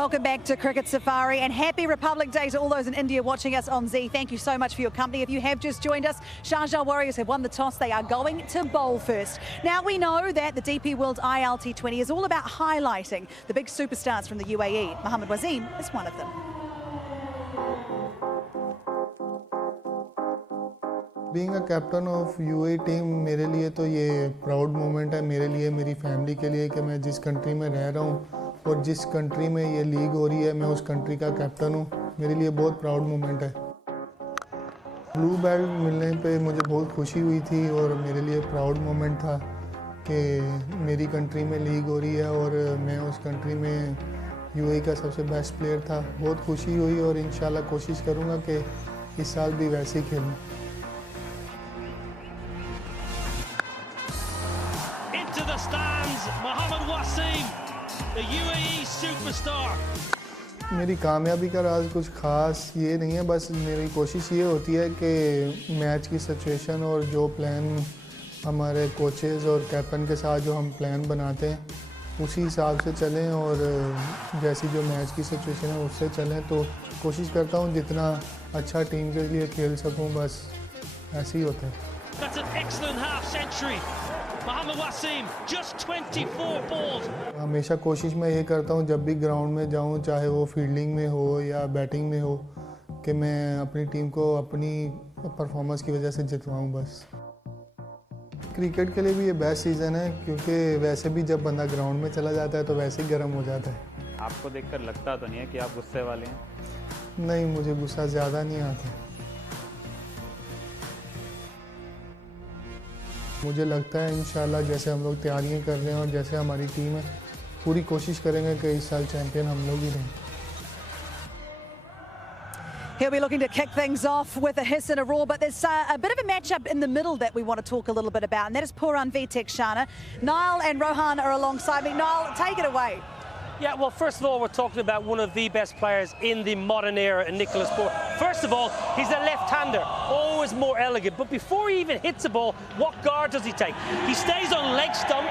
Welcome back to Cricket Safari and happy Republic Day to all those in India watching us on Z. Thank you so much for your company. If you have just joined us, Sharjah Warriors have won the toss. They are going to bowl first. Now we know that the DP World ILT20 is all about highlighting the big superstars from the UAE. Mohammad Nabi is one of them. Being a captain of UAE team मेरे लिए तो ये proud moment है मेरे लिए मेरी family के लिए कि मैं जिस कंट्री में रह रहा हूँ और जिस कंट्री में ये लीग हो रही है मैं उस कंट्री का कैप्टन हूँ मेरे लिए बहुत प्राउड मोमेंट है ब्लू बेल्ट मिलने पे मुझे बहुत खुशी हुई थी और मेरे लिए प्राउड मोमेंट था कि मेरी कंट्री में लीग हो रही है और मैं उस कंट्री में UAE का सबसे बेस्ट प्लेयर था बहुत खुशी हुई और इंशाल्लाह कोशिश करूँगा कि इस साल भी वैसे ही खेलूँ To the stands, Mohammad Nabi, the UAE superstar. मेरी कामयाबी का राज कुछ खास ये नहीं है बस मेरी कोशिश ये होती है कि मैच की सिचुएशन और जो प्लान हमारे कोचेज़ और कैप्टन के साथ जो हम प्लान बनाते हैं उसी हिसाब से चलें और जैसी जो मैच की सिचुएशन है उससे चलें तो कोशिश करता हूँ जितना अच्छा टीम के लिए खेल सकूँ बस ऐसे ही होता है That's an excellent half century. Mohammad Nabi, just 24 balls. हमेशा कोशिश मैं ये करता हूँ जब भी ग्राउंड में जाऊँ चाहे वो फील्डिंग में हो या बैटिंग में हो कि मैं अपनी टीम को अपनी परफॉर्मेंस की वजह से जितवाऊँ बस क्रिकेट के लिए भी ये बेस्ट सीज़न है क्योंकि वैसे भी जब बंदा ग्राउंड में चला जाता है तो वैसे ही गर्म हो जाता है आपको देखकर लगता तो नहीं है कि आप गुस्से वाले हैं नहीं मुझे गुस्सा ज़्यादा नहीं आता मुझे लगता है इंशाल्लाह जैसे हम लोग तैयारियां कर रहे हैं और जैसे हमारी टीम है पूरी कोशिश करेंगे कि इस साल चैंपियन हम लोग ही रहें He'll be looking to kick things off with a hiss and a roar, but there's a bit of a matchup in the middle that we want to talk a little bit about, and that is Pooran v Tekshana. Niall and Rohan are alongside me. Niall, take it away. Yeah, well, first of all, we're talking about one of the best players in the modern era, in Nicholas Pooran. First of all, he's a left-hander, always more elegant. But before he even hits the ball, what guard does he take? He stays on leg stump,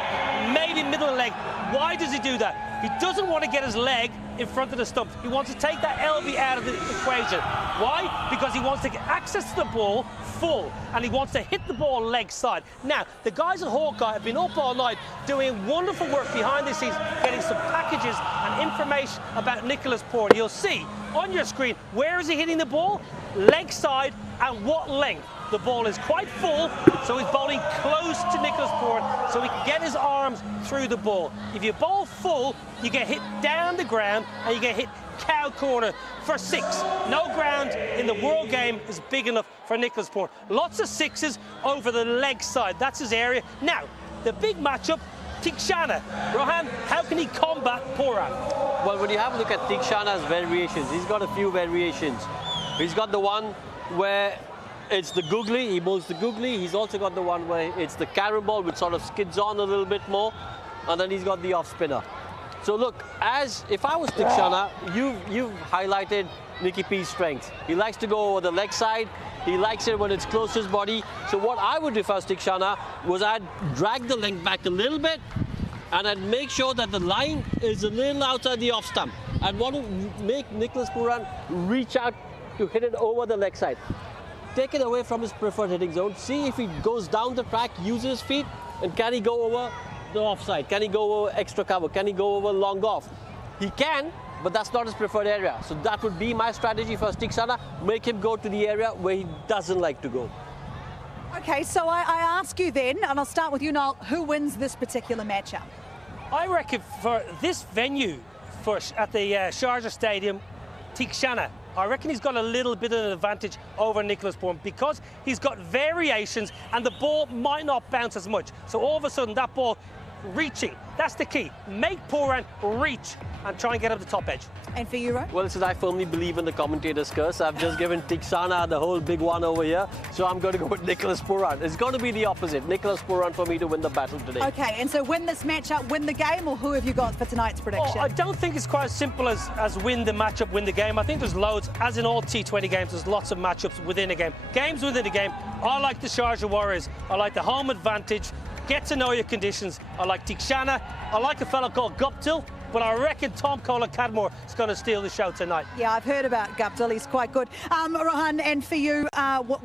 maybe middle leg. Why does he do that? He doesn't want to get his leg in front of the stump. He wants to take that LB out of the equation. Why? Because he wants to get access to the ball full, and he wants to hit the ball leg side. Now, the guys at Hawkeye have been up all night doing wonderful work behind the scenes, getting some packages and information about Nicholas Pooran. You'll see on your screen, where is he hitting the ball? Leg side, and what length. The ball is quite full, so he's bowling close to Nicholas Pooran so he can get his arms through the ball. If you bowl full, you get hit down the ground and you get hit cow corner for 6. No ground in the world game is big enough for Nicholas Pooran. Lots of sixes over the leg side. That's his area. Now, the big matchup, Tekshana. Rohan, how can he combat Pooran? Well, when you have a look at Tekshana's variations, he's got a few variations. He's got the one where it's the googly, he bowls the googly. He's also got the one where it's the carrom ball, which sort of skids on a little bit more. And then he's got the off spinner. So look, if I was Tekshana, you've highlighted Nicky P's strength. He likes to go over the leg side. He likes it when it's close to his body. So what I would do if I was Tekshana was I'd drag the length back a little bit and I'd make sure that the line is a little outside the off stump. I'd want to make Nicholas Pooran reach out to hit it over the leg side. Take it away from his preferred hitting zone. See if he goes down the track, uses his feet, and can he go over the offside? Can he go over extra cover? Can he go over long off? He can, but that's not his preferred area. So that would be my strategy for Tekshana. Make him go to the area where he doesn't like to go. Okay, so I ask you then, and I'll start with you, Niall, who wins this particular matchup? I reckon for this venue, at the Sharjah Stadium, Tekshana. I reckon he's got a little bit of an advantage over Nicholas Pooran because he's got variations and the ball might not bounce as much. So all of a sudden that ball reaching, that's the key. Make Pooran reach and try and get up the top edge. And for you, Ro? Well, since I firmly believe in the commentator's curse, I've just given Tekshana the whole big one over here. So I'm going to go with Nicholas Pooran. It's going to be the opposite. Nicholas Pooran for me to win the battle today. Okay, and so win this matchup, win the game, or who have you got for tonight's prediction? Oh, I don't think it's quite as simple as win the matchup, win the game. I think there's loads, as in all T20 games, there's lots of matchups within a game. Games within a game. I like the Sharjah Warriors. I like the home advantage. Get to know your conditions. I like Tekshana. I like a fellow called Guptill. but I reckon Tom Kohler-Cadmore is going to steal the show tonight. Yeah, I've heard about Gabdul. He's quite good. Rohan, and for you,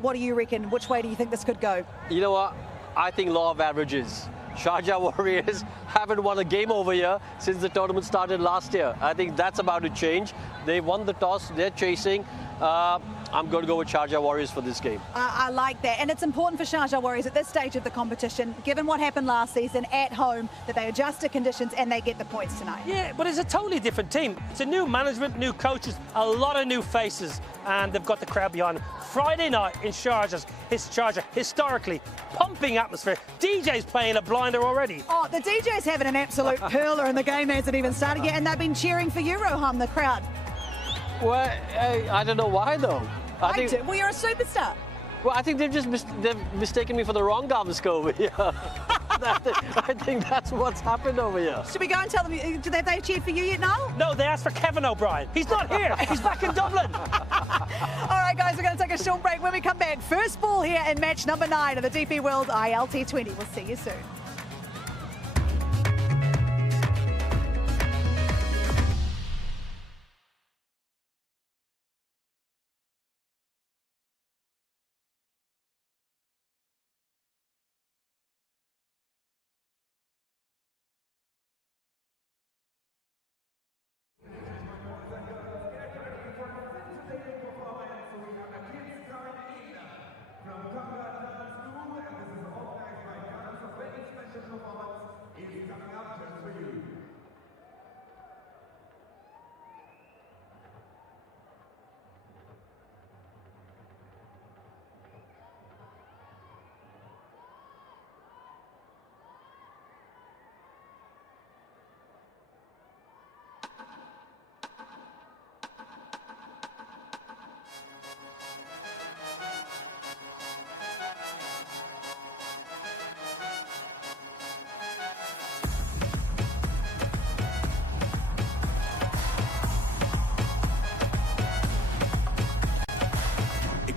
what do you reckon? Which way do you think this could go? You know what? I think law of averages. Sharjah Warriors haven't won a game over here since the tournament started last year. I think that's about to change. They won the toss, they're chasing. I'm going to go with Sharjah Warriors for this game. I like that, and it's important for Sharjah Warriors at this stage of the competition, given what happened last season at home, that they adjust to conditions and they get the points tonight. Yeah, but it's a totally different team. It's a new management, new coaches, a lot of new faces, and they've got the crowd behind them. Friday night in Sharjah, historically pumping atmosphere. DJ's playing a blinder already. Oh, the DJ's having an absolute hurler, and the game hasn't even started yet, and they've been cheering for you, Rohan, the crowd. Well, I don't know why though. I do. Well, you're a superstar. Well, I think they've mistaken me for the wrong Gamska over here. I think that's what's happened over here. Should we go and tell them, have they cheered for you yet, Noel? No, they asked for Kevin O'Brien. He's not here. He's back in Dublin. All right, guys, we're going to take a short break. When we come back, first ball here in match number 9 of the DP World ILT20. We'll see you soon.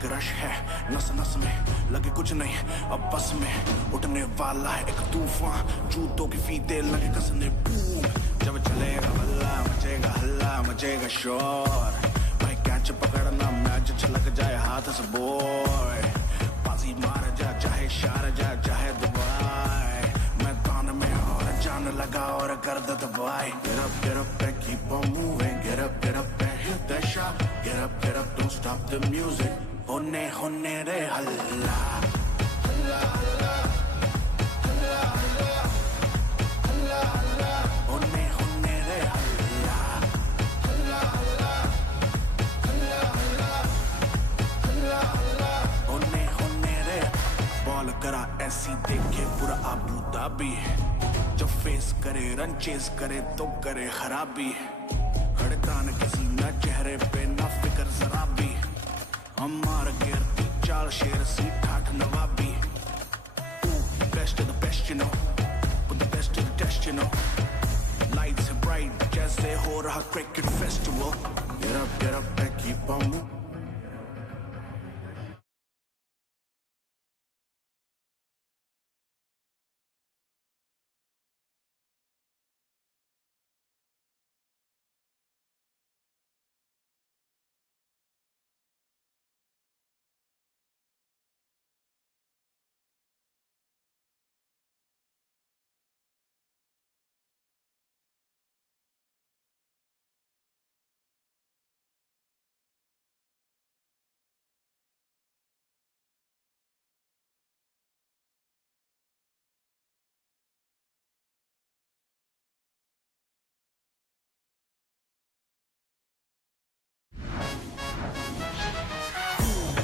Rush है नस नस में लगे कुछ नहीं अब बस में उठने वाला है एक तूफान जूतों की फीते लगे कसने बूम जब चलेगा हल्ला मचेगा शोर भाई कैच पकड़ना मैच छलक जाए हाथ से बॉय बाजी मार जा चाहे शारजा चाहे दुबई मैदान में और जान लगा और कर दे दबाई get up and keep on moving get up and hit that shot get up don't stop the music होने रे हल्ला हल्ला हल्ला हल्ला हल्ला हल्ला होने रे हल्ला हल्ला हल्ला हल्ला हल्ला हल्ला होने रे बॉल करा ऐसी देखे पूरा अबू धाबी जब फेस करे रन चेस करे तो करे खराबी हड़ता न किसी ना चेहरे पे ना फिक्र जरा भी हमारा गिरती चाल शेर सी ठाठ नवाबी best of the best you know with the best of the test you know lights are bright जैसे हो रहा cricket festival get up and keep on moving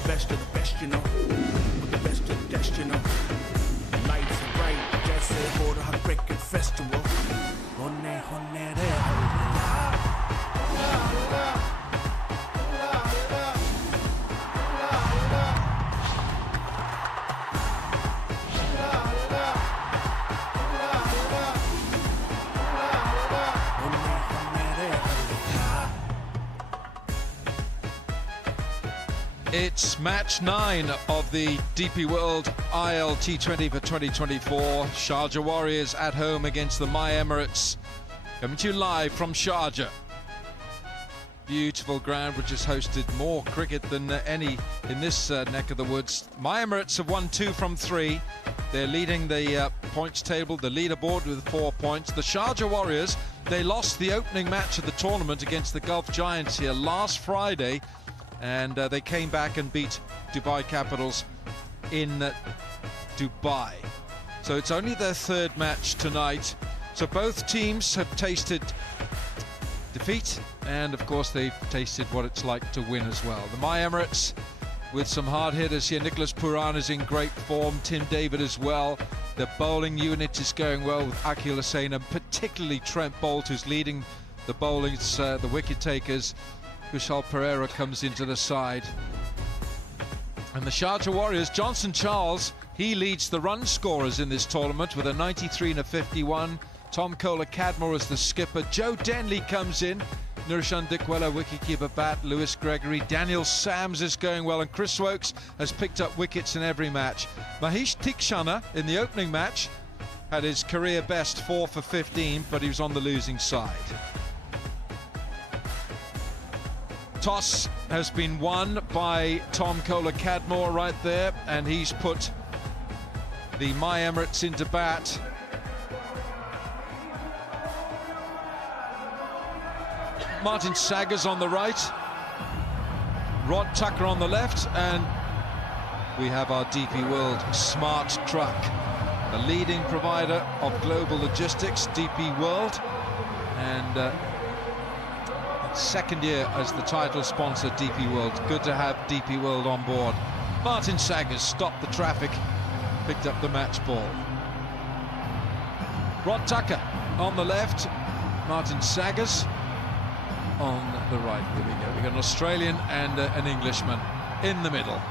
best of the best you know with the best of the test you know lights are bright जैसे हो रहा cricket festival होने रे It's match 9 of the DP World ILT20 for 2024. Sharjah Warriors at home against the Emirates. Coming to you live from Sharjah. Beautiful ground which has hosted more cricket than any in this neck of the woods. My Emirates have won 2 from 3. They're leading the points table, the leaderboard, with 4 points. The Sharjah Warriors, they lost the opening match of the tournament against the Gulf Giants here last Friday, and they came back and beat Dubai Capitals in Dubai. So it's only their 3rd match tonight. So both teams have tasted defeat, and of course they've tasted what it's like to win as well. The My Emirates with some hard hitters here. Nicholas Pooran is in great form, Tim David as well. The bowling unit is going well with Akil Hussain, and particularly Trent Boult, who's leading the bowling, the wicket takers. Kushal Pereira comes into the side. And the Sharjah Warriors, Johnson Charles, he leads the run scorers in this tournament with a 93 and a 51. Tom Kohler-Cadmore as the skipper. Joe Denley comes in. Nurushan Dickwella, wicketkeeper bat. Lewis Gregory. Daniel Sams is going well. And Chris Wokes has picked up wickets in every match. Mahesh Tikshana in the opening match had his career best 4 for 15, but he was on the losing side. Toss has been won by Tom Kohler-Cadmore right there, and he's put the My Emirates into bat. Martin Saggers on the right, Rod Tucker on the left, and we have our DP World smart truck, the leading provider of global logistics, DP World, and 2nd year as the title sponsor, DP World. Good to have DP World on board. Martin Saggers stopped the traffic, picked up the match ball. Rod Tucker on the left, Martin Saggers on the right. Here we go. We've got an Australian and an Englishman in the middle.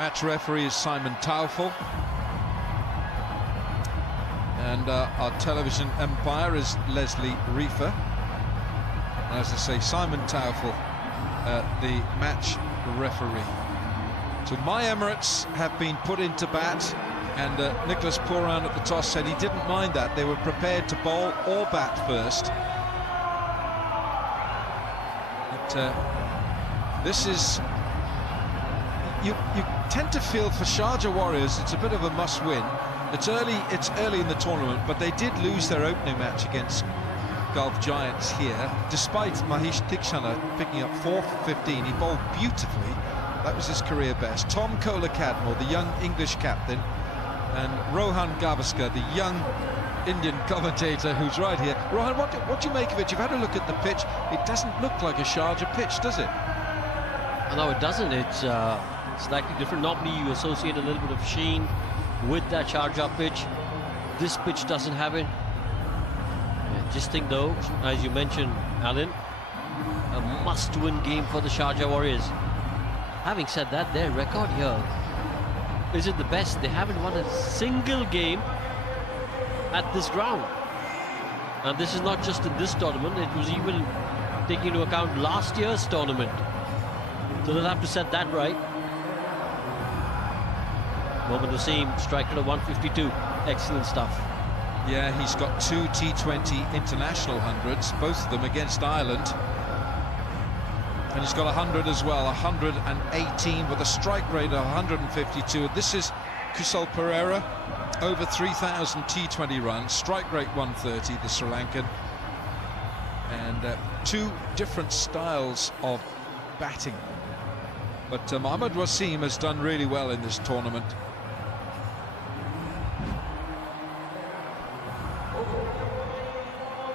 Match referee is Simon Taufel. And our television umpire is Leslie Reefer. And as I say, Simon Taufel, the match referee. So My Emirates have been put into bat, and Nicholas Pooran at the toss said he didn't mind that. They were prepared to bowl or bat first. But this is... You tend to feel for Sharjah Warriors it's a bit of a must-win. It's early in the tournament, but they did lose their opening match against Gulf Giants here, despite Mahesh Tikshana picking up 4 for 15. He bowled beautifully. That was his career best. Tom Kohler-Cadmore, the young English captain, and Rohan Gavaskar, the young Indian commentator who's right here. Rohan, what do you make of it? You've had a look at the pitch. It doesn't look like a Sharjah pitch, does it? No, it doesn't. It's slightly different. Normally you associate a little bit of sheen with that Sharjah pitch. This pitch doesn't have it. Just think though, as you mentioned, Alan, a must-win game for the Sharjah Warriors. Having said that, their record here is it the best. They haven't won a single game at this ground. And this is not just in this tournament, it was even taking into account last year's tournament. So they'll have to set that right. Mohammad Nabi striker at 152. Excellent stuff. Yeah, he's got 2 T20 international hundreds, both of them against Ireland. And he's got 100 as well, 118 with a strike rate of 152. This is Kushal Pereira, over 3,000 T20 runs, strike rate 130, the Sri Lankan. And 2 different styles of batting. But Mohammad Wasim has done really well in this tournament.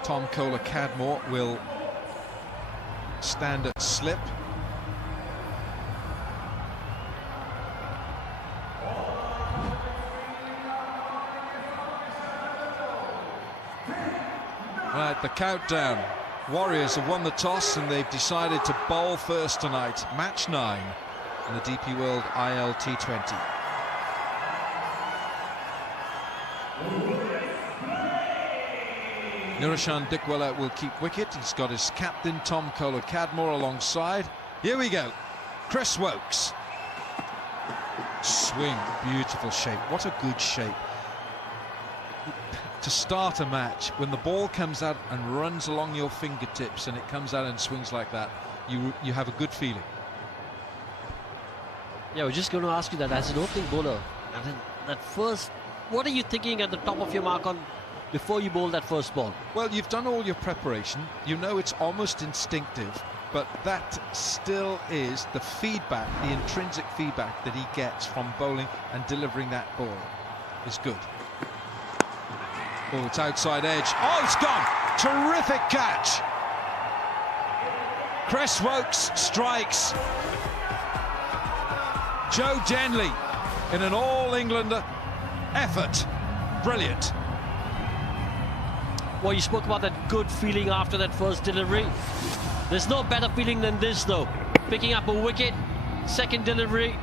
Tom Kohler-Cadmore will stand at slip. Right, the countdown. Warriors have won the toss and they've decided to bowl first tonight. Match 9 in the DP World ILT20. Nurushan Dickwella will keep wicket. He's got his captain, Tom Kohler-Cadmore, alongside. Here we go. Chris Wokes. Swing, beautiful shape. What a good shape. To to start a match, when the ball comes out and runs along your fingertips and it comes out and swings like that, you have a good feeling. Yeah, we're just going to ask you that as an opening bowler. And then that first, what are you thinking at the top of your mark on before you bowl that first ball? Well, you've done all your preparation. You know it's almost instinctive, but that still is the feedback, the intrinsic feedback that he gets from bowling and delivering that ball is good. Oh, it's outside edge. Oh, it's gone! Terrific catch! Chris Woakes strikes. Joe Denley in an all-England effort. Brilliant. Well, you spoke about that good feeling after that first delivery. There's no better feeling than this, though. Picking up a wicket, second delivery.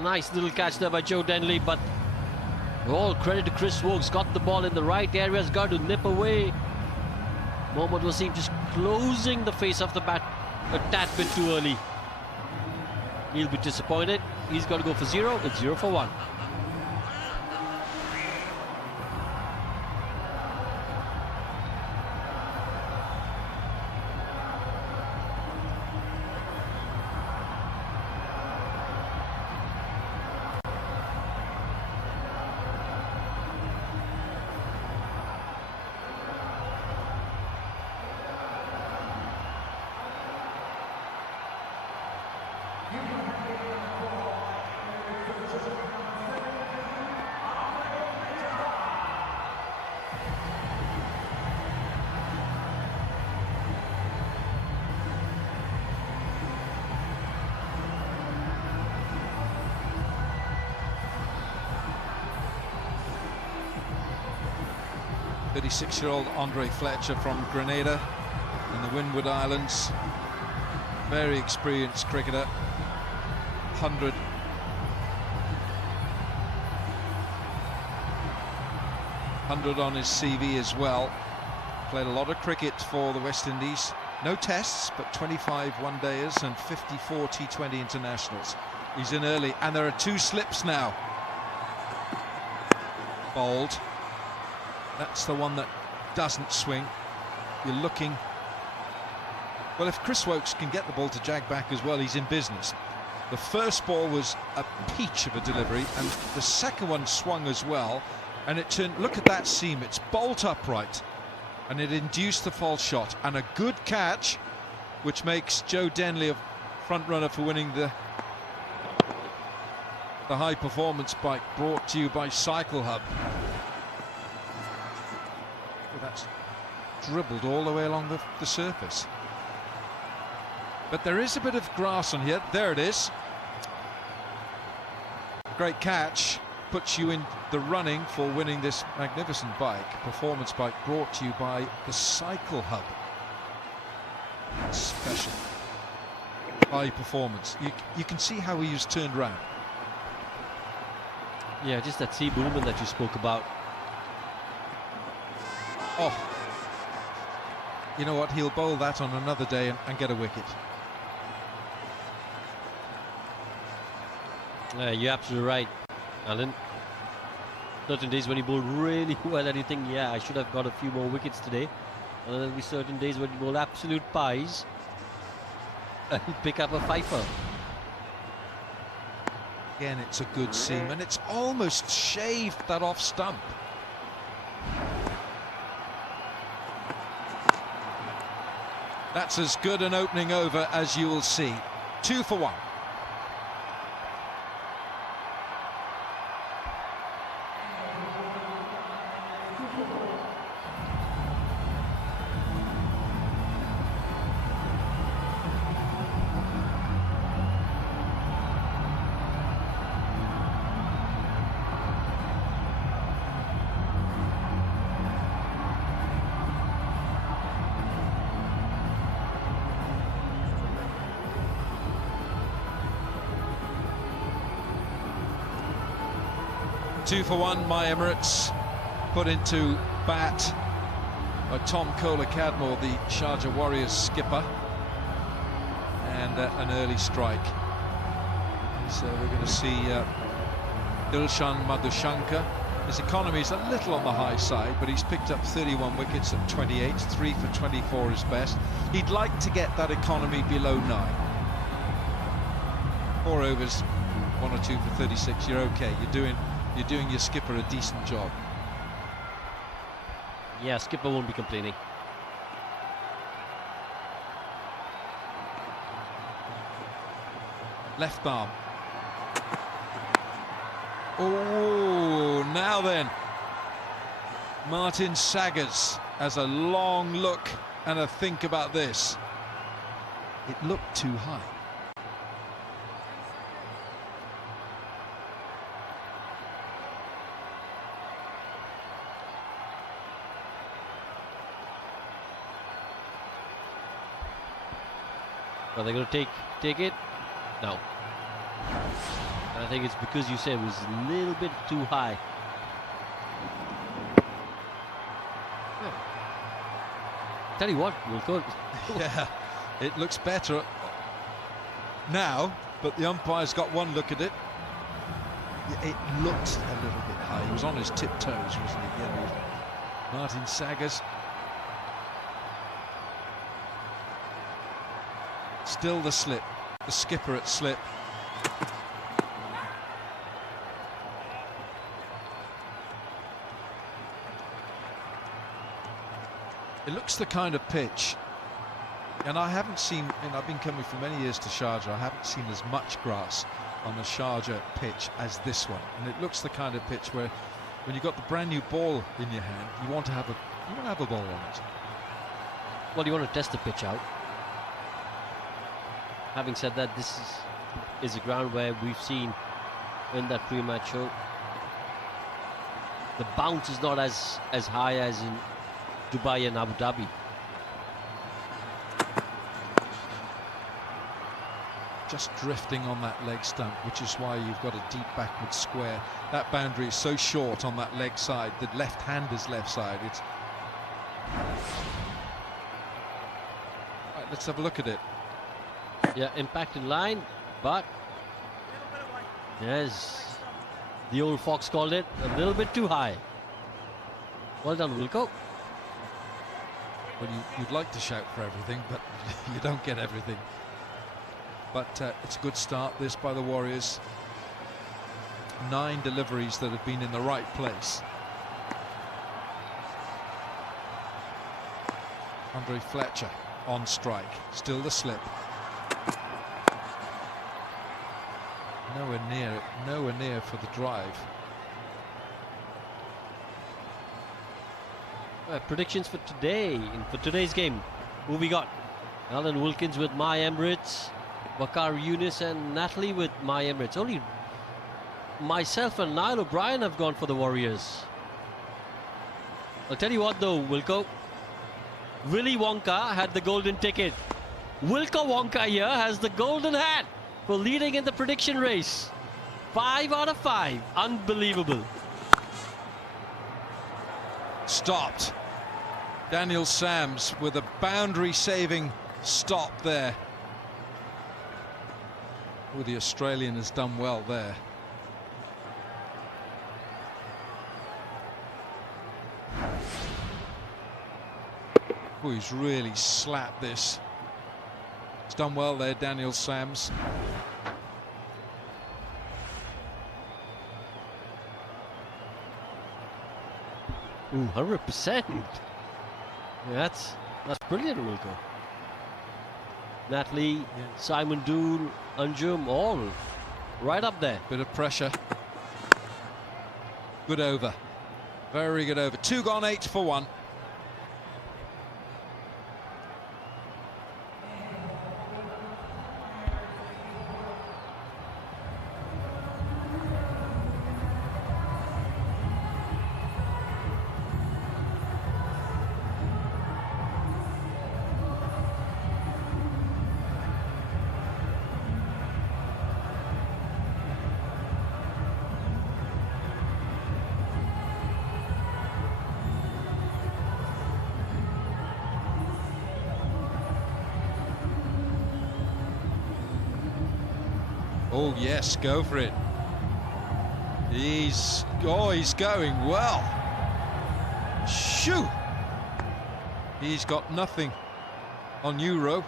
Nice little catch there by Joe Denley, but all credit to Chris Woakes. Got the ball in the right areas, got to nip away. Mohammad Nabi just closing the face of the bat a tad bit too early. He'll be disappointed. He's got to go for 0. It's 0 for 1. Six-year-old Andre Fletcher from Grenada in the Windward Islands. Very experienced cricketer. 100 on his CV as well. Played a lot of cricket for the West Indies. No tests, but 25 one-dayers and 54 T20 internationals. He's in early, and there are 2 slips now. Bowled. That's the one that doesn't swing. You're looking. Well, if Chris Woakes can get the ball to jag back as well, he's in business. The first ball was a peach of a delivery, and the second one swung as well, and it turned. Look at that seam, it's bolt upright, and it induced the false shot, and a good catch, which makes Joe Denley a front runner for winning the high performance bike, brought to you by Cycle Hub. That's dribbled all the way along the surface. But there is a bit of grass on here. There it is. Great catch. Puts you in the running for winning this magnificent bike, performance bike, brought to you by the Cycle Hub. Special. High performance. You can see how he was turned round. Yeah, just that seam movement that you spoke about. Oh, you know what? He'll bowl that on another day and get a wicket. You're absolutely right, Alan. Certain days when he bowled really well and you think, yeah, I should have got a few more wickets today. And then there'll be certain days when he bowled absolute pies and pick up a fifer. Again, it's a good seam, and it's almost shaved that off stump. That's as good an opening over as you will see. 2 for 1. Two for 1, my Emirates, put into bat by Tom Kohler-Cadmore, the Sharjah Warriors skipper, and an early strike. So we're going to see Dilshan Madhushankar His economy is a little on the high side, but he's picked up 31 wickets at 28, 3 for 24 is best. He'd like to get that economy below 9. 4 overs, 1 or 2 for 36, you're okay. You're doing your skipper a decent job. Yeah, skipper won't be complaining. Left arm. Oh, now then. Martin Saggers has a long look and a think about this. It looked too high. Are they going to take it? No. And I think it's because you said it was a little bit too high. Yeah. Tell you what, we'll go. Yeah, it looks better now, but the umpire's got one look at it. It looked a little bit high. He was on his tiptoes, wasn't he? Yeah, Martin Saggers. Still the slip, the skipper at slip. It looks the kind of pitch, and I haven't seen, and I've been coming for many years to Sharjah, I haven't seen as much grass on the Sharjah pitch as this one. And it looks the kind of pitch where, when you've got the brand new ball in your hand, you want to have a ball on it. Well, you want to test the pitch out. Having said that, this is a ground where we've seen in that pre-match show, the bounce is not as high as in Dubai and Abu Dhabi. Just drifting on that leg stump, which is why you've got a deep backward square. That boundary is so short on that leg side, the left-hander's left side. It's right, let's have a look at it. Yeah, impact in line, but yes, the old fox called it a little bit too high. Well done, Wilco. Well, you'd like to shout for everything, but you don't get everything. But it's a good start, this, by the Warriors. 9 deliveries that have been in the right place. Andre Fletcher on strike, still the slip. Nowhere near for the drive. Predictions for today, for today's game. Who we got? Alan Wilkins with My Emirates, Bakar Yunus and Natalie with My Emirates. Only myself and Niall O'Brien have gone for the Warriors. I'll tell you what though, Wilco. Willy Wonka had the golden ticket. Wilco Wonka here has the golden hat for leading in the prediction race. 5 out of 5. Unbelievable. Stopped. Daniel Sams with a boundary-saving stop there. Oh, the Australian has done well there. Oh, he's really slapped this. He's done well there, Daniel Sams. Ooh, 100%. Yeah, that's brilliant, Wilco. Natalie, Simon Dool, Anjum, all right up there. Bit of pressure. Good over. Very good over. 2 gone, 8 for 1. Oh yes, go for it. He's going well. Shoo! He's got nothing on Euro.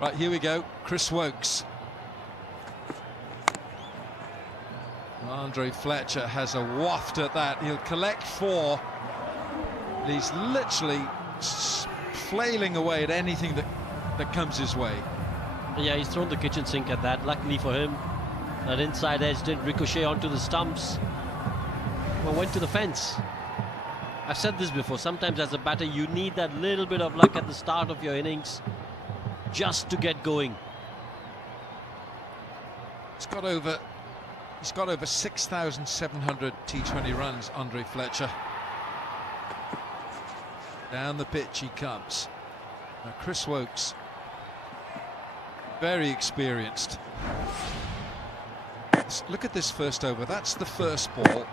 Right, here we go. Chris Wokes. Andre Fletcher has a waft at that. He'll collect 4. He's literally flailing away at anything that comes his way. Yeah, he's thrown the kitchen sink at that. Luckily for him, that inside edge didn't ricochet onto the stumps. Well, went to the fence. I've said this before, sometimes as a batter you need that little bit of luck at the start of your innings just to get going. He's got over 6,700 T20 runs, Andre Fletcher. Down the pitch he comes. Now Chris Wokes, very experienced. Look at this first over. That's the first ball.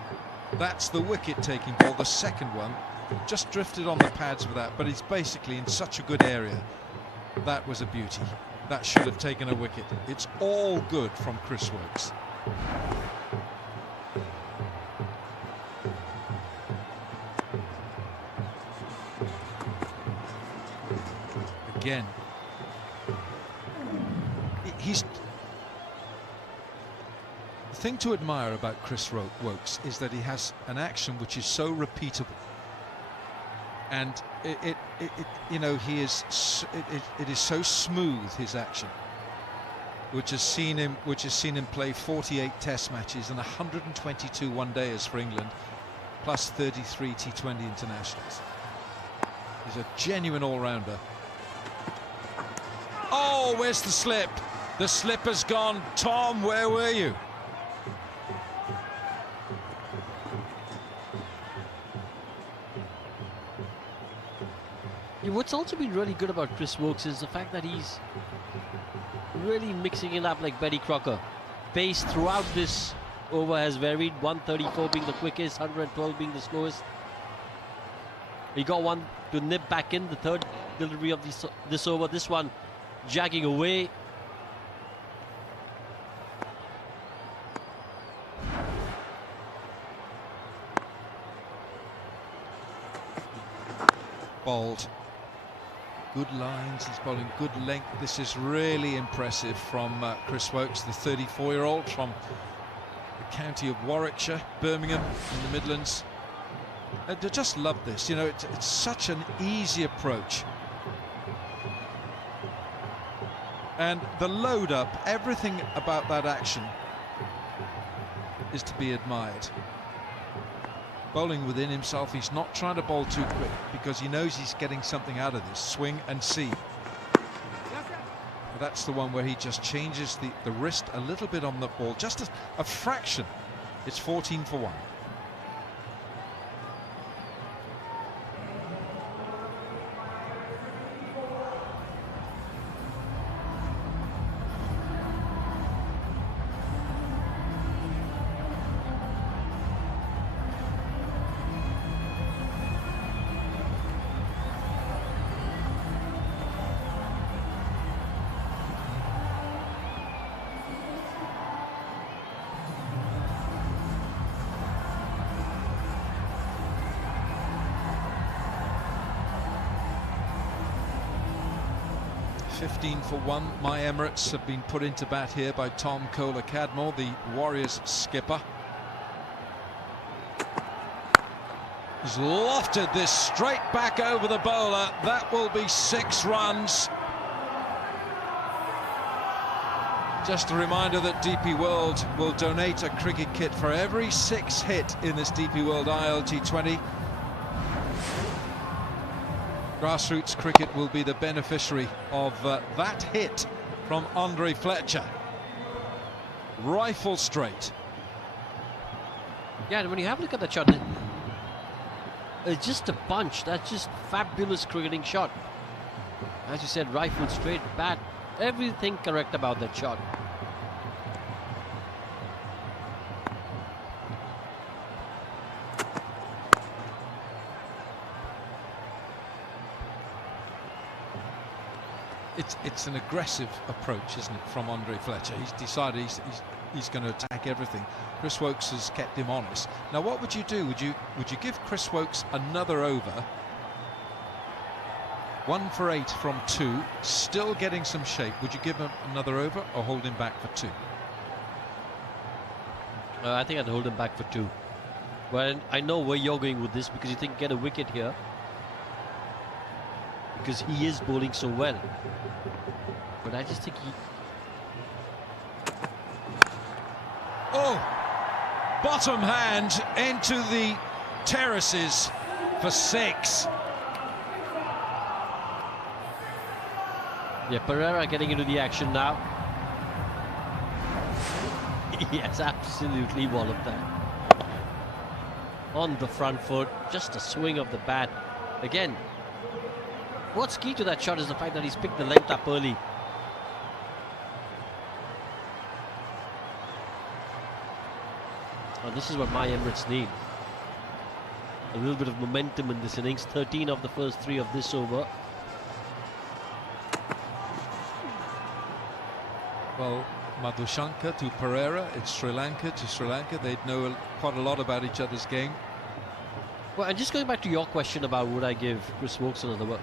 That's the wicket-taking ball. The second one just drifted on the pads with that, but he's basically in such a good area. That was a beauty. That should have taken a wicket. It's all good from Chris Wokes. Again, he's... The thing to admire about Chris Wokes is that he has an action which is so repeatable, and you know, it is so smooth, his action, which has seen him play 48 Test matches and 122 one-dayers for England, plus 33 T20 internationals. He's a genuine all-rounder. Oh, where's the slip? The slip has gone. Tom, where were you? What's also been really good about Chris Wokes is the fact that he's really mixing it up like Betty Crocker. Pace throughout this over has varied, 134 being the quickest, 112 being the slowest. He got one to nip back in, the third delivery of this over. This one jagging away. Bowled. Good lines, he's bowling good length. This is really impressive from Chris Wokes, the 34-year-old from the county of Warwickshire, Birmingham in the Midlands. I just love this, you know, it's such an easy approach. And the load up, everything about that action is to be admired. Bowling within himself, he's not trying to bowl too quick because he knows he's getting something out of this. Swing and see. That's the one where he just changes the wrist a little bit on the ball, just a fraction. It's 14 for 1. For 1, my Emirates have been put into bat here by Tom Kohler-Cadmore, the Warriors skipper. He's lofted this straight back over the bowler. That will be 6 runs. Just a reminder that DP World will donate a cricket kit for every 6 hit in this DP World ILT20. Grassroots cricket will be the beneficiary of that hit from Andre Fletcher. Rifle straight. Yeah, and when you have a look at that shot, it's just a punch. That's just fabulous cricketing shot. As you said, rifle straight, bat, everything correct about that shot. It's an aggressive approach, isn't it, from Andre Fletcher? He's decided he's going to attack everything. Chris Woakes has kept him honest. Now, what would you do? Would you give Chris Woakes another over? 1 for 8 from 2, still getting some shape. Would you give him another over or hold him back for 2? I think I'd hold him back for 2. Well, I know where you're going with this, because you think get a wicket here, because he is bowling so well. But I just think he... Oh! Bottom hand into the terraces for 6. Yeah, Pereira getting into the action now. He has absolutely walloped that. On the front foot, just a swing of the bat. Again, what's key to that shot is the fact that he's picked the length up early. And this is what my Emirates need. A little bit of momentum in this innings. 13 of the first 3 of this over. Well, Madhushanka to Pereira, it's Sri Lanka to Sri Lanka. They'd know quite a lot about each other's game. Well, and just going back to your question about would I give Chris Woakes another over.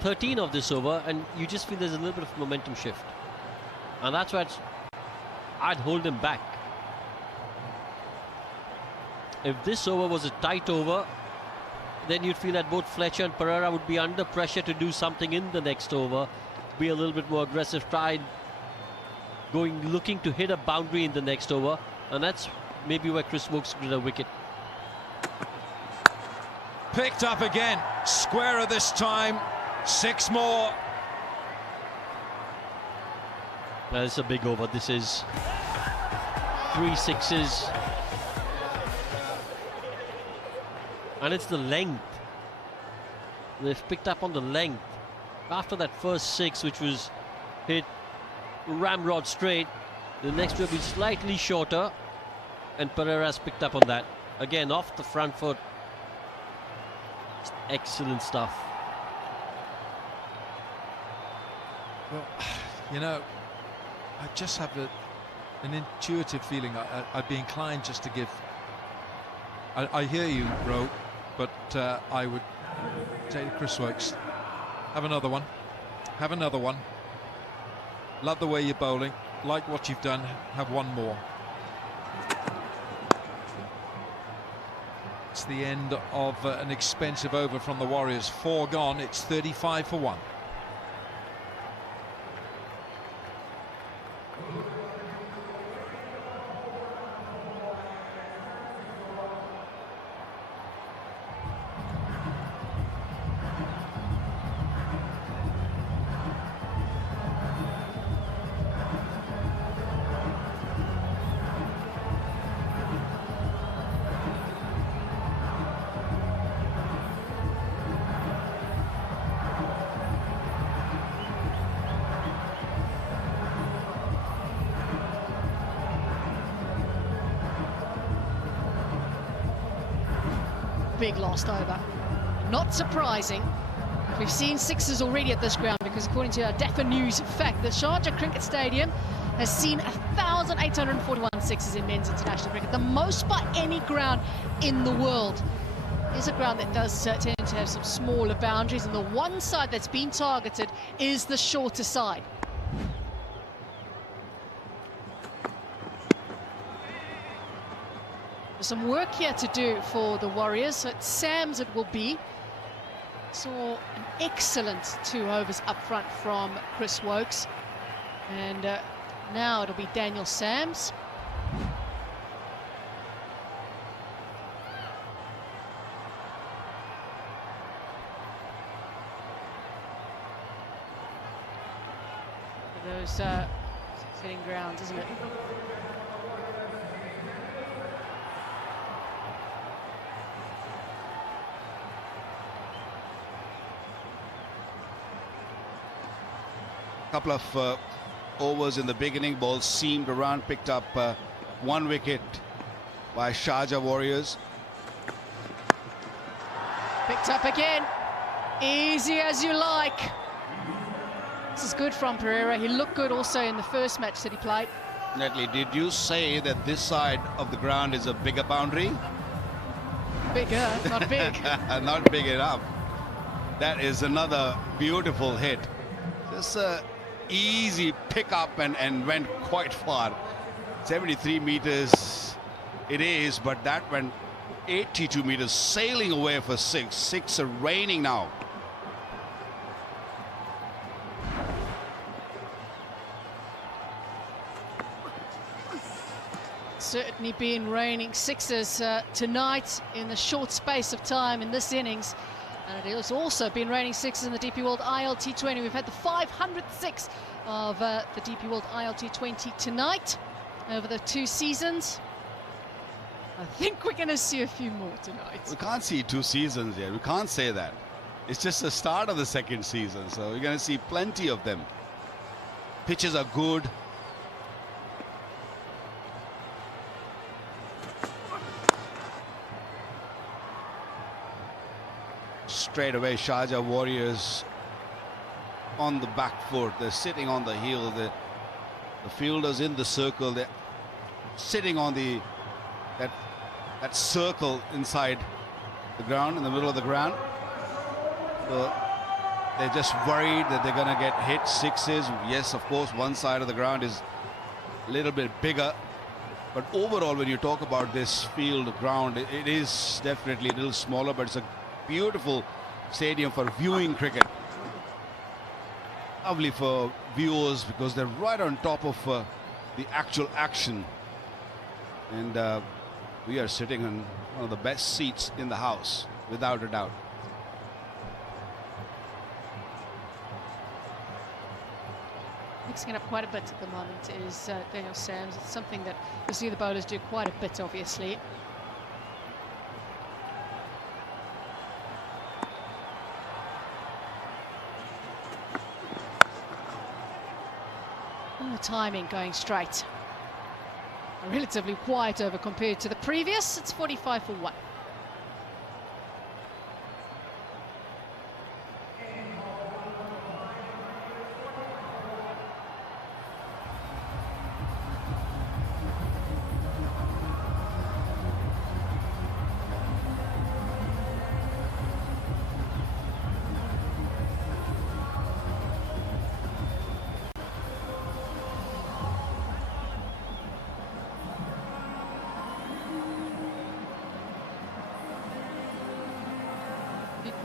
13 of this over, and you just feel there's a little bit of momentum shift. And that's why I'd hold him back. If this over was a tight over, then you'd feel that both Fletcher and Pereira would be under pressure to do something in the next over, be a little bit more aggressive, looking to hit a boundary in the next over, and that's maybe where Chris Woakes did a wicket. Picked up again, squarer this time, 6 more. Now, this is a big over. This is 3 6s. And it's the length. They've picked up on the length. After that first 6, which was hit ramrod straight, the next will be slightly shorter, and Pereira's picked up on that. Again, off the front foot. Just excellent stuff. Well, you know, I just have an intuitive feeling I'd be inclined just to give... I hear you, Ro, but I would say to Chris Woakes, have another one. Have another one. Love the way you're bowling. Like what you've done. Have one more. It's the end of an expensive over from the Warriors. 4 gone. It's 35 for 1. Big lost over. Not surprising. We've seen 6s already at this ground, because according to a Defa News fact, the Sharjah Cricket Stadium has seen 1,841 6s in men's international cricket, the most by any ground in the world. It's a ground that does tend to have some smaller boundaries, and the one side that's been targeted is the shorter side. Some work here to do for the Warriors. So it's Sams it will be. Saw an excellent 2 overs up front from Chris Woakes, and now it'll be Daniel Sams. Those sitting grounds, isn't it? Couple of overs in the beginning, ball seamed around, picked up 1 wicket by Sharjah Warriors. Picked up again, easy as you like. This is good from Pereira. He looked good also in the first match that he played. Definitely. Did you say that this side of the ground is a bigger boundary? Bigger, not big. Not big enough. That is another beautiful hit. Just a easy pick up and went quite far. 73 meters it is, but that went 82 meters, sailing away for six. Six are raining now. Certainly been raining sixes tonight in the short space of time in this innings. And it has also been raining sixes in the DP World ILT20. We've had the 506 of the DP World ILT20 tonight over the 2 seasons. I think we're going to see a few more tonight. We can't see 2 seasons yet. We can't say that. It's just the start of the 2nd season, so we're going to see plenty of them. Pitches are good. Straight away, Sharjah Warriors on the back foot. They're sitting on the heel. The fielders in the circle. They're sitting on that circle inside the ground, in the middle of the ground. So they're just worried that they're going to get hit sixes. Yes, of course, one side of the ground is a little bit bigger. But overall, when you talk about this field ground, it is definitely a little smaller, but it's a beautiful stadium for viewing cricket. Lovely for viewers because they're right on top of the actual action. And we are sitting on one of the best seats in the house, without a doubt. Mixing it up quite a bit at the moment is Daniel Sams. It's something that you see the bowlers do quite a bit, obviously. The timing going straight. A relatively quiet over compared to the previous. It's 45 for 1.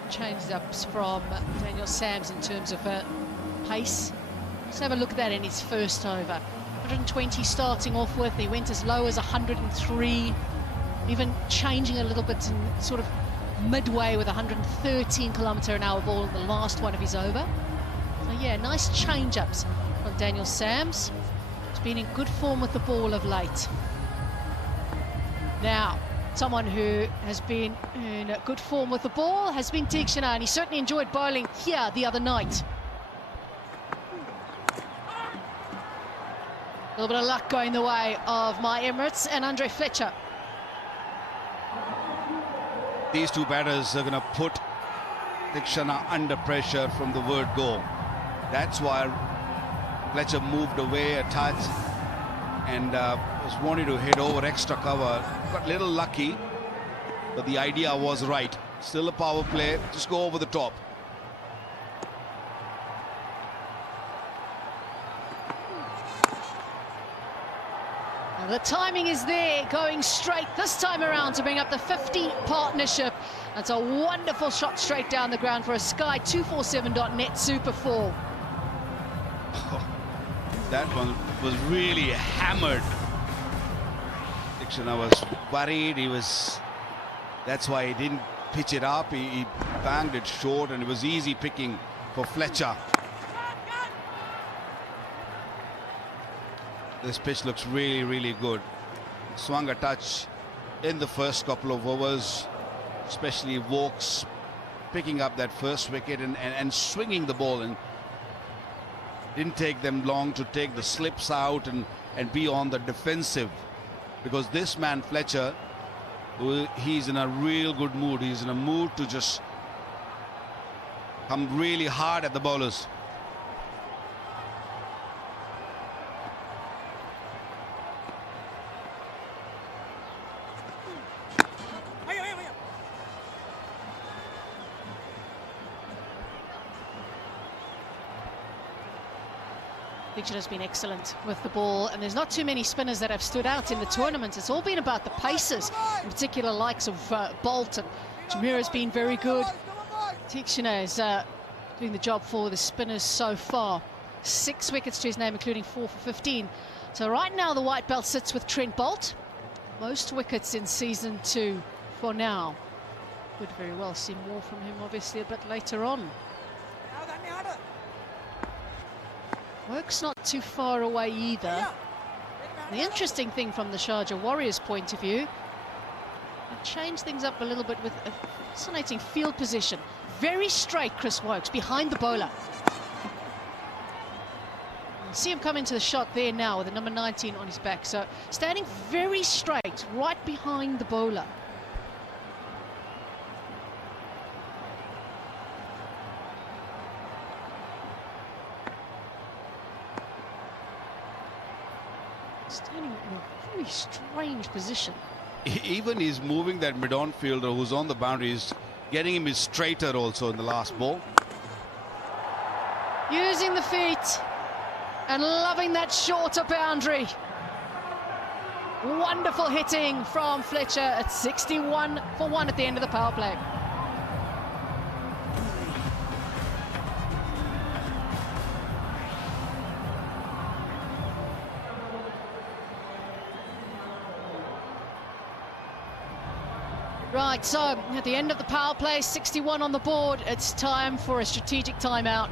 Change-ups from Daniel Sams in terms of pace. Let's have a look at that in his first over. 120 starting off with. He went as low as 103, even changing a little bit in sort of midway with 113 km/h ball in the last one of his over. So yeah, nice change-ups from Daniel Sams. He's been in good form with the ball of late. Now, someone who has been in good form with the ball has been T20, and he certainly enjoyed bowling here the other night. A little bit of luck going the way of my Emirates and Andre Fletcher. These two batters are going to put T20 under pressure from the word go. That's why Fletcher moved away a touch and was wanting to hit over extra cover. Got a little lucky, but the idea was right. Still a power play, just go over the top. And the timing is there, going straight this time around to bring up the 50 partnership. That's a wonderful shot straight down the ground for a Sky247.net super 4. That one was really hammered. T20 was worried. That's why he didn't pitch it up. He banged it short, and it was easy picking for Fletcher. This pitch looks really, really good. Swung a touch in the first couple of overs, especially Vokes picking up that first wicket and swinging the ball, and didn't take them long to take the slips out and be on the defensive, because this man Fletcher, he's in a real good mood. He's in a mood to just come really hard at the bowlers. T20 has been excellent with the ball, and there's not too many spinners that have stood out in the tournament. It's all been about the paces, in particular likes of Bolt, and Jamira's been very good. T20 is doing the job for the spinners so far. 6 wickets to his name, including 4 for 15. So right now the white belt sits with Trent Bolt. Most wickets in season 2 for now. Could very well see more from him, obviously, a bit later on. Work's not too far away either. The interesting thing from the Sharjah Warriors' point of view, they changed things up a little bit with a fascinating field position. Very straight, Chris Wokes, behind the bowler. You see him come into the shot there now with the number 19 on his back. So standing very straight, right behind the bowler. Standing in a very strange position. Even he's moving that mid-on fielder who's on the boundaries, getting him straighter also in the last ball. Using the feet and loving that shorter boundary. Wonderful hitting from Fletcher at 61 for 1 at the end of the power play. Right, so at the end of the power play, 61 on the board, it's time for a strategic timeout.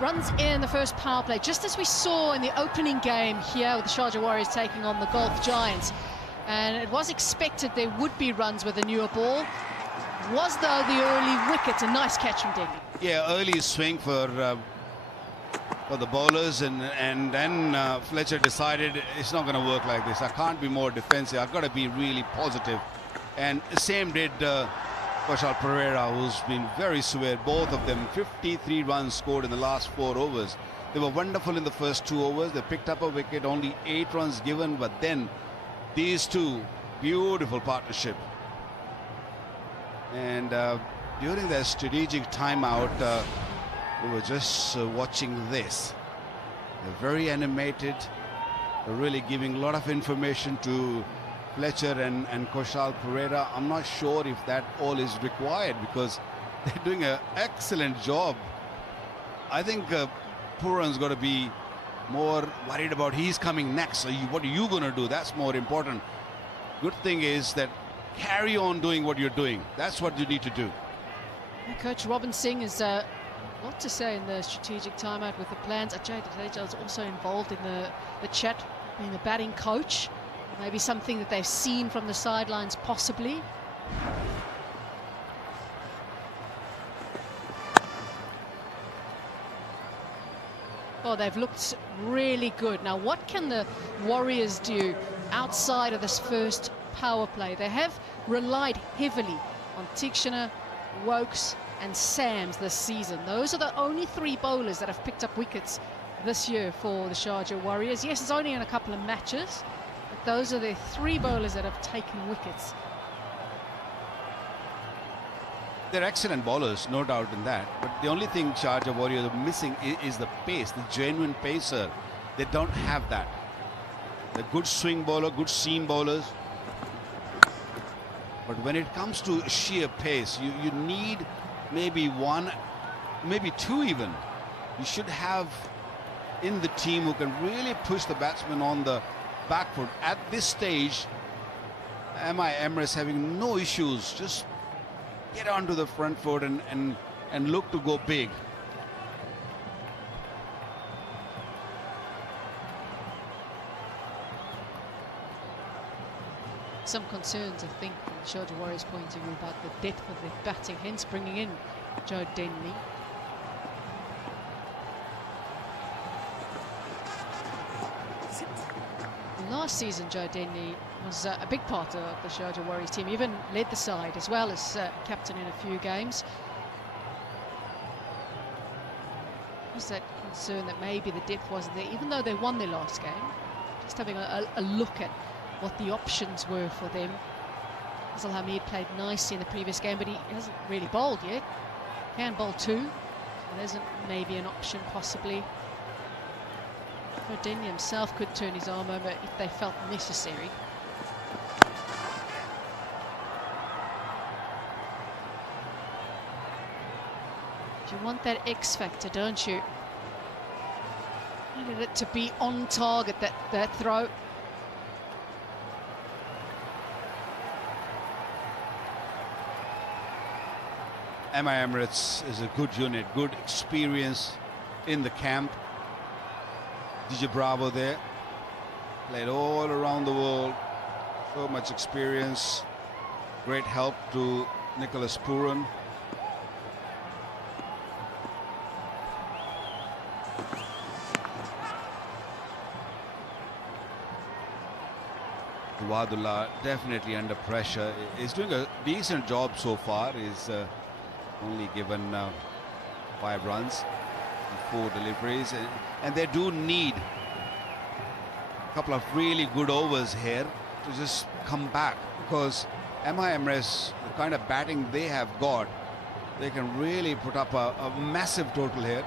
Runs in the first power play, just as we saw in the opening game here with the Sharjah Warriors taking on the Gulf Giants. And it was expected there would be runs with a newer ball. Was, though, the early wicket. A nice catch from Digby. Yeah, early swing for the bowlers, and then Fletcher decided it's not going to work like this. I can't be more defensive. I've got to be really positive. And the same did Vishal Pereira, who's been very severe. Both of them, 53 runs scored in the last 4 overs. They were wonderful in the first 2 overs. They picked up a wicket, only 8 runs given, but then these two, beautiful partnership. And during their strategic timeout, we were just watching this. They're very animated. They're really giving a lot of information to Fletcher and Koshal Pereira. I'm not sure if that all is required because they're doing an excellent job. I think Puran's got to be more worried about he's coming next. So what are you going to do? That's more important. Good thing is that carry on doing what you're doing. That's what you need to do. Coach Robin Singh is what to say in the strategic timeout with the plans. Ajay Jadeja is also involved in the chat, being the batting coach. Maybe something that they've seen from the sidelines, possibly. Oh, they've looked really good. Now, what can the Warriors do outside of this first power play? They have relied heavily on Tikshana, Wokes and Sams this season. Those are the only 3 bowlers that have picked up wickets this year for the Sharjah Warriors. Yes, it's only in a couple of matches, but those are the 3 bowlers that have taken wickets. They're excellent bowlers, no doubt in that. But the only thing Sharjah Warriors are missing is the pace, the genuine pacer. They don't have that. They're good swing bowler, good seam bowlers. But when it comes to sheer pace, you need maybe 1, maybe 2 even. You should have in the team who can really push the batsman on the back foot. At this stage, Emirates having no issues. Just get onto the front foot and look to go big. Some concerns, I think, from the Sharjah Warriors' point of view about the depth of their batting, hence bringing in Joe Denley. Last season, Joe Denley was a big part of the Sharjah Warriors team, even led the side as well as captain in a few games. Was that concern that maybe the depth wasn't there, even though they won their last game? Just having a look at what the options were for them. Fazal Hamid played nicely in the previous game, but he hasn't really bowled yet. Can bowl 2. So there's maybe an option possibly. Denley himself could turn his arm over if they felt necessary. You want that X factor, don't you? You need it to be on target, that throw. Emirates is a good unit, good experience in the camp. DJ Bravo there, played all around the world, so much experience, great help to Nicholas Puran. Wadullah definitely under pressure. He's doing a decent job so far. He's only given 5 runs and 4 deliveries, and they do need a couple of really good overs here to just come back, because Emirates, the kind of batting they have got, they can really put up a massive total here.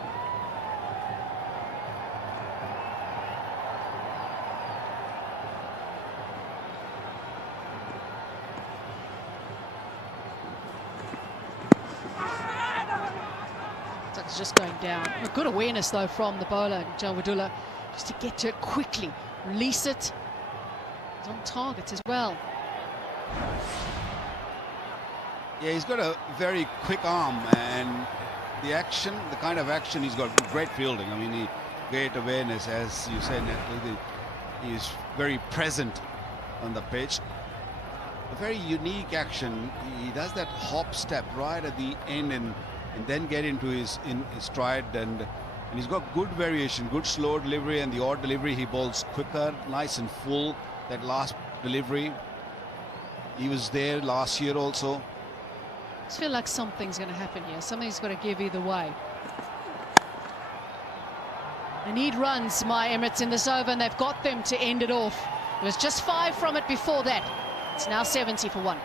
Just going down. A good awareness though from the bowler Jawadullah, just to get to it quickly, release it. He's on target as well. Yeah, he's got a very quick arm, and the action, the kind of action, he's got great fielding. I mean, great awareness, as you said. He is very present on the pitch. A very unique action. He does that hop step right at the end and then get into his stride, and he's got good variation, good slow delivery, and the odd delivery he bowls quicker, nice and full. That last delivery, he was there last year also. I just feel like something's going to happen here. Something's got to give either way. They need runs, my Emirates, in this over, and they've got them to end it off. It was just 5 from it before that. It's now 70 for 1.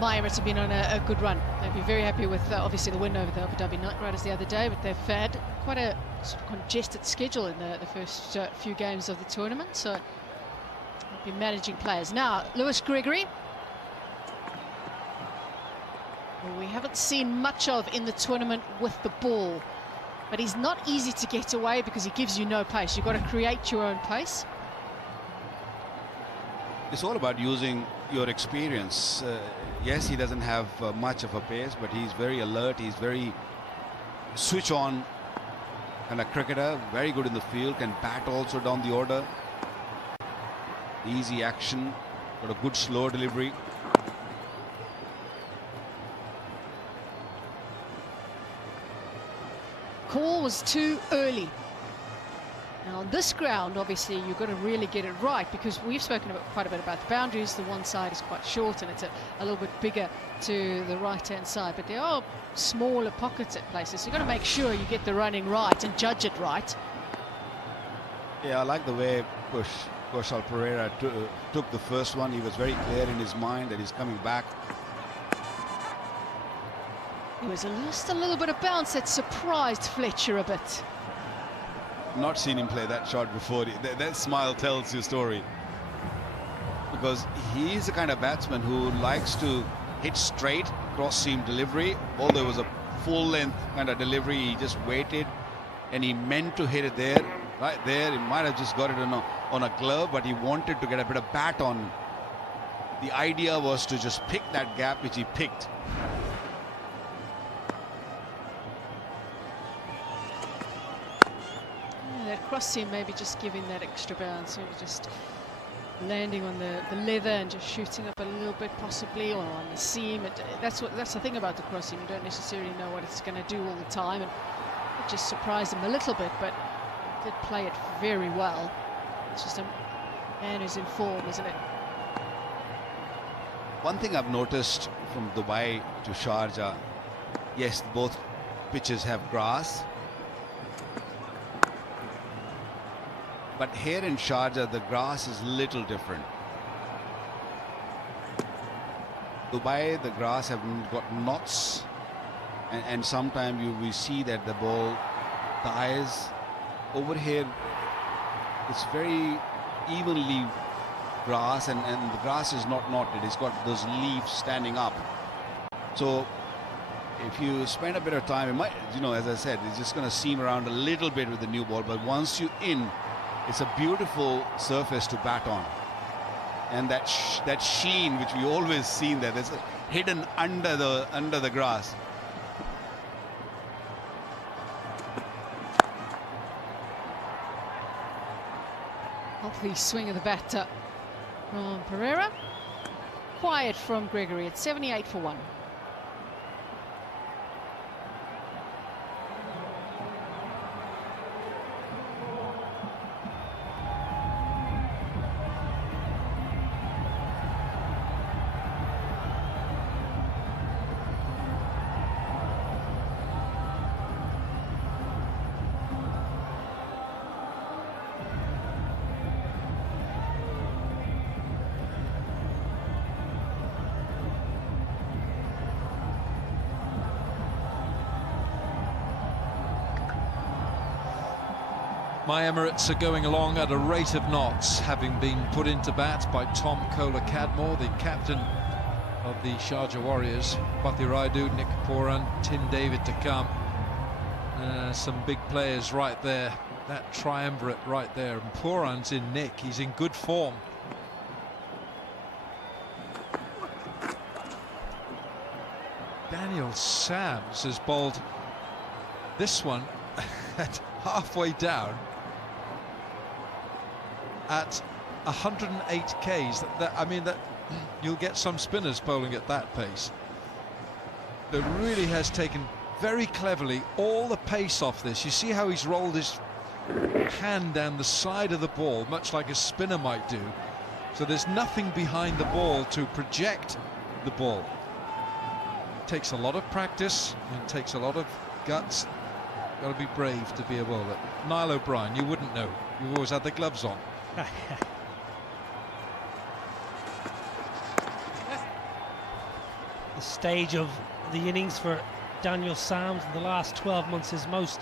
My Emirates have been on a good run. They've been very happy with obviously the win over the Abu Dhabi Knight Riders the other day, but they've had quite a sort of congested schedule in the first few games of the tournament, so they've been managing players. Now, Lewis Gregory, who we haven't seen much of in the tournament with the ball, but he's not easy to get away because he gives you no pace. You've got to create your own pace. It's all about using your experience. Yes, he doesn't have much of a pace, but he's very alert. He's very switch-on kind of cricketer. Very good in the field. Can bat also down the order. Easy action. Got a good slow delivery. Call was too early. Now on this ground, obviously, you've got to really get it right, because we've spoken quite a bit about the boundaries. The one side is quite short and it's a little bit bigger to the right-hand side, but there are smaller pockets at places. So you've got to make sure you get the running right and judge it right. Yeah, I like the way Kushal Pereira took the first one. He was very clear in his mind that he's coming back. There was just a little bit of bounce that surprised Fletcher a bit. Not seen him play that shot before. That smile tells your story, because he's the kind of batsman who likes to hit straight cross seam delivery. Although it was a full length kind of delivery, he just waited and he meant to hit it there, right there. He might have just got it on a glove, but he wanted to get a bit of bat on. The idea was to just pick that gap, which he picked. That cross seam maybe just giving that extra bounce, maybe just landing on the leather and just shooting up a little bit possibly, or on the seam. That's the thing about the cross seam. You don't necessarily know what it's going to do all the time, and it just surprised him a little bit, but he did play it very well. It's just a man who's in form, isn't it? One thing I've noticed from Dubai to Sharjah, yes, both pitches have grass. But here in Sharjah, the grass is little different. Dubai, the grass have got knots, and sometimes we see that the ball dies. Over here, it's very evenly grass, and the grass is not knotted. It's got those leaves standing up. So if you spend a bit of time, it might, you know, as I said, it's just going to seam around a little bit with the new ball. But once you're in, it's a beautiful surface to bat on, and that sheen which we always seen there, that's hidden under the grass. Lovely swing of the bat from Pereira. Quiet from Gregory at 78 for 1. My Emirates are going along at a rate of knots, having been put into bat by Tom Kohler-Cadmore, the captain of the Sharjah Warriors. Bati Raidu, Nick Poran, Tim David to come. Some big players right there. That triumvirate right there. And Poran's in nick. He's in good form. Daniel Sams has bowled this one at halfway down at 108 Ks. I mean, that you'll get some spinners bowling at that pace. It really has taken very cleverly all the pace off this. You see how he's rolled his hand down the side of the ball, much like a spinner might do. So there's nothing behind the ball to project the ball. It takes a lot of practice and it takes a lot of guts. Got to be brave to be a bowler. Niall O'Brien, you wouldn't know. You've always had the gloves on. The stage of the innings for Daniel Sams in the last 12 months, his most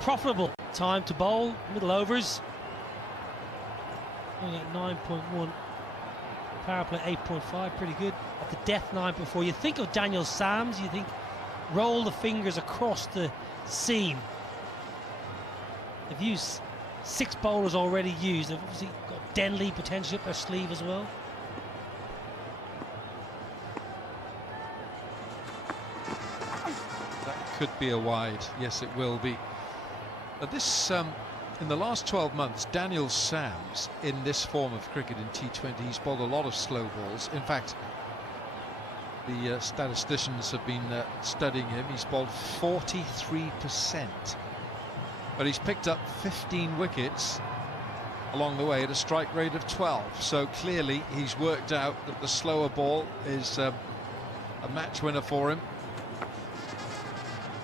profitable time to bowl, middle overs. Only at 9.1, power play 8.5, pretty good. At the death 9.4. You think of Daniel Sams, you think roll the fingers across the seam. They've used 6 bowlers already used. They've obviously got Denley potentially up their sleeve as well. Could be a wide. Yes, it will be. This in the last 12 months, Daniel Sams in this form of cricket in T20, he's bowled a lot of slow balls. In fact, the statisticians have been studying him. He's bowled 43%, but he's picked up 15 wickets along the way at a strike rate of 12. So clearly he's worked out that the slower ball is a match winner for him.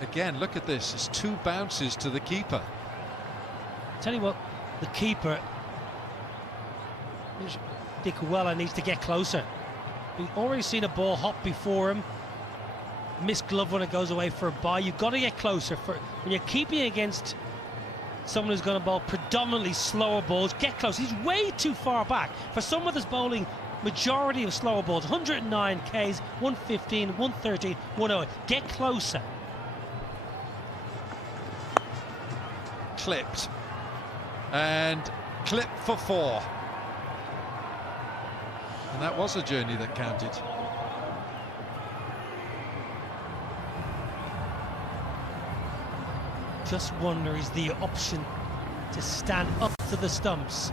Again, look at this. It's 2 bounces to the keeper. Tell you what, the keeper, Dick Weller, needs to get closer. We've already seen a ball hop before him. Missed glove when it goes away for a bye. You've got to get closer. When you're keeping against someone who's going to bowl predominantly slower balls, get close. He's way too far back for someone that's bowling majority of slower balls. 109 Ks, 115, 113, 108. Get closer. Clipped and clipped for 4, and that was a journey that counted. Just wonder, is the option to stand up to the stumps,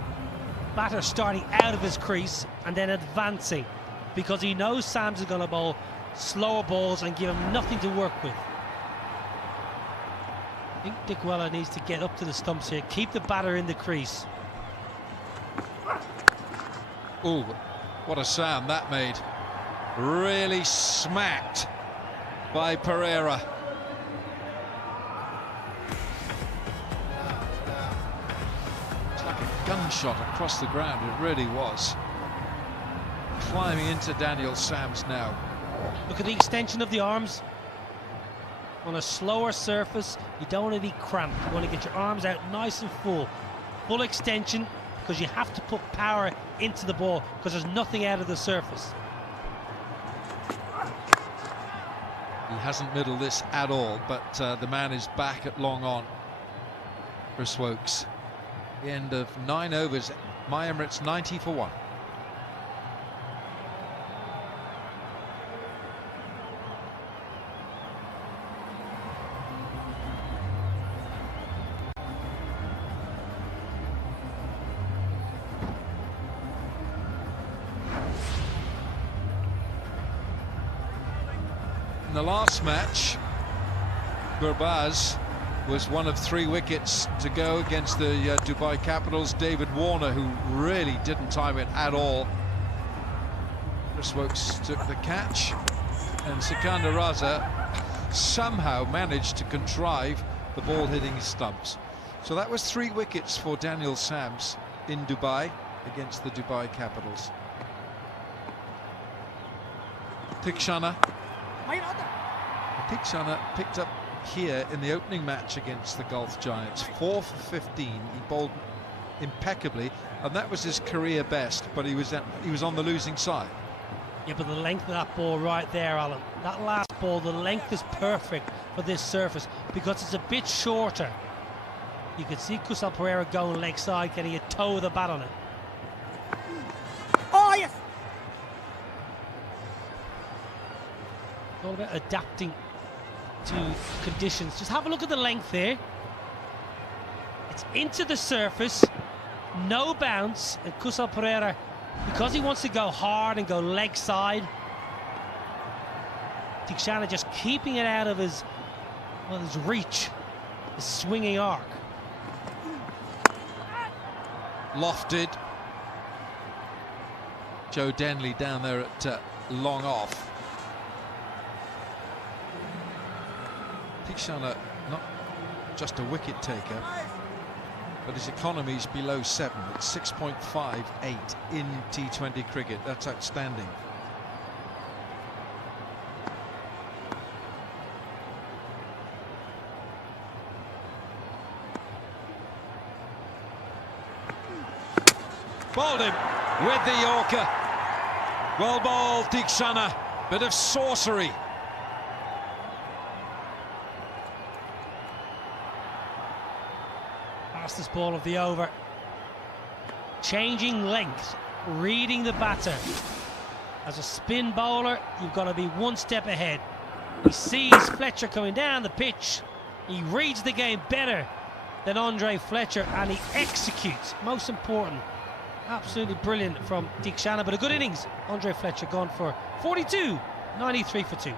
batter starting out of his crease and then advancing, because he knows Sams is going to bowl slower balls and give him nothing to work with. I think Dick Weller needs to get up to the stumps here, keep the batter in the crease. Oh, what a sound that made. Really smacked by Pereira. It's like a gunshot across the ground, it really was. Climbing into Daniel Sams now. Look at the extension of the arms. On a slower surface, you don't want to be cramped. You want to get your arms out nice and full. Full extension, because you have to put power into the ball, because there's nothing out of the surface. He hasn't middled this at all, but the man is back at long on for Swokes. The end of 9 overs, My Emirates 90 for 1. In the last match, Gurbaz was one of 3 wickets to go against the Dubai Capitals. David Warner, who really didn't time it at all. Chris Wokes took the catch, and Sikandar Raza somehow managed to contrive the ball hitting his stumps. So that was 3 wickets for Daniel Sams in Dubai against the Dubai Capitals. Tikshana. Tikshana picked up here in the opening match against the Gulf Giants, 4 for 15. He bowled impeccably, and that was his career best, but he was on the losing side. Yeah, but the length of that ball right there, Alan, that last ball, the length is perfect for this surface because it's a bit shorter. You could see Kusal Pereira going leg side, getting a toe of the bat on it. Oh, yes! It's all about adapting to conditions. Just have a look at the length there. It's into the surface, no bounce, and Kusal Pereira, because he wants to go hard and go leg side, Tikshana just keeping it out of his reach, his swinging arc. Lofted. Joe Denley down there at long off. Tikshana not just a wicket taker, but his economy is below 7 at 6.58 in T20 cricket. That's outstanding. Bowled him with the Yorker. Well bowled, Tikshana. Bit of sorcery. Fastest ball of the over. Changing length, reading the batter. As a spin bowler, you've got to be one step ahead. He sees Fletcher coming down the pitch. He reads the game better than Andre Fletcher, and he executes. Most important. Absolutely brilliant from Tikshana, but a good innings. Andre Fletcher gone for 42, 93 for 2.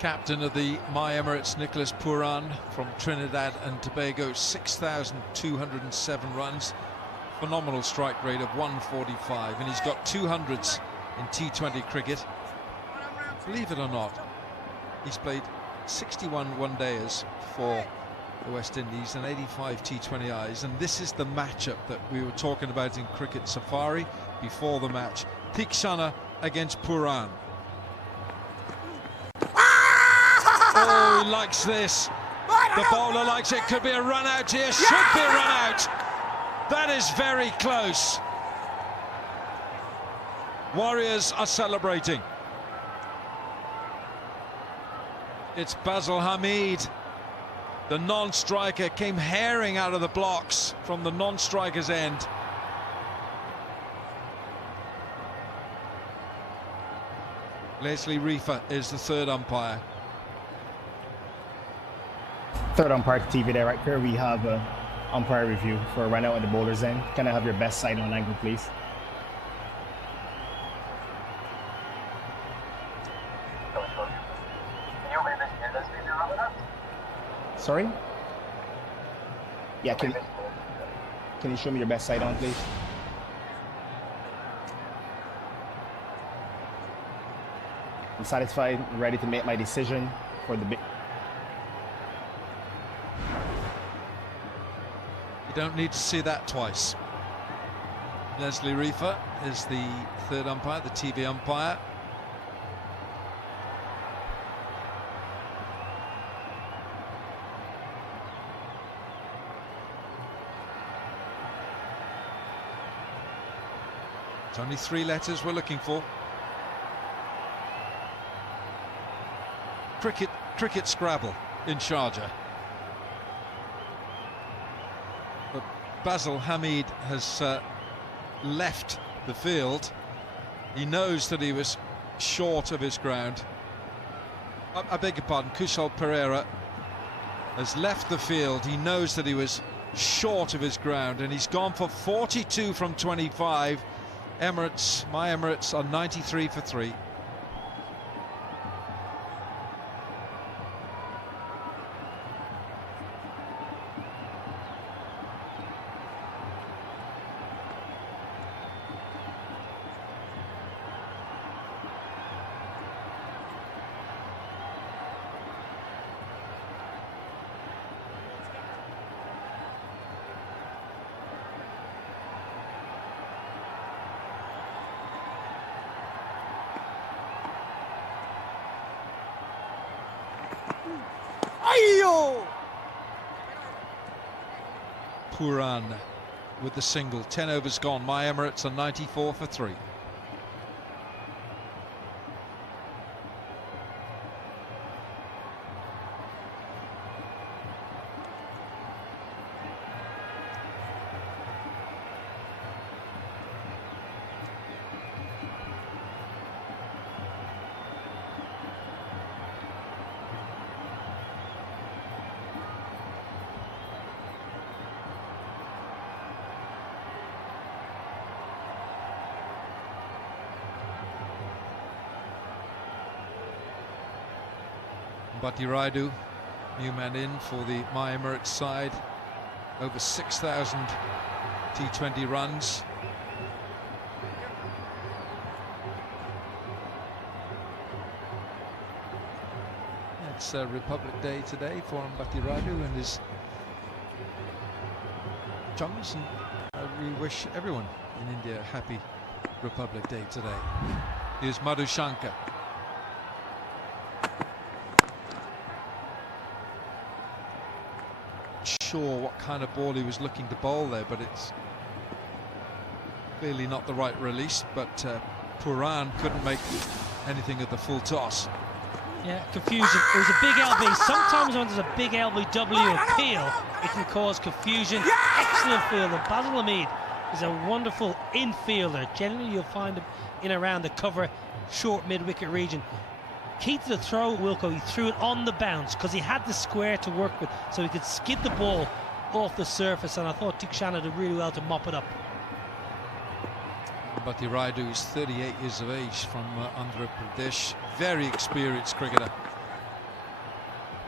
Captain of the My Emirates, Nicholas Pooran from Trinidad and Tobago, 6,207 runs, phenomenal strike rate of 145, and he's got 200s in T20 cricket. Believe it or not, he's played 61 one-dayers for the West Indies and 85 T20Is, and this is the matchup that we were talking about in Cricket Safari before the match. Tikshana against Pooran. Oh, he likes this. The bowler likes it. Could be a run out here. Should be a run out. That is very close. Warriors are celebrating. It's Basil Hamid. The non-striker came herring out of the blocks from the non-striker's end. Leslie Reefer is the third umpire. Third umpire TV there, right here. We have an umpire review for a run out at the bowler's end. Can I have your best side on angle, please? Sorry? Yeah, can you show me your best side on, please? I'm satisfied, ready to make my decision for the big. You don't need to see that twice. Leslie Reefer is the third umpire, the TV umpire. It's only 3 letters we're looking for. Cricket Scrabble in Sharjah. But Basil Hamid has left the field. He knows that he was short of his ground. I beg your pardon, Kushal Pereira has left the field. He knows that he was short of his ground, and he's gone for 42 from 25. Emirates, My Emirates are 93 for 3. Pooran with the single. 10 overs gone. My Emirates are 94 for 3. Ambati Raidu, new man in for the My Emirates side. Over 6,000 T20 runs. It's Republic Day today for Ambati Raidu and his chums, and we wish everyone in India a happy Republic Day today. Here's Madhushankar. Sure what kind of ball he was looking to bowl there, but it's clearly not the right release. But Puran couldn't make anything of the full toss. Yeah, confusion. It was a big LB. Sometimes when there's a big LBW appeal, it can cause confusion. Excellent fielder. Basil Hamid is a wonderful infielder. Generally, you'll find him in around the cover, short mid-wicket region. Key to the throw, Wilco, he threw it on the bounce because he had the square to work with, so he could skid the ball off the surface, and I thought Tikshana did really well to mop it up. Ambati Raidu is 38 years of age, from Andhra Pradesh. Very experienced cricketer.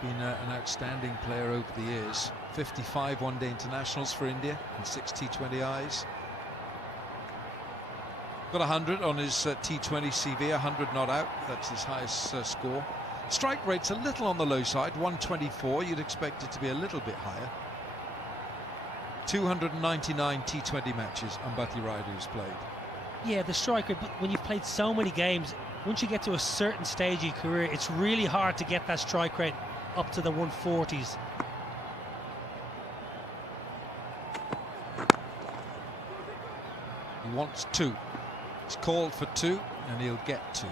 Been an outstanding player over the years. 55 one-day internationals for India and 6 T20Is. Got 100 on his T20 CV, 100 not out. That's his highest score. Strike rate's a little on the low side, 124. You'd expect it to be a little bit higher. 299 T20 matches Ambati Raidu's played. Yeah, the strike rate, but when you've played so many games, once you get to a certain stage of your career, it's really hard to get that strike rate up to the 140s. He wants 2. He's called for 2, and he'll get 2.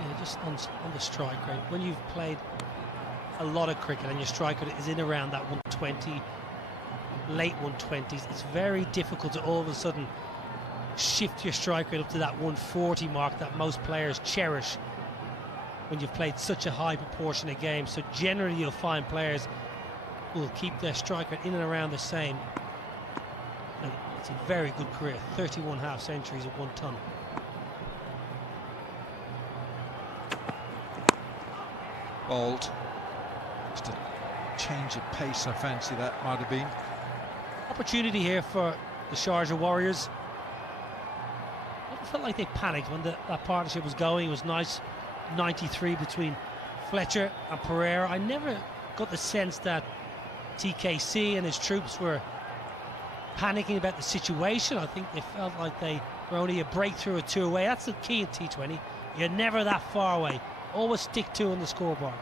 Yeah, just on the strike rate. When you've played a lot of cricket and your strike rate is in around that 120, late 120s, it's very difficult to all of a sudden shift your strike rate up to that 140 mark that most players cherish when you've played such a high proportion of games. So generally you'll find players will keep their strike rate in and around the same. And it's a very good career, 31 half centuries at 1 ton. Bowled. Just a change of pace, I fancy that might have been. Opportunity here for the Sharjah Warriors. It felt like they panicked when that partnership was going. It was nice 93 between Fletcher and Pereira. I never got the sense that TKC and his troops were panicking about the situation. I think they felt like they were only a breakthrough or 2 away. That's the key in T20. You're never that far away. Always stick 2 on the scoreboard.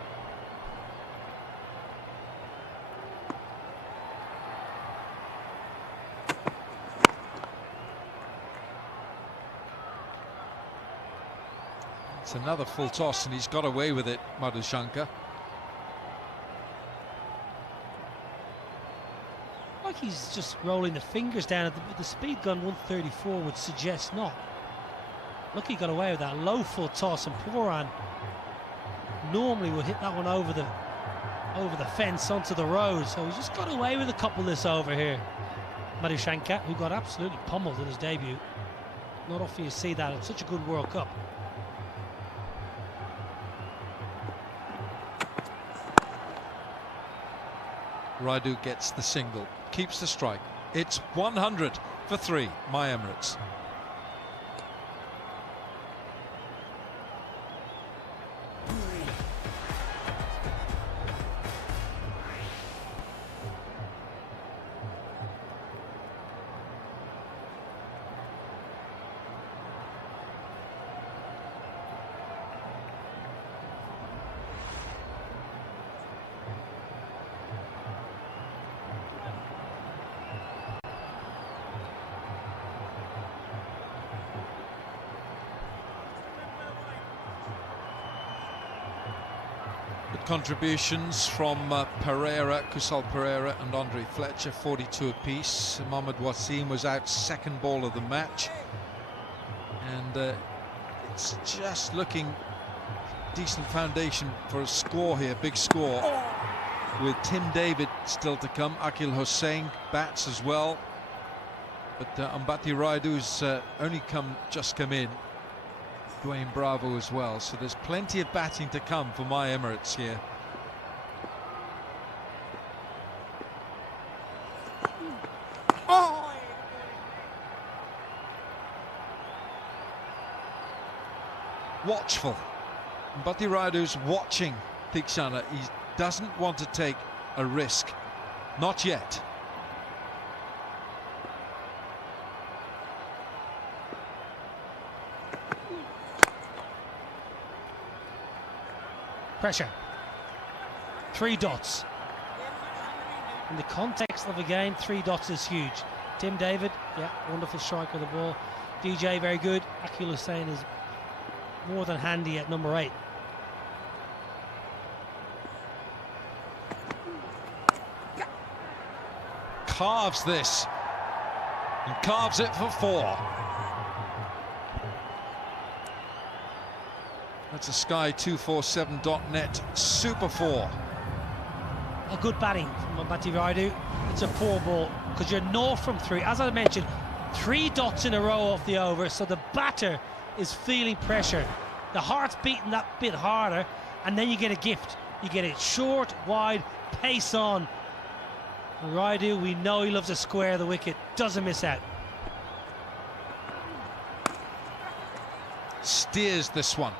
It's another full toss, and he's got away with it, Madhushankar. Like he's just rolling the fingers down at the speed gun 134 would suggest not. Look, he got away with that low full toss, and Puran normally would hit that one over the fence onto the road, so he's just got away with a couple this over here. Madhushankar, who got absolutely pummeled in his debut. Not often you see that in such a good World Cup. Raidu gets the single, keeps the strike. It's 100 for 3, My Emirates. Contributions from Pereira, Kusal Pereira and Andre Fletcher, 42 apiece. Mohammad Wasim was out second ball of the match, and it's just looking decent foundation for a score here, big score, with Tim David still to come. Akhil Hussain bats as well, but Ambati Raidu's only just come in. Dwayne Bravo as well. So there's plenty of batting to come for my Emirates here. Watchful. Ambati Rayudu's watching Theekshana. He doesn't want to take a risk. Not yet. Pressure. 3 dots. In the context of a game, 3 dots is huge. Tim David, yeah, wonderful strike of the ball. DJ, very good. Akil Hussain is more than handy at number 8. Carves this. And carves it for 4. That's a Sky247.net Super 4. A good batting from Ambati Rayudu. It's a poor ball because you're north from 3. As I mentioned, 3 dots in a row off the over, so the batter is feeling pressure. The heart's beating that bit harder, and then you get a gift. You get it short, wide, pace on. And Rayudu, we know he loves to square the wicket, doesn't miss out. Steers this one.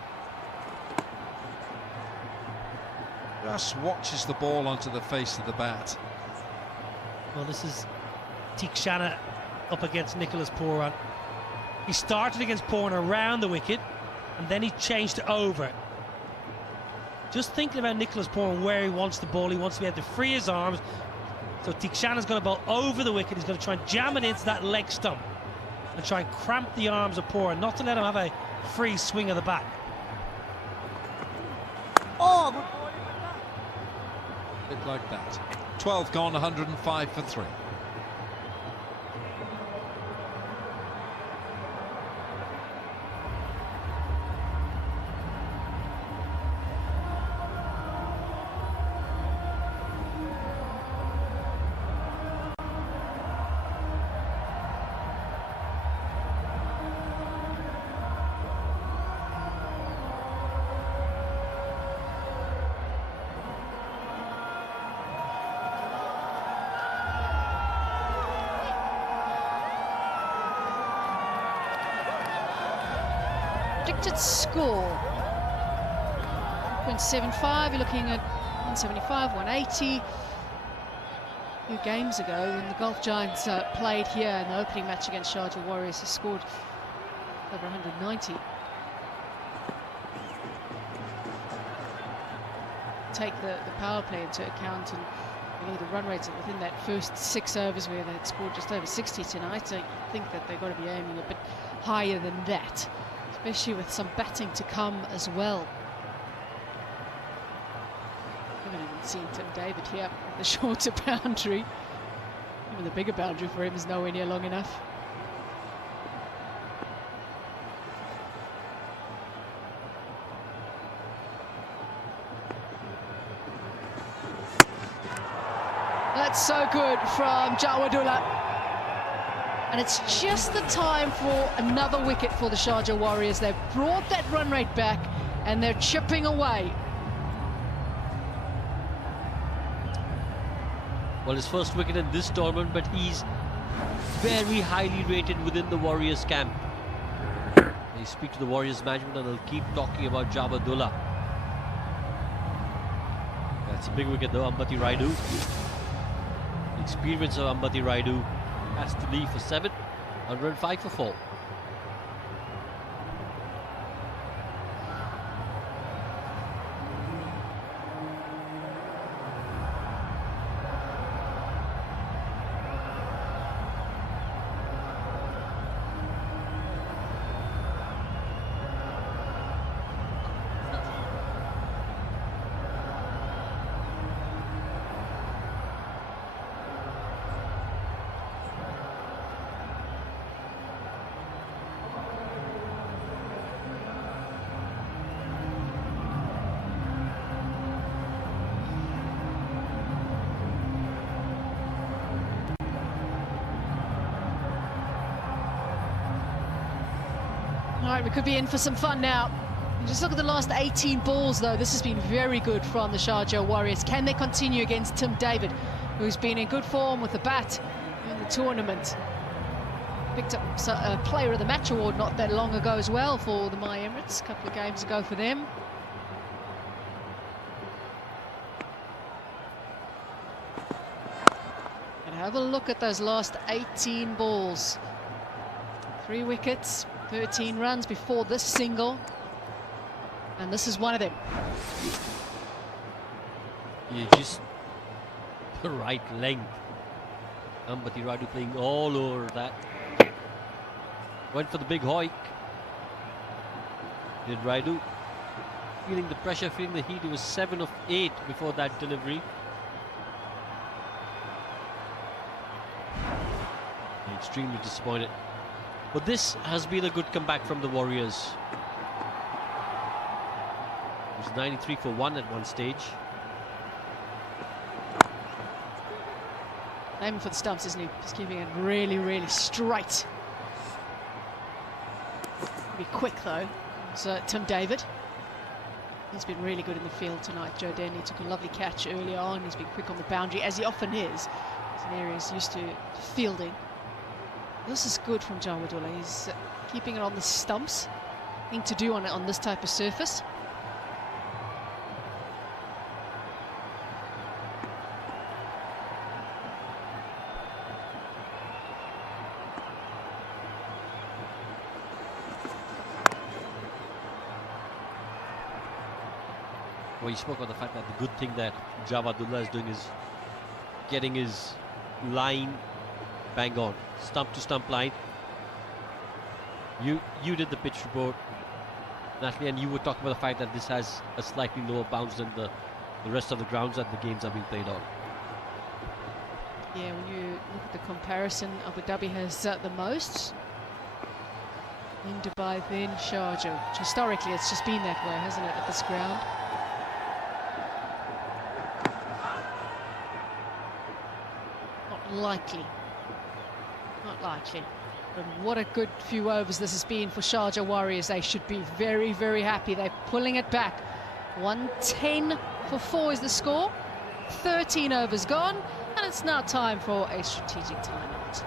Just watches the ball onto the face of the bat. Well, this is Theekshana up against Nicholas Pooran. He started against Pooran around the wicket, and then he changed to over. Just thinking about Nicholas Pooran, where he wants the ball, he wants to be able to free his arms. So Theekshana's going to bowl over the wicket. He's going to try and jam it into that leg stump and try and cramp the arms of Pooran, not to let him have a free swing of the bat. Oh, good. Bit like that. 12 gone, 105 for 3. Predicted score 1.75. You're looking at 175, 180. A few games ago, when the Gulf Giants played here in the opening match against Sharjah Warriors, he scored over 190. Take the power play into account, and you know, the run rates within that first 6 overs where they had scored just over 60 tonight, so you think that they've got to be aiming a bit higher than that, especially with some batting to come as well. I haven't even seen Tim David here at the shorter boundary. Even the bigger boundary for him is nowhere near long enough. That's so good from Jawadullah. And it's just the time for another wicket for the Sharjah Warriors. They've brought that run rate back and they're chipping away. Well, his first wicket in this tournament, but he's very highly rated within the Warriors camp. They speak to the Warriors management and they'll keep talking about Jawadullah. That's a big wicket though, Ambati Rayudu. The experience of Ambati Rayudu has to leave for 7, 105 for 4. right, we could be in for some fun now. Just look at the last 18 balls, though. This has been very good from the Sharjah Warriors. Can they continue against Tim David, who's been in good form with the bat in the tournament? Picked up a Player of the Match award not that long ago as well for the Emirates, a couple of games ago for them. And have a look at those last 18 balls. 3 wickets, 13 runs before this single. And this is one of them. Yeah, just the right length. Ambati Radu playing all over that. Went for the big hoik. Did Radu. Feeling the pressure, feeling the heat. It was 7 of 8 before that delivery. Extremely disappointed. But this has been a good comeback from the Warriors. It was 93 for 1 at one stage. Aiming for the stumps, isn't he? Just keeping it really, really straight. Be quick though. So Tim David. He's been really good in the field tonight. Joe Denny took a lovely catch early on. He's been quick on the boundary, as he often is. He's an area he's used to fielding. This is good from Jawadullah. He's keeping it on the stumps. Thing to do on this type of surface. Well, you spoke about the fact that the good thing that Jawadullah is doing is getting his line bang on, stump to stump line. You did the pitch report, Natalie, and you were talking about the fact that this has a slightly lower bounce than the rest of the grounds that the games are being played on. Yeah, when you look at the comparison, Abu Dhabi has the most. In Dubai, then Sharjah. Historically, it's just been that way, hasn't it, at this ground? Likely. Not likely. But what a good few overs this has been for Sharjah Warriors. They should be very, very happy. They're pulling it back. 110 for 4 is the score. 13 overs gone. And it's now time for a strategic timeout.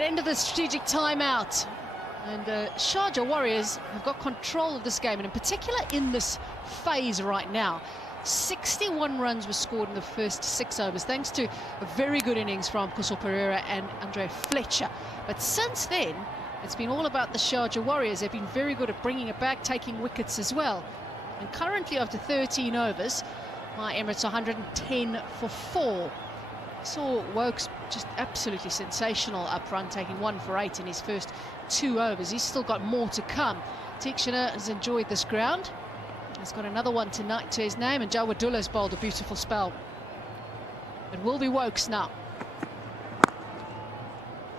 Right, end of the strategic timeout. And Sharjah Warriors have got control of this game, and in particular in this phase right now. 61 runs were scored in the first 6 overs, thanks to a very good innings from Kusal Pereira and Andre Fletcher. But since then, it's been all about the Sharjah Warriors. They've been very good at bringing it back, taking wickets as well. And currently, after 13 overs, my Emirates 110 for 4. Saw Wokes just absolutely sensational up front, taking 1 for 8 in his first 2 overs. He's still got more to come. Tikshana has enjoyed this ground. He's got another one tonight to his name, and Jawadullah's bowled a beautiful spell. It will be Wokes now.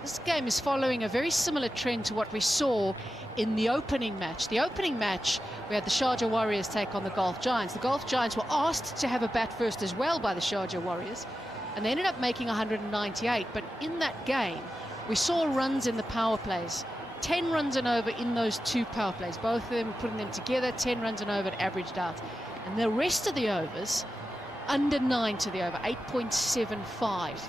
This game is following a very similar trend to what we saw in the opening match. The opening match, we had the Sharjah Warriors take on the Gulf Giants. The Gulf Giants were asked to have a bat first as well by the Sharjah Warriors, and they ended up making 198. But in that game, we saw runs in the power plays. 10 runs and over in those 2 power plays. Both of them putting them together, 10 runs and over, averaged out. And the rest of the overs, under 9 to the over, 8.75.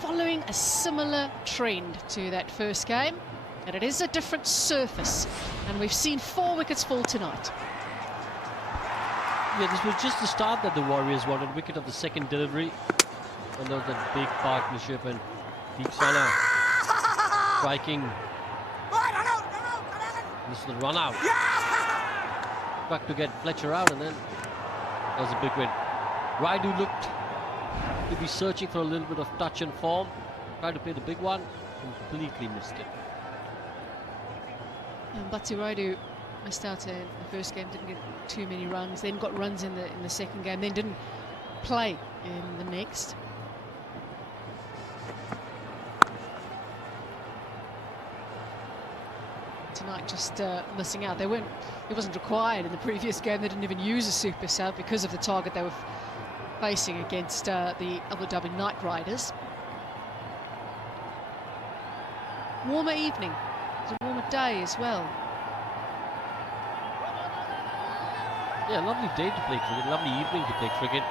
Following a similar trend to that first game, and it is a different surface, and we've seen 4 wickets fall tonight. Yeah, this was just the start that the Warriors wanted. Wicket of the second delivery, and there was that big partnership, and Tikshana striking. This is the run out. Back to get Fletcher out, and then that was a big win. Raidu looked to be searching for a little bit of touch and form, tried to play the big one, completely missed it. And Bati Raidu missed out in the first game, didn't get too many runs, then got runs in the second game, then didn't play in the next. Tonight just missing out. It wasn't required in the previous game. They didn't even use a super sub because of the target they were facing against the Abu Dhabi Knight Riders. Warmer evening. It's a warmer day as well. Yeah, lovely day to play cricket, lovely evening to play cricket.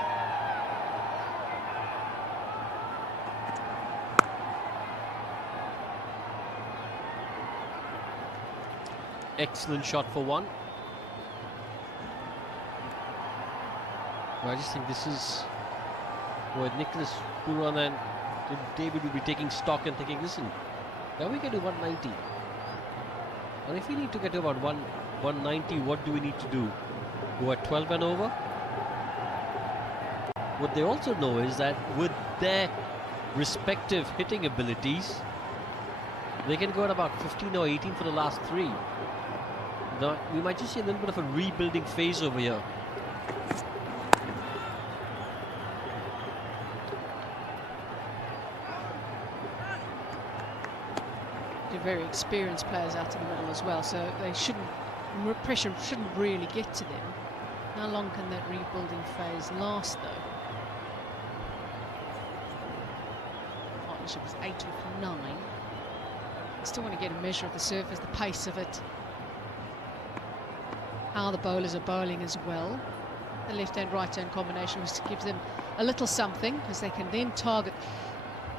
Excellent shot for 1. I just think this is where Nicholas Puran and David will be taking stock and thinking, listen, now we get to 190. And if we need to get to about 190, what do we need to do? Go at 12 and over? What they also know is that with their respective hitting abilities, they can go at about 15 or 18 for the last 3. Now, we might just see a little bit of a rebuilding phase over here. They're very experienced players out in the middle as well, so they pressure shouldn't really get to them. How long can that rebuilding phase last, though? Partnership was 8 of 9. Still want to get a measure of the surface, the pace of it, how the bowlers are bowling as well. The left-hand, right-hand combination gives them a little something, because they can then target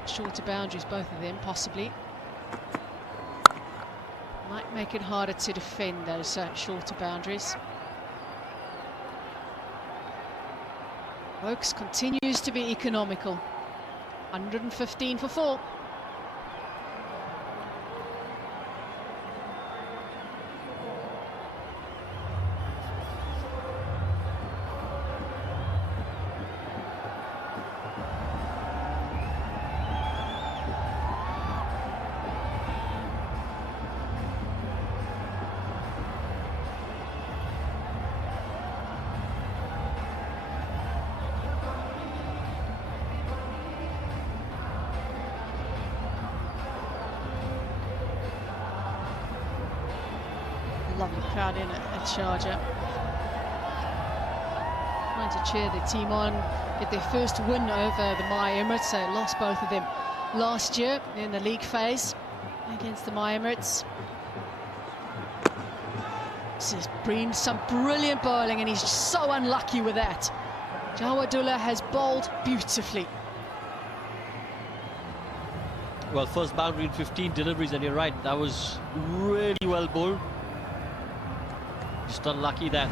shorter boundaries, both of them, possibly. Might make it harder to defend those shorter boundaries. Wokes continues to be economical. 115 for 4. Lovely crowd in at Sharjah. Trying to cheer their team on, get their first win over the Emirates. They lost both of them last year in the league phase against the Emirates. This has been some brilliant bowling, and he's so unlucky with that. Jawadullah has bowled beautifully. Well, first boundary in 15 deliveries, and you're right, that was really well bowled. Just unlucky that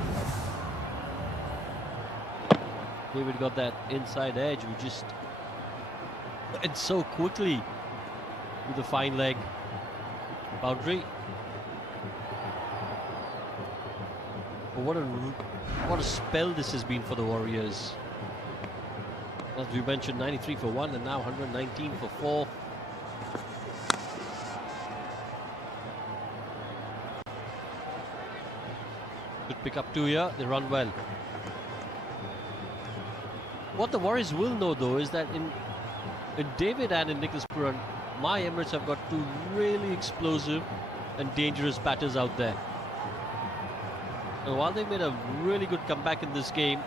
David got that inside edge. We just went so quickly with the fine leg boundary. But what a spell this has been for the Warriors. As we mentioned, 93 for 1 and now 119 for 4. Good pick up 2 here, they run well. What the Warriors will know though is that in David and in Nicholas Pooran, my Emirates have got 2 really explosive and dangerous batters out there. And while they made a really good comeback in this game,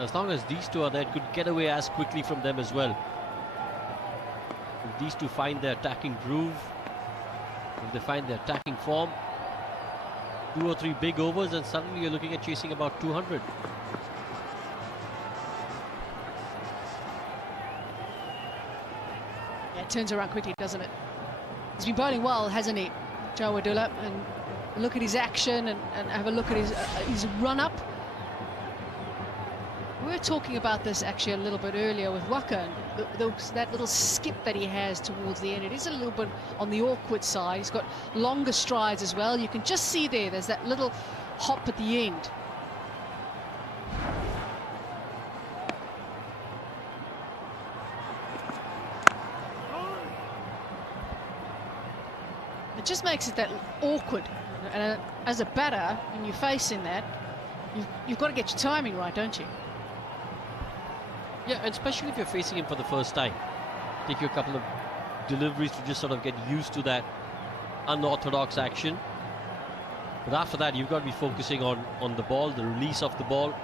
as long as these 2 are there, it could get away as quickly from them as well. If these 2 find their attacking groove, if they find their attacking form, 2 or 3 big overs, and suddenly you're looking at chasing about 200. Yeah, it turns around quickly, doesn't it? He's been bowling well, hasn't he, Joe Wadula? And look at his action and have a look at his run-up. We were talking about this actually a little bit earlier with Waka, and that little skip that he has towards the end. It is a little bit on the awkward side. He's got longer strides as well. You can just see there's that little hop at the end. It just makes it that awkward. And as a batter, when you're facing that, you've got to get your timing right, don't you? Yeah, and especially if you're facing him for the first time. Take you a couple of deliveries to just sort of get used to that unorthodox action. But after that, you've got to be focusing on the ball, the release of the ball.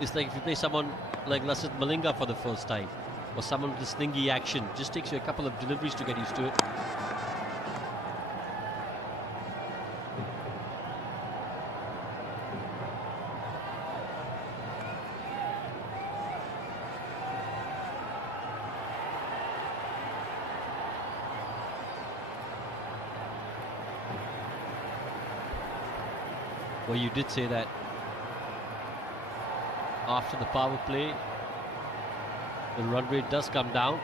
It's like if you play someone like Lasith Malinga for the first time, or someone with the slingy action, just takes you a couple of deliveries to get used to it. Well, you did say that after the power play, the run rate does come down.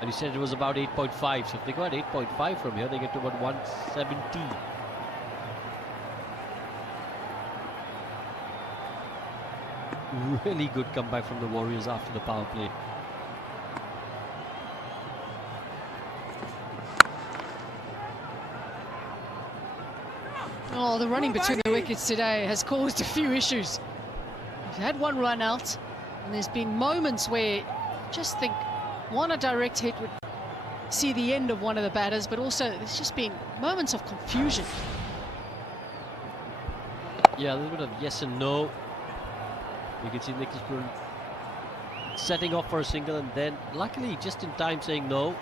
And you said it was about 8.5. So if they got 8.5 from here, they get to about 170. Really good comeback from the Warriors after the power play. Oh, the running between the wickets today has caused a few issues. We've had 1 run out, and there's been moments where just think a direct hit would see the end of one of the batters, but also there's just been moments of confusion. Yeah, a little bit of yes and no. You can see Nicholas Pooran setting off for a single, and then luckily just in time saying no.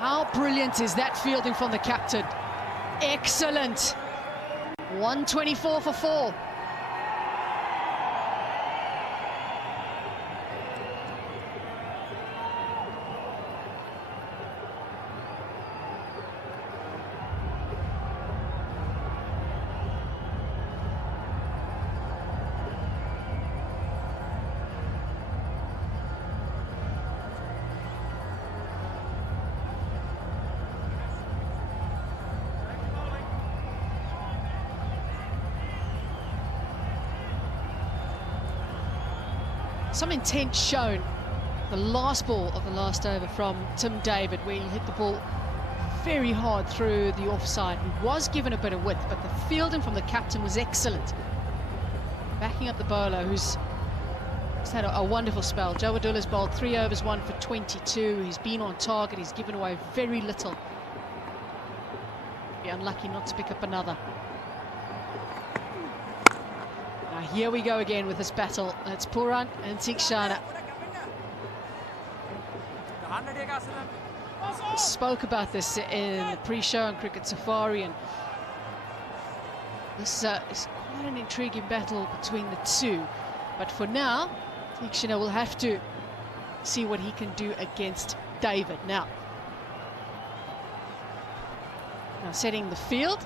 How brilliant is that fielding from the captain? Excellent. 124 for 4. Some intent shown. The last ball of the last over from Tim David, where he hit the ball very hard through the offside. He was given a bit of width, but the fielding from the captain was excellent. Backing up the bowler, who's had a wonderful spell. Joe Wadula's bowled 3 overs, 1 for 22. He's been on target. He's given away very little. Be unlucky not to pick up another. Now here we go again with this battle. It's Pooran and Theekshana. We spoke about this in the pre-show on Cricket Safari, and this is quite an intriguing battle between the two. But for now, Teekshana will have to see what he can do against David. Now setting the field,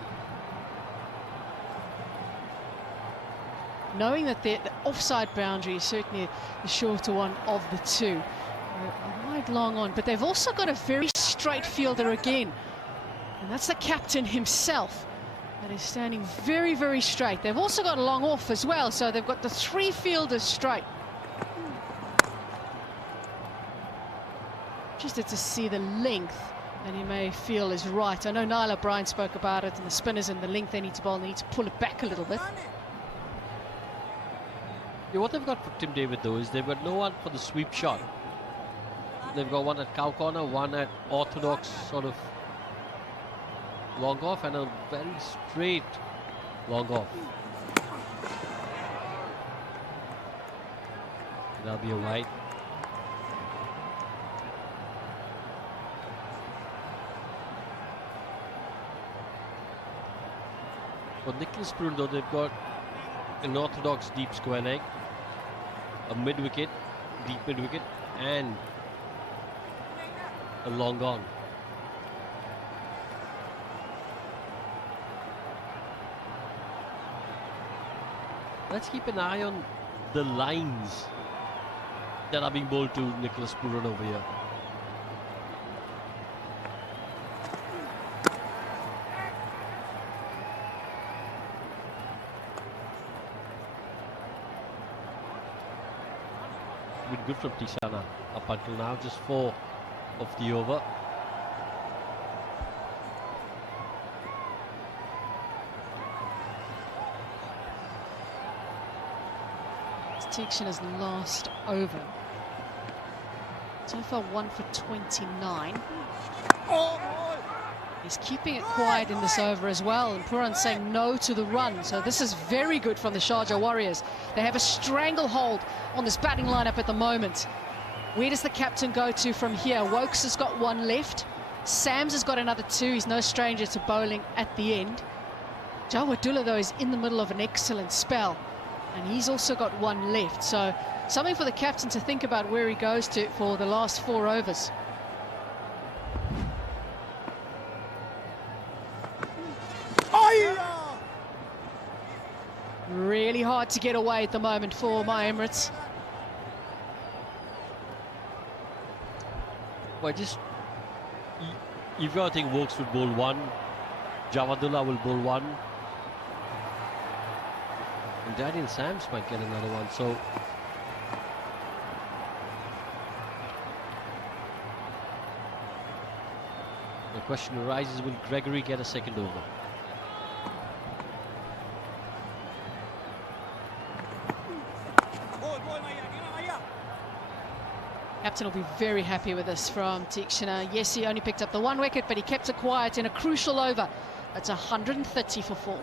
knowing that the offside boundary is certainly the shorter one of the two. A wide long on, but they've also got a very straight fielder again, and that's the captain himself that is standing very, very straight. They've also got long off as well, so they've got the three fielders straight. Interested to see the length that he may feel is right. I know Nyla Bryan spoke about it, and the spinners and the length they need to bowl, they need to pull it back a little bit. Yeah, what they've got for Tim David though is they've got no one for the sweep shot. They've got one at cow corner, one at orthodox sort of long off, and a very straight long off. That'll be a wide. For Nicholas Poole though, they've got an orthodox deep square leg, a mid wicket, deep mid wicket, and a long on. Let's keep an eye on the lines that are being bowled to Nicholas Poole over here. Been good from Teekshana up until now, just 4 of the over. It's Teekshana's last over. So far 1 for 29. He's keeping it quiet in this over as well, and Puran saying no to the run. So this is very good from the Sharjah Warriors. They have a stranglehold on this batting lineup at the moment. Where does the captain go to from here? Wokes has got 1 left. Sams has got another 2. He's no stranger to bowling at the end. Jawadullah, though, is in the middle of an excellent spell, and he's also got 1 left. So something for the captain to think about where he goes to for the last 4 overs. Really hard to get away at the moment for my Emirates. Well, you've got to think Wokes will bowl 1, Jawadullah will bowl 1, and Daniel Sams might get another one. So the question arises, will Gregory get a second over? Captain will be very happy with this from Teekshana. Yes, he only picked up the 1 wicket, but he kept it quiet in a crucial over. That's 130 for 4.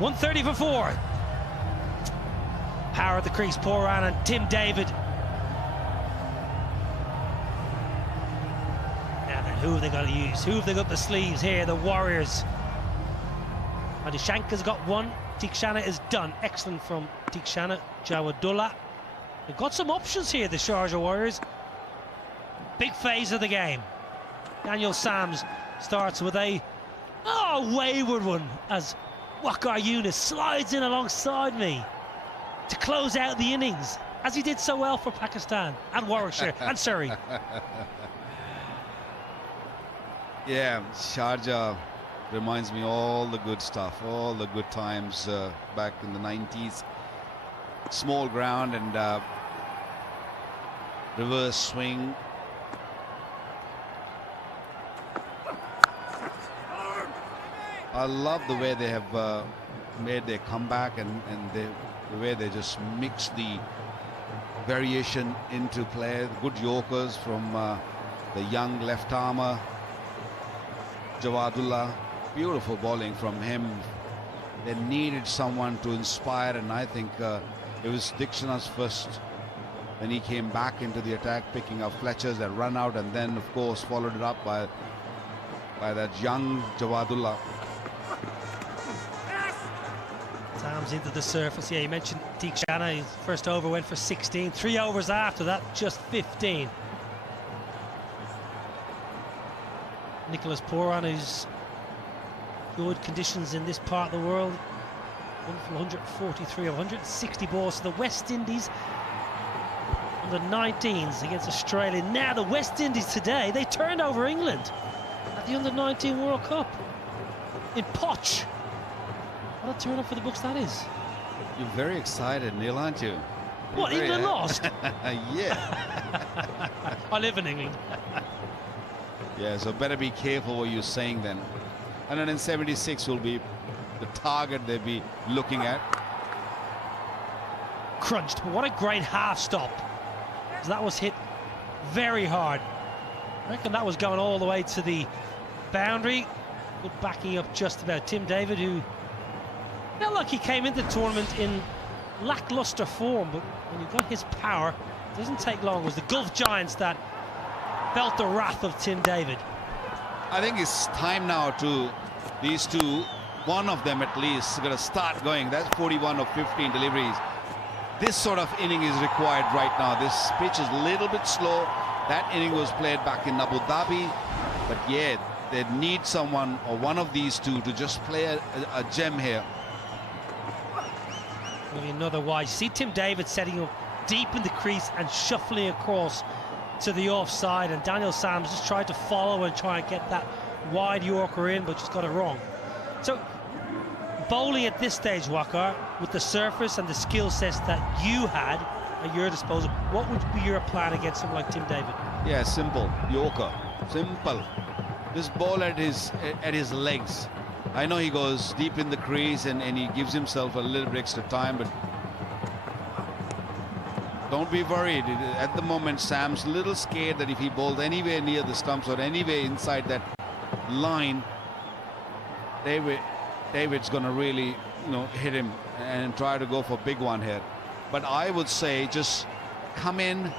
.130 for 4. Power at the crease, Puran and Tim David. Now then, who have they got to use? Who have they got the sleeves here? The Warriors. Madishanka's got 1. Teekshana is done. Excellent from Teekshana. Jawadullah. They've got some options here, the Sharjah Warriors. Big phase of the game. Daniel Sams starts with a wayward one as Waqar Younis slides in alongside me to close out the innings, as he did so well for Pakistan and Warwickshire and Surrey. Yeah, Sharjah reminds me all the good stuff, all the good times back in the 90s. small ground and reverse swing. I love the way they have made their comeback and the way they just mix the variation into play. Good Yorkers from the young left armour Jawadullah. Beautiful bowling from him. They needed someone to inspire, and I think it was Dikshana's first when he came back into the attack, picking up Fletcher's that run out, and then of course followed it up by that young Jawadullah. Sam's into the surface. Yeah, you mentioned Dikshana. His first over went for 16. 3 overs after that, just 15. Nicholas Pooran, who's good conditions in this part of the world. Wonderful 143 of 160 balls to the West Indies under 19s against Australia. Now the West Indies today, they turned over England at the under 19 World Cup in Poch. What a turn up for the books that is. You're very excited, Neil, aren't you? What, England lost? Yeah. I live in England. Yeah, so better be careful what you're saying then. 176 will be the target they'll be looking at. Crunched, but what a great half stop. That was hit very hard. I reckon that was going all the way to the boundary. Good backing up just about. Tim David, who felt like he came into the tournament in lackluster form, but when you got his power, it doesn't take long. It was the Gulf Giants that felt the wrath of Tim David. I think it's time now to these two, one of them at least, is going to start going. That's 41 of 15 deliveries. This sort of inning is required right now. This pitch is a little bit slow. That inning was played back in Abu Dhabi. But yeah, they need someone or one of these two to just play a gem here. Maybe another wide. See Tim David setting up deep in the crease and shuffling across to the offside, and Daniel Sams just tried to follow and try and get that wide Yorker in, but just got it wrong. So bowling at this stage, Waqar, with the surface and the skill sets that you had at your disposal, what would be your plan against someone like Tim David? Yeah, simple. Yorker. Simple. This ball at his legs. I know he goes deep in the crease and he gives himself a little bit extra time, but don't be worried. At the moment, Sam's a little scared that if he bowls anywhere near the stumps or anywhere inside that line, David's going to really, hit him and try to go for a big one here. But I would say just come in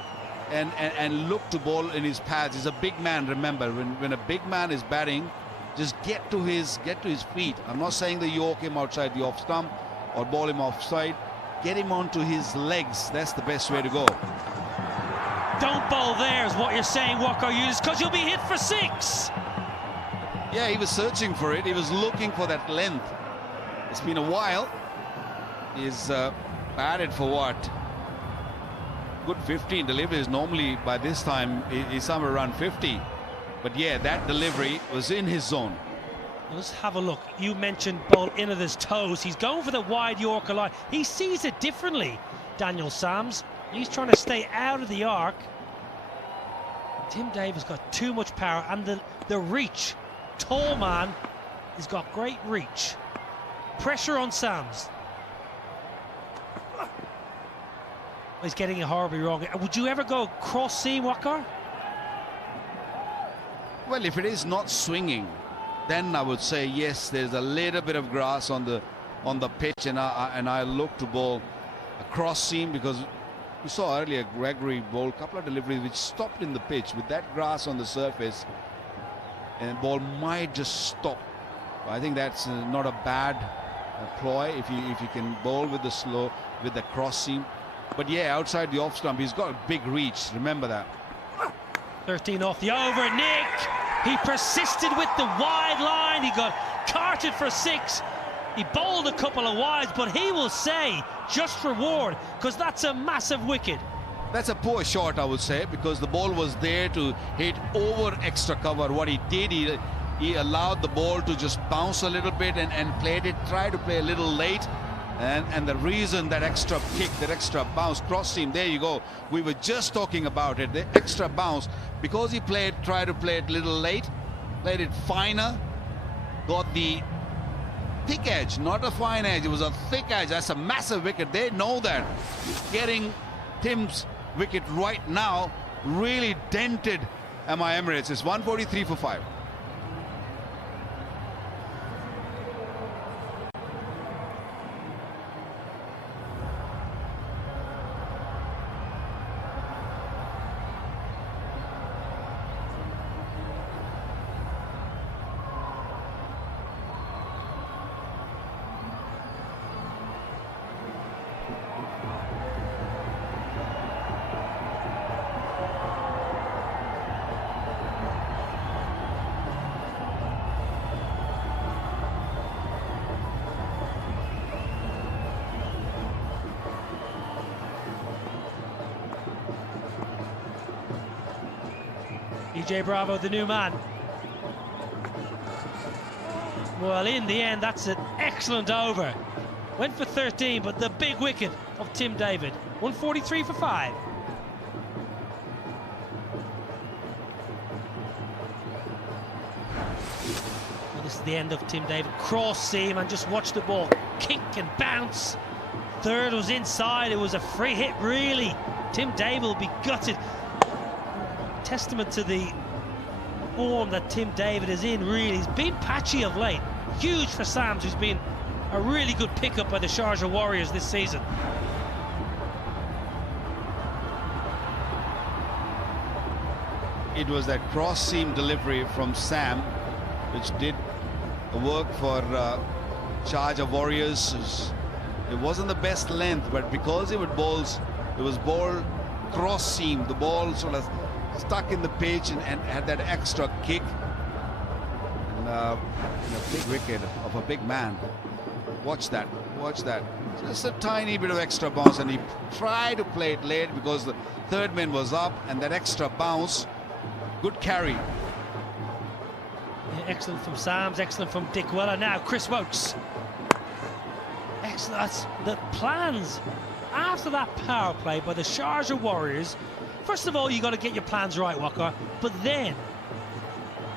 and look to bowl in his pads. He's a big man. Remember, when a big man is batting, just get to his feet. I'm not saying that York him outside the off stump or bowl him offside. Get him onto his legs. That's the best way to go. Don't bowl there is what you're saying, Waqar Younis, because you'll be hit for 6. Yeah, he was searching for it. He was looking for that length. It's been a while. He's batted for what? Good 15 deliveries. Normally by this time he's somewhere around 50. But yeah, that delivery was in his zone. Let's have a look. You mentioned ball in at his toes. He's going for the wide Yorker line. He sees it differently, Daniel Sams. He's trying to stay out of the arc. Tim Davis got too much power, and the reach. Tall man, he's got great reach. Pressure on Sams. He's getting it horribly wrong. Would you ever go cross seam, Waqar? Well, if it is not swinging, then I would say yes, there's a little bit of grass on the pitch, and I look to bowl a cross seam, because we saw earlier Gregory bowl a couple of deliveries which stopped in the pitch with that grass on the surface, and ball might just stop. I think that's not a bad ploy if you can bowl with the cross seam. But yeah, outside the off stump, he's got a big reach. Remember that. 13 off the over. Nick, he persisted with the wide line. He got carted for 6. He bowled a couple of wides, but he will say just reward, because that's a massive wicket. That's a poor shot, I would say, because the ball was there to hit over extra cover. What he did, he allowed the ball to just bounce a little bit and tried to play a little late. And the reason that extra kick, that extra bounce, cross seam, there you go. We were just talking about it, the extra bounce, because he tried to play it a little late, played it finer, got the thick edge, not a fine edge, it was a thick edge. That's a massive wicket. They know that. Getting Tim's wicket right now really dented Emirates. It's 143 for 5. EJ Bravo, the new man. Well, in the end, that's an excellent over. Went for 13, but the big wicket of Tim David. 143 for 5. Well, this is the end of Tim David. Cross seam, and just watch the ball kick and bounce. Third was inside. It was a free hit, really. Tim David will be gutted. Testament to the form that Tim David is in, really. He's been patchy of late. Huge for Sams, who's been a really good pickup by the Sharjah Warriors this season. It was that cross seam delivery from Sam which did work for Sharjah Warriors. It wasn't the best length, but because it was ball cross seam, the ball sort of stuck in the pitch and had that extra kick. And a big wicket of a big man. Watch that, watch that. Just a tiny bit of extra bounce, and he tried to play it late because the third man was up, and that extra bounce, good carry. Yeah, excellent from Sams, excellent from Dick Weller. Now Chris Wokes. Excellent. That's the plans after that power play by the Sharjah Warriors. First of all, you got to get your plans right, Walker. But then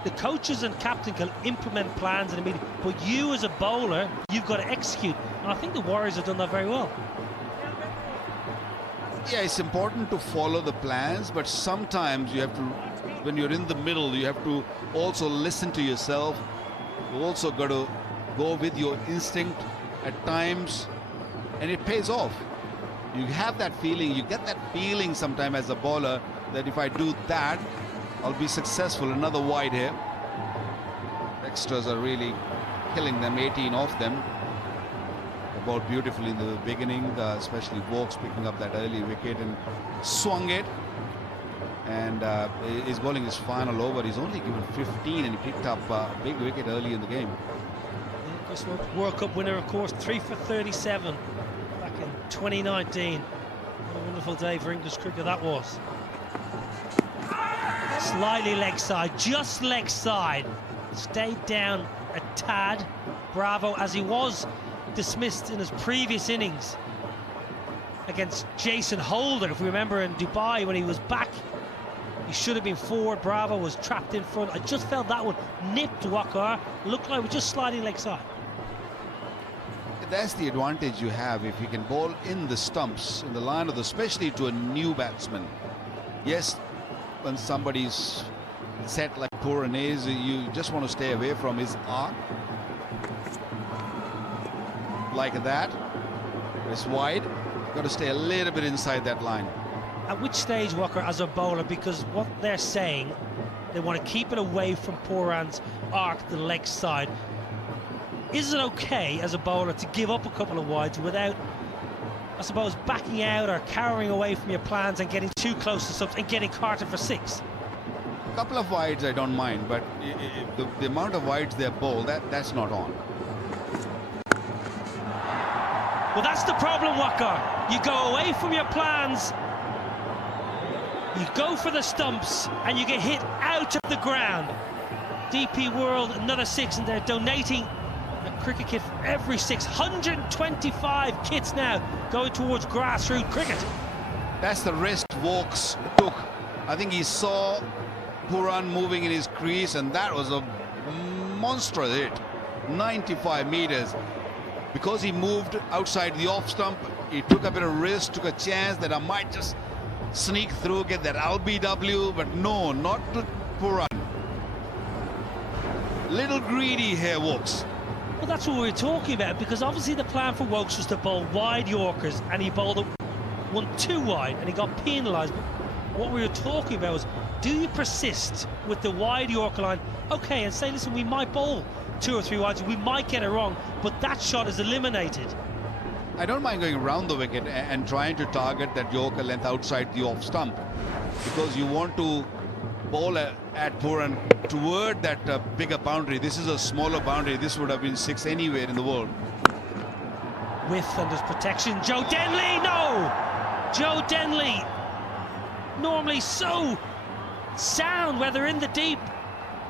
the coaches and captain can implement plans in a meeting. But you, as a bowler, you've got to execute. And I think the Warriors have done that very well. Yeah, it's important to follow the plans, but sometimes you have to, when you're in the middle, you have to also listen to yourself. You also got to go with your instinct at times, and it pays off. You have that feeling, you get that feeling sometime as a bowler that if I do that, I'll be successful. Another wide here. Extras are really killing them, 18 off them. The ball beautifully in the beginning, especially Wokes picking up that early wicket and swung it. And he's bowling his final over. He's only given 15 and he picked up a big wicket early in the game. Chris Wokes, World Cup winner, of course, 3 for 37. In 2019. What a wonderful day for English cricket that was. Slightly leg side, just leg side. Stayed down a tad. Bravo, as he was dismissed in his previous innings against Jason Holder, if we remember, in Dubai when he was back. He should have been forward. Bravo was trapped in front. I just felt that one nipped Walker. Looked like it was just sliding leg side. That's the advantage you have if you can bowl in the stumps, in the line of the, especially to a new batsman. Yes, when somebody's set like Pooran is, you just want to stay away from his arc. Like that. It's wide. Got to stay a little bit inside that line. At which stage, Walker, as a bowler, because what they're saying, they want to keep it away from Pooran's arc, the leg side. Is it okay as a bowler to give up a couple of wides without, I suppose, backing out or carrying away from your plans and getting too close to something and getting carted for 6? A couple of wides I don't mind, but the amount of wides they're bowled, that's not on. Well, that's the problem, Walker. You go away from your plans, you go for the stumps, and you get hit out of the ground. DP World, another 6, and they're donating A cricket kit for every 625 kits now going towards grassroots cricket. That's the risk Vokes took. I think he saw Pooran moving in his crease, and that was a monstrous hit. 95 meters. Because he moved outside the off stump, he took a bit of risk, took a chance that I might just sneak through, get that LBW, but no, not to Pooran. Little greedy here, Vokes. Well, that's what we were talking about, because obviously the plan for Vokes was to bowl wide Yorkers, and he bowled one too wide, and he got penalised. But what we were talking about was, do you persist with the wide Yorker line, okay, and say, listen, we might bowl 2 or 3 wides, we might get it wrong, but that shot is eliminated. I don't mind going around the wicket and trying to target that Yorker length outside the off stump, because you want to bowl at Pooran toward that bigger boundary. This is a smaller boundary. This would have been 6 anywhere in the world. Width and there's protection. Joe Denley, no! Joe Denley, normally so sound, whether in the deep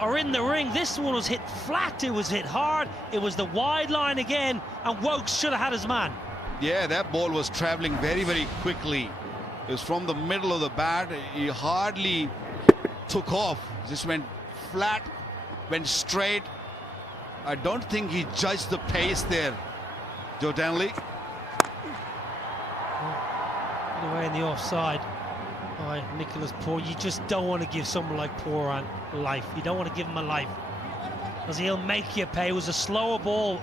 or in the ring. This one was hit flat, it was hit hard, it was the wide line again, and Vokes should have had his man. Yeah, that ball was travelling very, very quickly. It was from the middle of the bat. He hardly took off, just went flat, went straight. I don't think he judged the pace there, Joe Denley. Put away in the offside by Nicholas Poor. You just don't want to give someone like Pooran life. You don't want to give him a life, because he'll make you pay. It was a slower ball.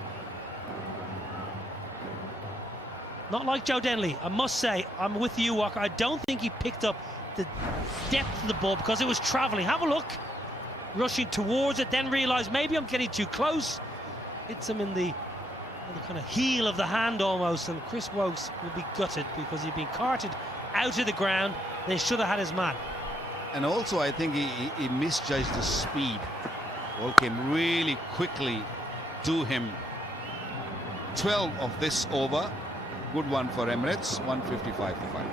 Not like Joe Denley. I must say, I'm with you, Walker. I don't think he picked up the depth of the ball because it was travelling. Have a look. Rushing towards it, then realised maybe I'm getting too close. Hits him in the kind of heel of the hand almost, and Chris Vokes will be gutted because he'd been carted out of the ground. They should have had his man. And also, I think he misjudged the speed. Ball came really quickly to him. 12 of this over. Good one for Emirates, 155 for 5.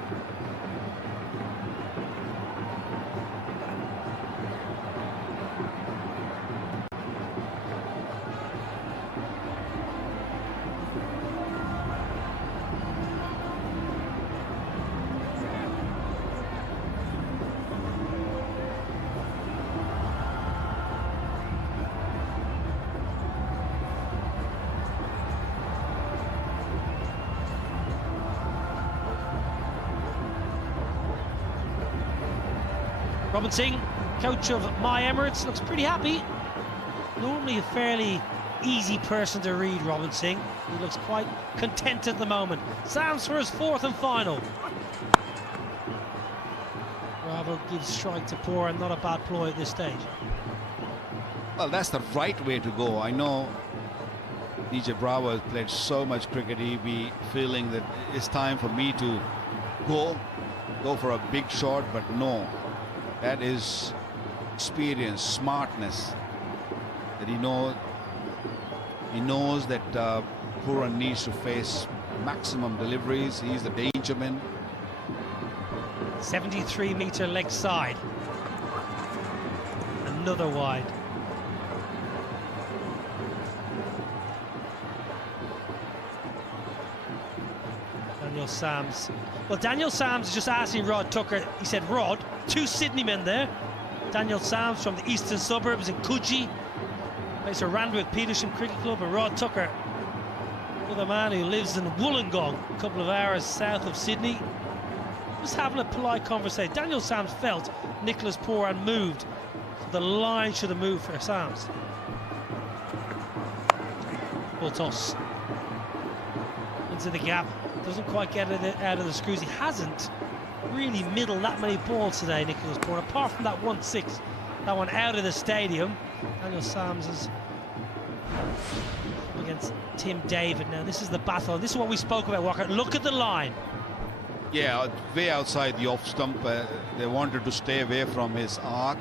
Robin Singh, coach of My Emirates, looks pretty happy. Normally a fairly easy person to read, Robin Singh. He looks quite content at the moment. Sams for his 4th and final. Bravo gives strike to Poor, and not a bad ploy at this stage. Well, that's the right way to go. I know DJ Bravo has played so much cricket, he'd be feeling that it's time for me to go for a big shot, but no. That is experience, smartness, that he knows that Pooran needs to face maximum deliveries. He's the danger man. 73-metre leg side. Another wide. Daniel Sams. Well, Daniel Sams is just asking Rod Tucker. He said, Rod, 2 Sydney men there. Daniel Sams from the eastern suburbs in Coogee. Plays for Randwick Petersham Cricket Club. And Rod Tucker, another man who lives in Wollongong, a couple of hours south of Sydney. Just having a polite conversation. Daniel Sams felt Nicholas Pooran moved, so the line should have moved for Sams. Full toss into the gap. Doesn't quite get it out of the screws. He hasn't really middled that many balls today, Nicholas Pooran, apart from that 1-6. That one out of the stadium. Daniel Sams is against Tim David now. This is the battle. This is what we spoke about, Walker. Look at the line. Yeah, way outside the off stump. They wanted to stay away from his arc,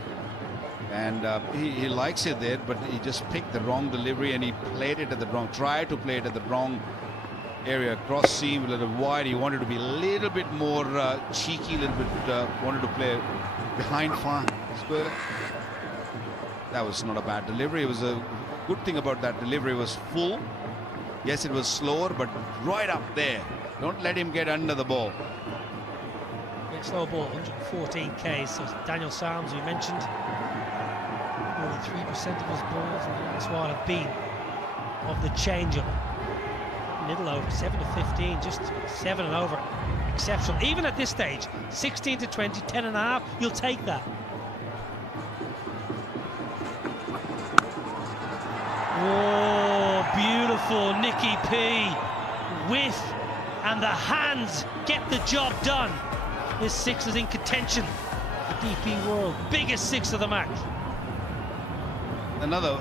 and he likes it there, but he just picked the wrong delivery, and he played it at the wrong, tried to play it at the wrong area, cross seam, a little wide. He wanted to be a little bit more cheeky, a little bit wanted to play behind far square. That was not a bad delivery. It was a good thing about that delivery was full. Yes, it was slower, but right up there. Don't let him get under the ball. Yeah, slow ball, 114 Ks. So Daniel Sams, we mentioned, 43% of his balls in the last while have been of the change-up. Middle over, 7 to 15, just 7 and over. Exceptional. Even at this stage, 16 to 20, 10 and a half, you'll take that. Oh, beautiful Nicky P. Width and the hands get the job done. This six is in contention. The DP World, biggest six of the match. Another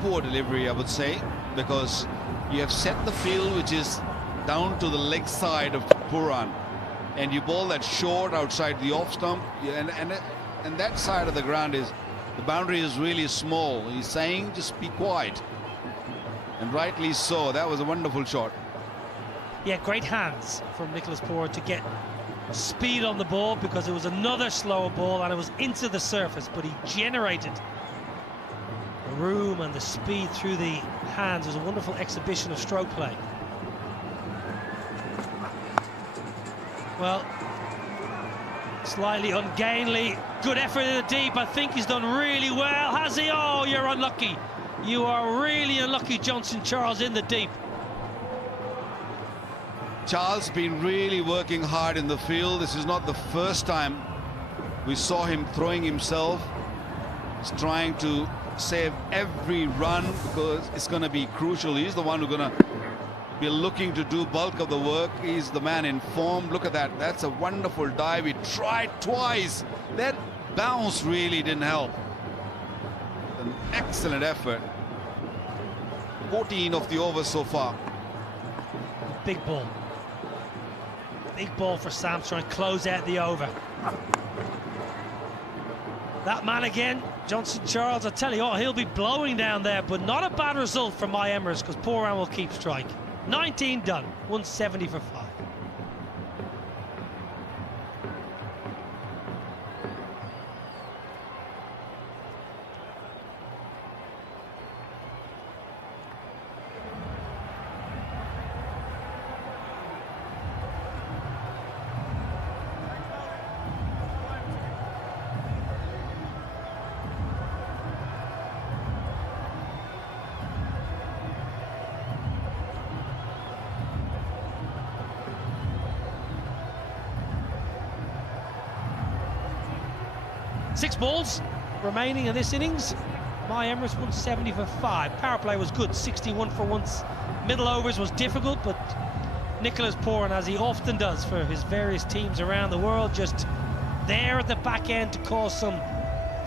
poor delivery, I would say, because you have set the field which is down to the leg side of Puran, and you bowl that short outside the off stump, and that side of the ground is, the boundary is really small. He's saying just be quiet, and rightly so. That was a wonderful shot. Yeah, great hands from Nicholas Pooran to get speed on the ball, because it was another slower ball and it was into the surface, but he generated the room and the speed through the hands. It was a wonderful exhibition of stroke play. Well, slightly ungainly, good effort in the deep. I think he's done really well. Has he? Oh, you're unlucky. You are really unlucky, Johnson Charles, in the deep. Charles been really working hard in the field. This is not the first time we saw him throwing himself. He's trying to save every run because it's going to be crucial. He's the one who's going to be looking to do bulk of the work. He's the man in form. Look at that. That's a wonderful dive. He tried twice. That bounce really didn't help. An excellent effort. 14 of the overs so far. Big ball. Big ball for Sam, trying to close out the over. That man again, Johnson Charles, I tell you what, he'll be blowing down there, but not a bad result for my Emirates, because Pooran will keep strike. 19 done, 170 for 5. Six balls remaining in this innings. My Emirates 170 for 5. Power play was good, 61 for once. Middle overs was difficult, but Nicholas Pooran, as he often does for his various teams around the world, just there at the back end to cause some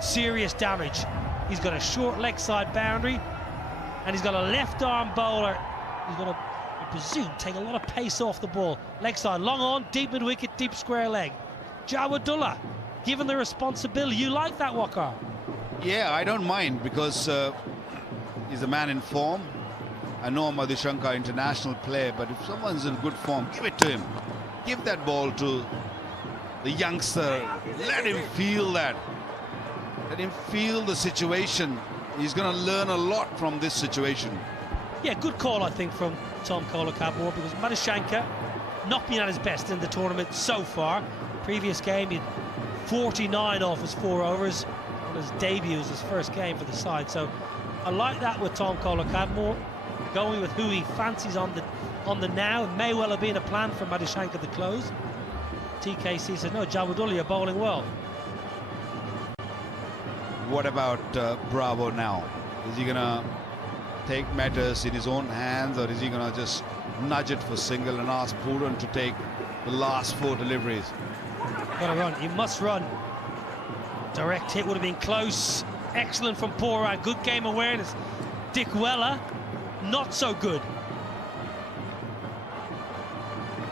serious damage. He's got a short leg side boundary, and he's got a left arm bowler. He's going to, I presume, take a lot of pace off the ball. Leg side, long on, deep mid wicket, deep square leg. Jawadullah, given the responsibility, you like that, Wakar? Yeah, I don't mind, because he's a man in form. I know Madhushankar, international player, but if someone's in good form, give it to him. Give that ball to the youngster. Let him feel that. Let him feel the situation. He's going to learn a lot from this situation. Yeah, good call, I think, from Tom Kohler-Cadmore, because Madhushankar not been at his best in the tournament so far. Previous game, he had 49 off his 4 overs on his debut, his first game for the side. So I like that with Tom Kohler-Cadmore, going with who he fancies on the now. It may well have been a plan for Madhushankar to close. TKC said, no, Jawadullah, you're bowling well. What about Bravo now? Is he going to take matters in his own hands, or is he going to just nudge it for single and ask Pooran to take the last 4 deliveries? Got to run. He must run. Direct hit would have been close. Excellent from Pooran. Good game awareness. Dick Weller, not so good.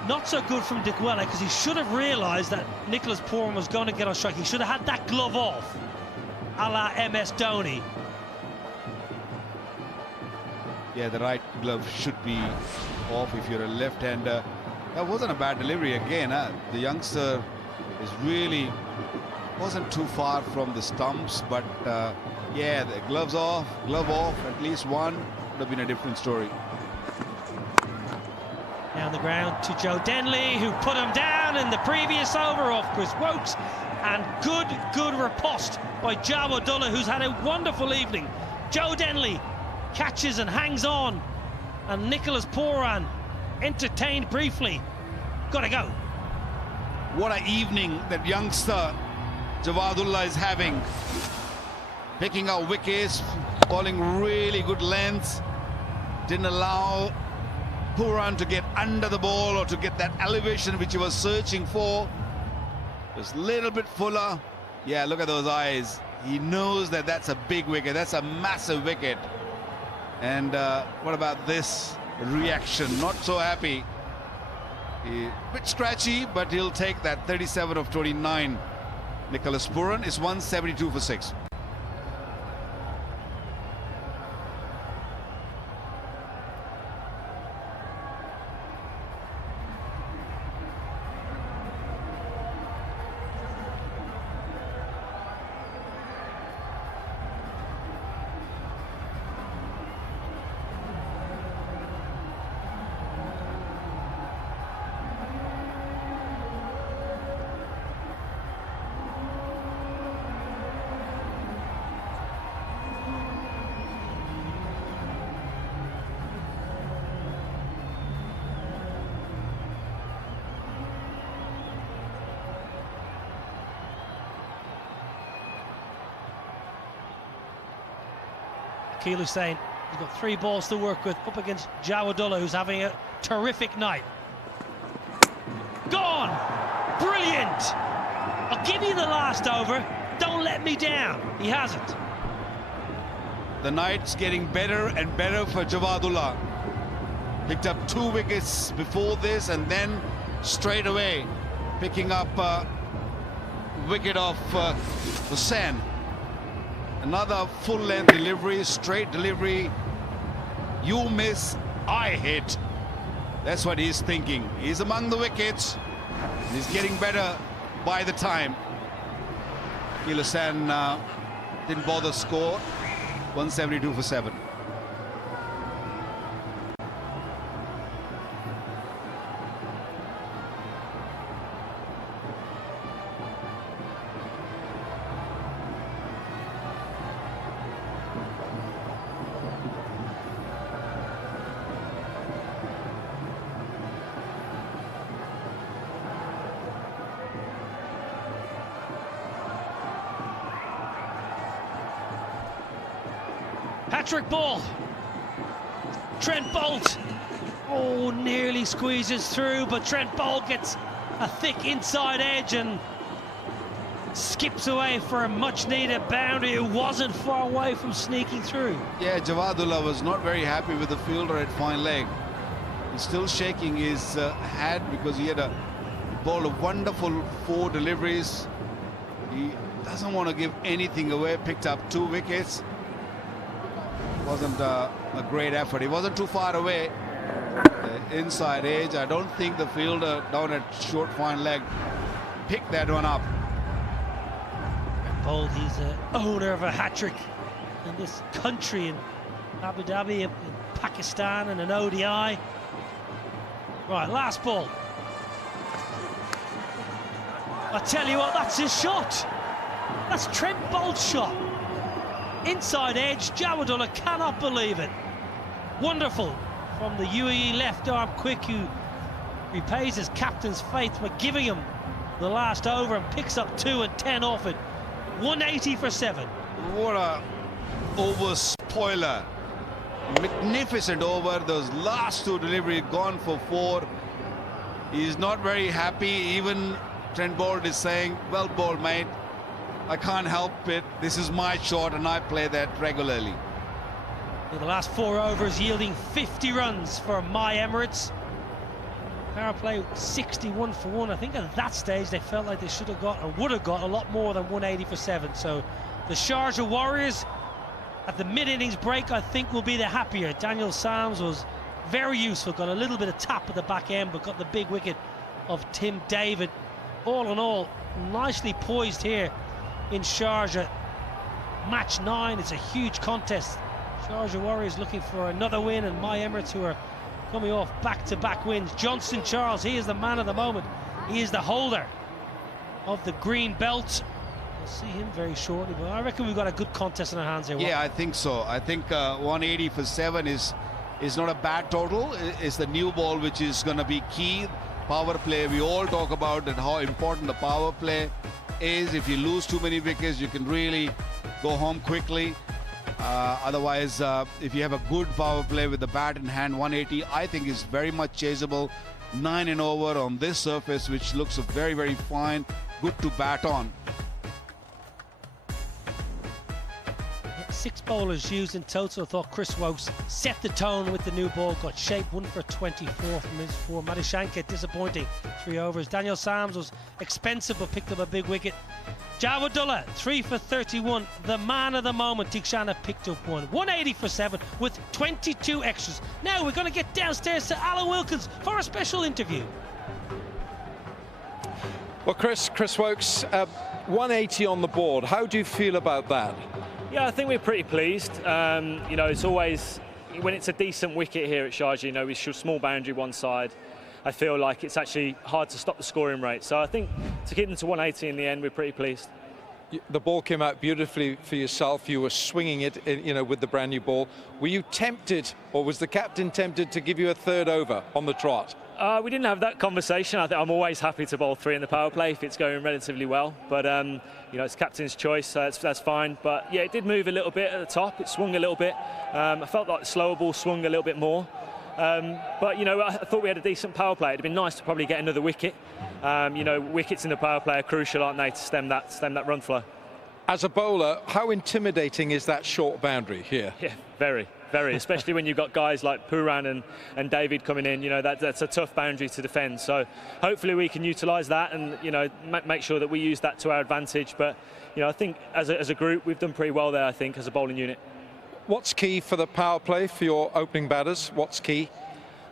Not so good from Dick Weller, because he should have realised that Nicholas Pooran was going to get on strike. He should have had that glove off, a la MS Dhoni. Yeah, the right glove should be off if you're a left-hander. That wasn't a bad delivery again. The youngster is really wasn't too far from the stumps, but Yeah, the glove off, at least one would have been a different story. Down the ground to Joe Denley, who put him down in the previous over off Chris Wokes. And good riposte by Jawadullah, who's had a wonderful evening. Joe Denley catches and hangs on. And Nicholas Pooran entertained briefly. Gotta go. What an evening that youngster Jawadullah is having. Picking out wickets, bowling really good lengths. Didn't allow Pooran to get under the ball or to get that elevation which he was searching for. Just a little bit fuller. Yeah, look at those eyes. He knows that that's a big wicket. That's a massive wicket. And what about this reaction? Not so happy. A bit scratchy, but he'll take that. 37 of 29. Nicholas Pooran is 172 for 6. Akil Hussain, he's got 3 balls to work with up against Jawadullah, who's having a terrific night. Gone! Brilliant! I'll give you the last over. Don't let me down. He hasn't. The night's getting better and better for Jawadullah. Picked up 2 wickets before this and then straight away picking up wicket off Hussain. Another full-length delivery, straight delivery. You miss, I hit. That's what he's thinking. He's among the wickets. He's getting better by the time. Akil Hussain didn't bother score. 172 for 7. Hat-trick ball. Trent Boult. Oh, nearly squeezes through, but Trent Boult gets a thick inside edge and skips away for a much-needed boundary. It wasn't far away from sneaking through. Yeah, Jawadullah was not very happy with the fielder at fine leg. He's still shaking his head because he had a ball of wonderful 4 deliveries. He doesn't want to give anything away. Picked up 2 wickets. Wasn't a great effort. He wasn't too far away. Inside edge. I don't think the fielder down at short fine leg picked that one up. Boult, he's the owner of a hat-trick in this country, in Abu Dhabi, in Pakistan, and an ODI. Right, last ball. I tell you what, that's his shot. That's Trent Boult's shot. Inside edge, Jawadullah cannot believe it. Wonderful from the UAE left arm quick, who repays his captain's faith by giving him the last over and picks up 2 and 10 off it. 180 for 7. What a over spoiler. Magnificent over. Those last 2 deliveries gone for 4. He's not very happy. Even Trent Boult is saying, well bowled, mate. I can't help it. This is my shot and I play that regularly. In the last 4 overs, yielding 50 runs for my Emirates. Power play 61 for 1. I think at that stage they felt like they should have got, or would have got, a lot more than 180 for 7. So the Sharjah Warriors at the mid-innings break, I think, will be the happier. Daniel Sams was very useful, got a little bit of tap at the back end, but got the big wicket of Tim David. All in all, nicely poised here in Sharjah. match 9. It's a huge contest. Sharjah Warriors looking for another win, and my Emirates, who are coming off back-to-back wins. Johnston Charles, he is the man of the moment. He is the holder of the green belt. We'll see him very shortly, but I reckon we've got a good contest in our hands here. Yeah, I think so. I think 180 for 7 is not a bad total. It's the new ball which is going to be key. Power play, we all talk about that, how important the power play is. If you lose too many wickets, you can really go home quickly. Otherwise, if you have a good power play with the bat in hand, 180 I think is very much chaseable. 9 and over on this surface, which looks very, very fine, good to bat on. 6 bowlers used in total. I thought Chris Wokes set the tone with the new ball, got shape, 1 for 24 from his 4. Madishanka disappointing, 3 overs. Daniel Sams was expensive but picked up a big wicket. Jawadullah 3 for 31, the man of the moment. Tikshana picked up 1. 180 for 7 with 22 extras. Now we're going to get downstairs to Alan Wilkins for a special interview. Well, Chris Wokes, 180 on the board. How do you feel about that? Yeah, I think we're pretty pleased. You know, it's always, when it's a decent wicket here at Sharjah, you know, we shoot small boundary one side. I feel like it's actually hard to stop the scoring rate. So I think to keep them to 180 in the end, we're pretty pleased. The ball came out beautifully for yourself. You were swinging it, you know, with the brand new ball. Were you tempted, or was the captain tempted to give you a 3rd over on the trot? We didn't have that conversation. I think I'm always happy to bowl 3 in the power play if it's going relatively well. But you know, it's captain's choice, so that's fine. But yeah, it did move a little bit at the top. It swung a little bit. I felt like the slower ball swung a little bit more. But you know, I thought we had a decent power play. It'd been nice to probably get another wicket. You know, wickets in the power play are crucial, aren't they, to stem that run flow. As a bowler, how intimidating is that short boundary here? Yeah, very, very. Especially when you've got guys like Puran and David coming in. You know, that's a tough boundary to defend. So hopefully we can utilise that and, you know, make sure that we use that to our advantage. But you know, I think as a group we've done pretty well there. I think as a bowling unit. What's key for the power play for your opening batters? What's key?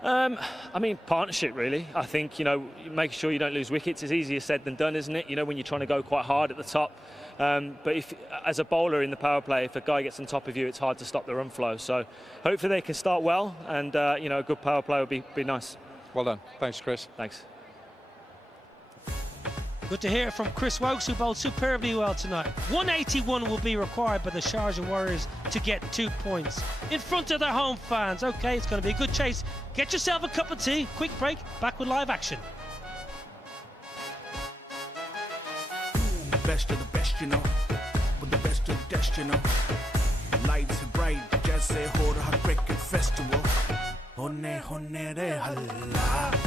I mean, partnership, really. I think, you know, making sure you don't lose wickets is easier said than done, isn't it? You know, when you're trying to go quite hard at the top. But if, as a bowler in the power play, if a guy gets on top of you, it's hard to stop the run flow. So hopefully they can start well, and, you know, a good power play would be nice. Well done. Thanks, Chris. Thanks. Good to hear from Chris Wokes, who bowled superbly well tonight. 181 will be required by the Sharjah Warriors to get 2 points in front of their home fans. Okay, it's going to be a good chase. Get yourself a cup of tea. Quick break. Back with live action. The best of the best, you know, but the best of the best, you know. Lights are bright, just say hold a cricket festival. Honne re halla, halla, halla.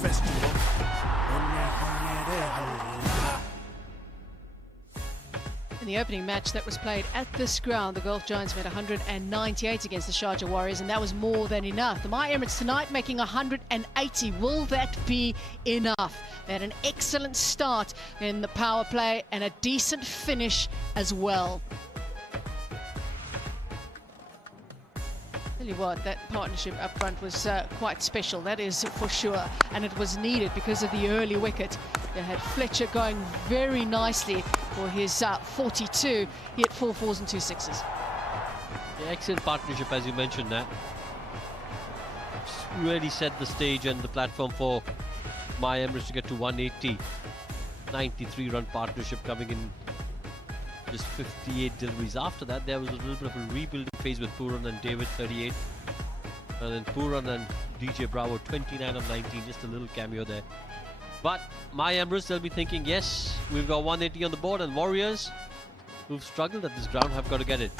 festival. In the opening match that was played at this ground, the Gulf Giants made 198 against the Sharjah Warriors, and that was more than enough. The My Emirates tonight making 180. Will that be enough? They had an excellent start in the power play and a decent finish as well. Tell you what, that partnership up front was quite special, that is for sure, and it was needed because of the early wicket. They had Fletcher going very nicely for his 42. He hit 4 4s and 2 6s. Yeah, excellent partnership, as you mentioned, Nat. Really set the stage and the platform for My Emirates to get to 180. 93-run partnership coming in just 58 deliveries. After that, there was a little bit of a rebuilding phase with Pooran and David, 38. And then Pooran and DJ Bravo, 29 of 19. Just a little cameo there. But My Emirates, they'll be thinking, yes, we've got 180 on the board, and Warriors, who've struggled at this ground, have got to get it.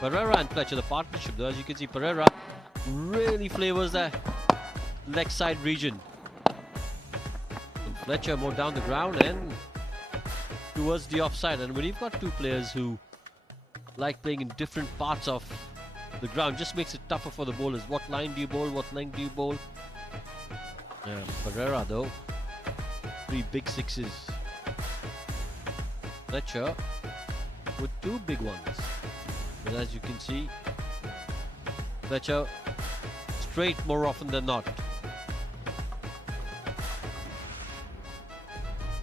Pereira and Fletcher, the partnership, though, as you can see, Pereira really flavors the leg side region. And Fletcher more down the ground and towards the offside. And when you've got two players who like playing in different parts of the ground, just makes it tougher for the bowlers. What line do you bowl? What length do you bowl? Pereira, though, 3 big 6s. Fletcher with 2 big ones. But as you can see, Fletcher straight more often than not.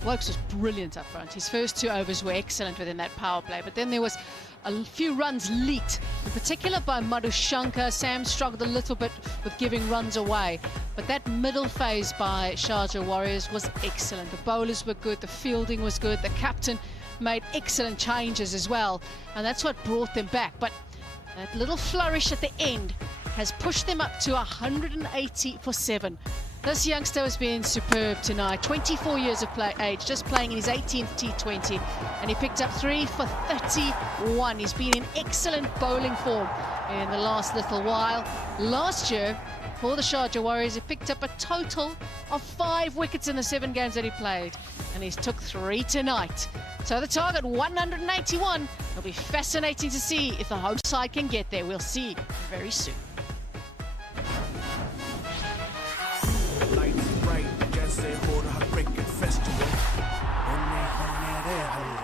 Wokes was brilliant up front. His first 2 overs were excellent within that power play, but then there was a few runs leaked, in particular by Madhushankar. Sam struggled a little bit with giving runs away, but that middle phase by Sharjah Warriors was excellent. The bowlers were good, the fielding was good, the captain made excellent changes as well, and that's what brought them back. But that little flourish at the end has pushed them up to 180 for 7. This youngster has been superb tonight. 24 years of age, just playing in his 18th T20, and he picked up 3 for 31. He's been in excellent bowling form in the last little while. Last year, for the Sharjah Warriors, he picked up a total of 5 wickets in the 7 games that he played, and he's took 3 tonight. So the target 181. It'll be fascinating to see if the home side can get there. We'll see very soon. Lights bright, जैसे हो रहा cricket festival. होने रे हल्ला.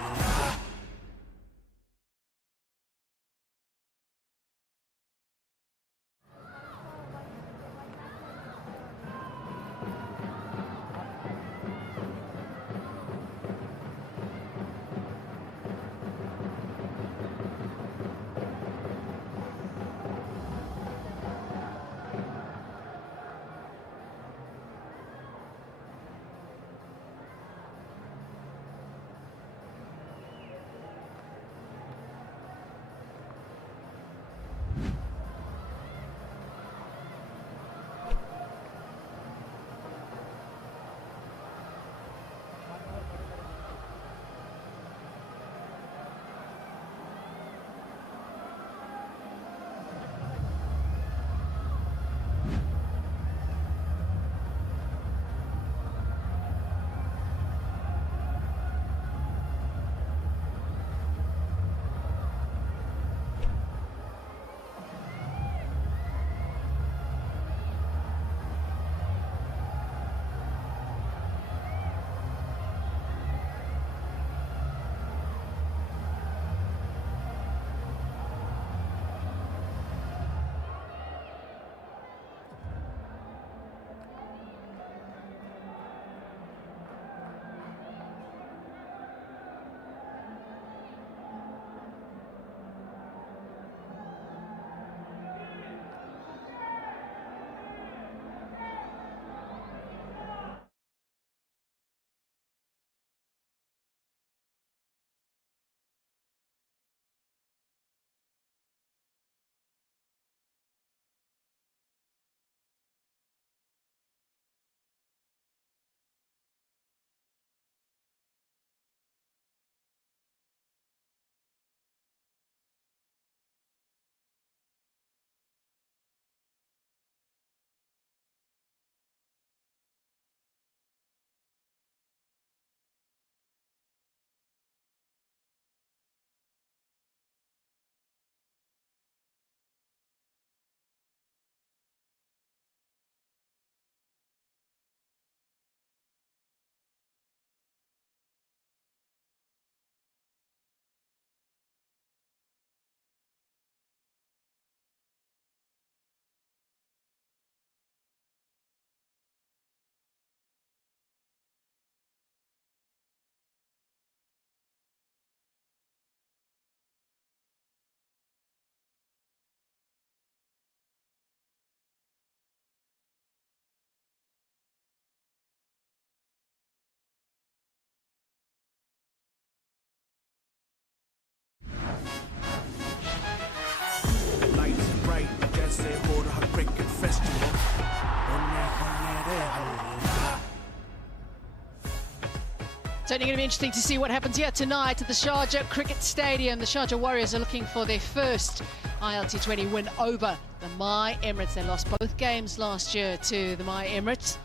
Certainly going to be interesting to see what happens here tonight at the Sharjah Cricket Stadium. The Sharjah Warriors are looking for their first ILT20 win over the Emirates. They lost both games last year to the Emirates.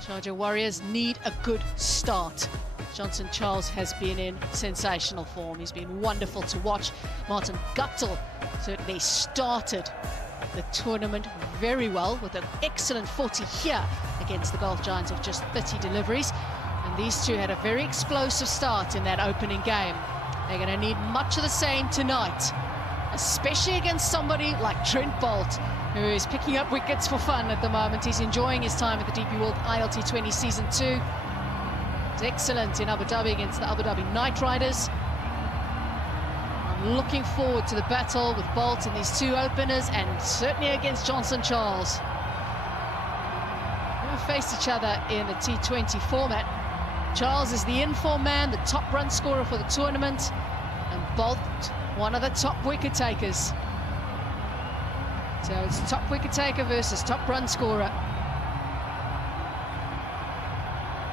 Sharjah Warriors need a good start. Johnson Charles has been in sensational form. He's been wonderful to watch. Martin Guptill certainly started the tournament very well with an excellent 40 here against the Gulf Giants of just 30 deliveries. And these two had a very explosive start in that opening game. They're going to need much of the same tonight, especially against somebody like Trent Boult, who is picking up wickets for fun at the moment. He's enjoying his time at the DP World ILT20 Season 2. He's excellent in Abu Dhabi against the Abu Dhabi Knight Riders. I'm looking forward to the battle with Boult and these two openers, and certainly against Johnson Charles. They have faced each other in the T20 format. Charles is the in-form man, the top run scorer for the tournament, and Boult, one of the top wicket takers. So it's top wicket taker versus top run scorer.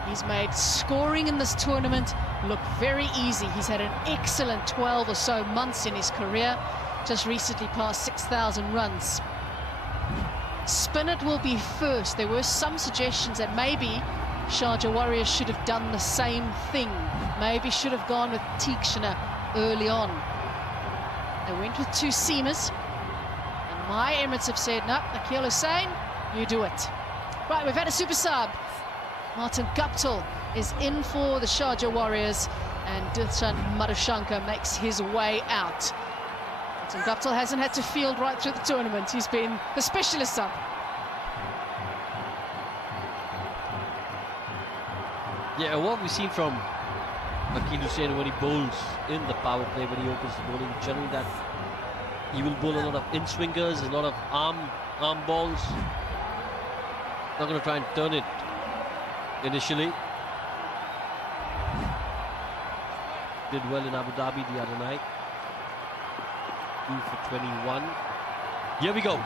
He's made scoring in this tournament look very easy. He's had an excellent 12 or so months in his career, just recently passed 6,000 runs. Spinnett will be first. There were some suggestions that maybe Sharjah Warriors should have done the same thing. Maybe should have gone with T20 early on. They went with two seamers, and Emirates have said, no, Akeal Hosein, you do it. Right, we've had a super sub. Martin Guptill is in for the Sharjah Warriors, and Dilshan Madhushankar makes his way out. Martin Guptill hasn't had to field right through the tournament. He's been the specialist sub. Yeah, what we've seen from Akeal Hosein when he bowls in the power play, when he opens the bowling, generally that he will bowl a lot of in-swingers, a lot of arm balls. Not going to try and turn it initially. Did well in Abu Dhabi the other night. 2 for 21. Here we go.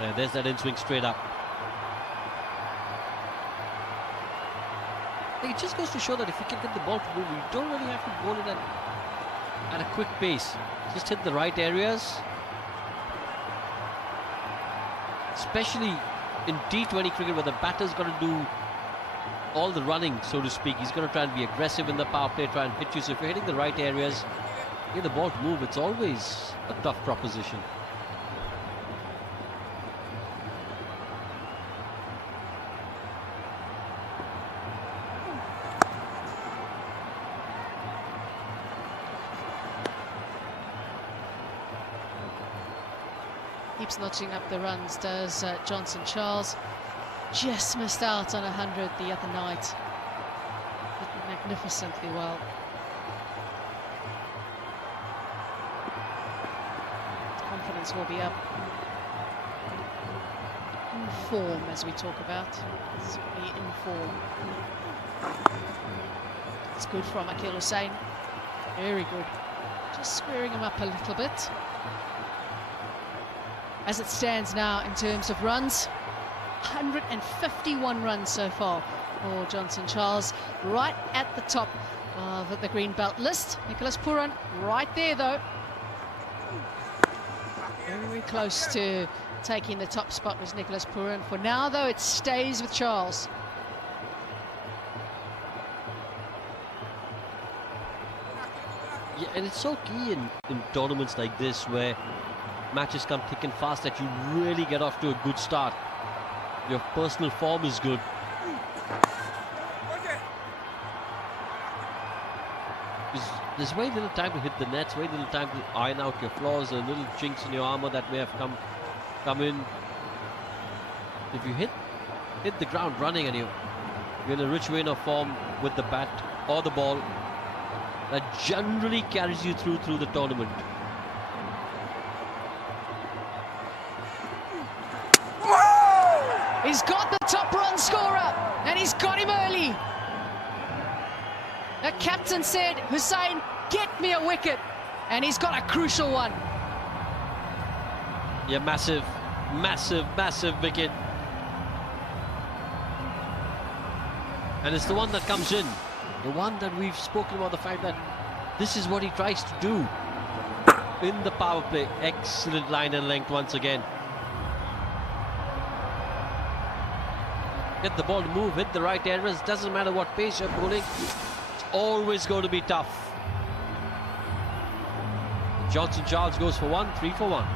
And there's that in-swing straight up. It just goes to show that if you can get the ball to move, you don't really have to bowl it at a quick pace. Just hit the right areas. Especially in T20 cricket, where the batter's got to do all the running, so to speak. He's going to try and be aggressive in the power play, try and hit you. So if you're hitting the right areas, get the ball to move, it's always a tough proposition. Keeps notching up the runs, does Johnson Charles. Just missed out on 100 the other night. Did magnificently well. Confidence will be up. In form, as we talk about. Certainly in form. It's good from Akeal Hosein. Very good. Just squaring him up a little bit. As it stands now in terms of runs, 151 runs so far for Johnson Charles, right at the top of the green belt list. Nicholas Pooran right there though. Very close to taking the top spot was Nicholas Pooran. For now though, it stays with Charles. Yeah, and it's so key in tournaments like this where matches come thick and fast that you really get off to a good start. Your personal form is good. There's very little time to hit the nets, very little time to iron out your flaws, the little chinks in your armor that may have come in. If you hit the ground running and you're in a rich vein of form with the bat or the ball, that generally carries you through the tournament. He's got the top run scorer, and he's got him early. The captain said, Hosein, get me a wicket, and he's got a crucial one. Yeah, massive wicket. And it's the one that comes in. The one that we've spoken about, the fact that this is what he tries to do in the power play. Excellent line and length once again. Get the ball to move, hit the right areas. Doesn't matter what pace you're bowling. It's always going to be tough. Johnson Charles goes for 1, 3 for 1.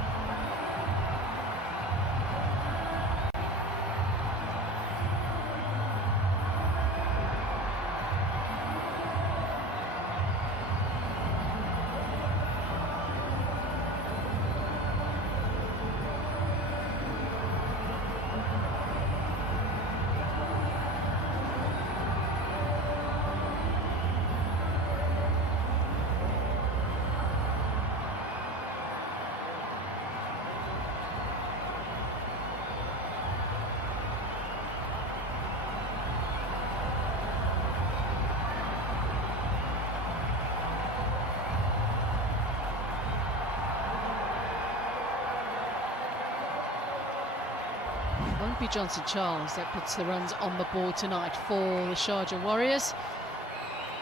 Won't be Johnson Charles that puts the runs on the board tonight for the Sharjah Warriors.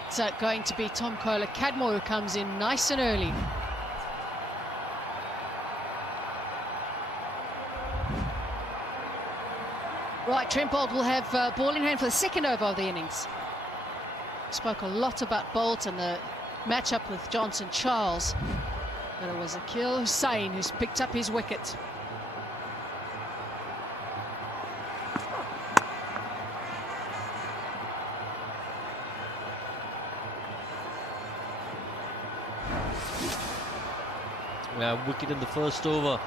It's going to be Tom Kohler-Cadmore who comes in nice and early. Right, Trent Boult will have ball in hand for the second over of the innings. Spoke a lot about Boult and the matchup with Johnson Charles, but it was Akil Hussain who's picked up his wicket. Wicket in the first over,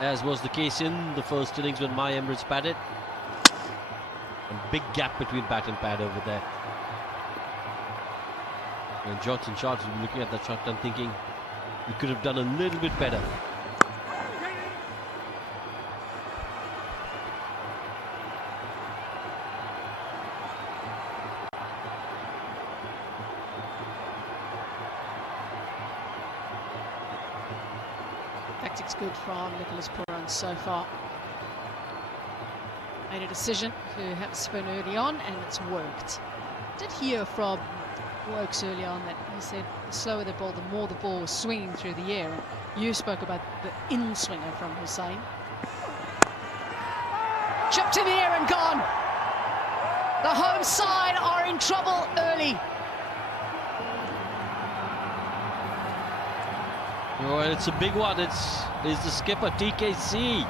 as was the case in the first innings when My Emirates batted. And big gap between bat and pad over there. And Johnson Charles will be looking at that shot and thinking we could have done a little bit better. Tactics good from Nicholas Pooran so far. Made a decision to have a spin early on, and it's worked. Did hear from Wokes early on that he said the slower the ball, the more the ball was swinging through the air. And you spoke about the in-swinger from Hussain. Chipped in the air and gone. The home side are in trouble early. Oh, it's a big one. It's the skipper, TKC.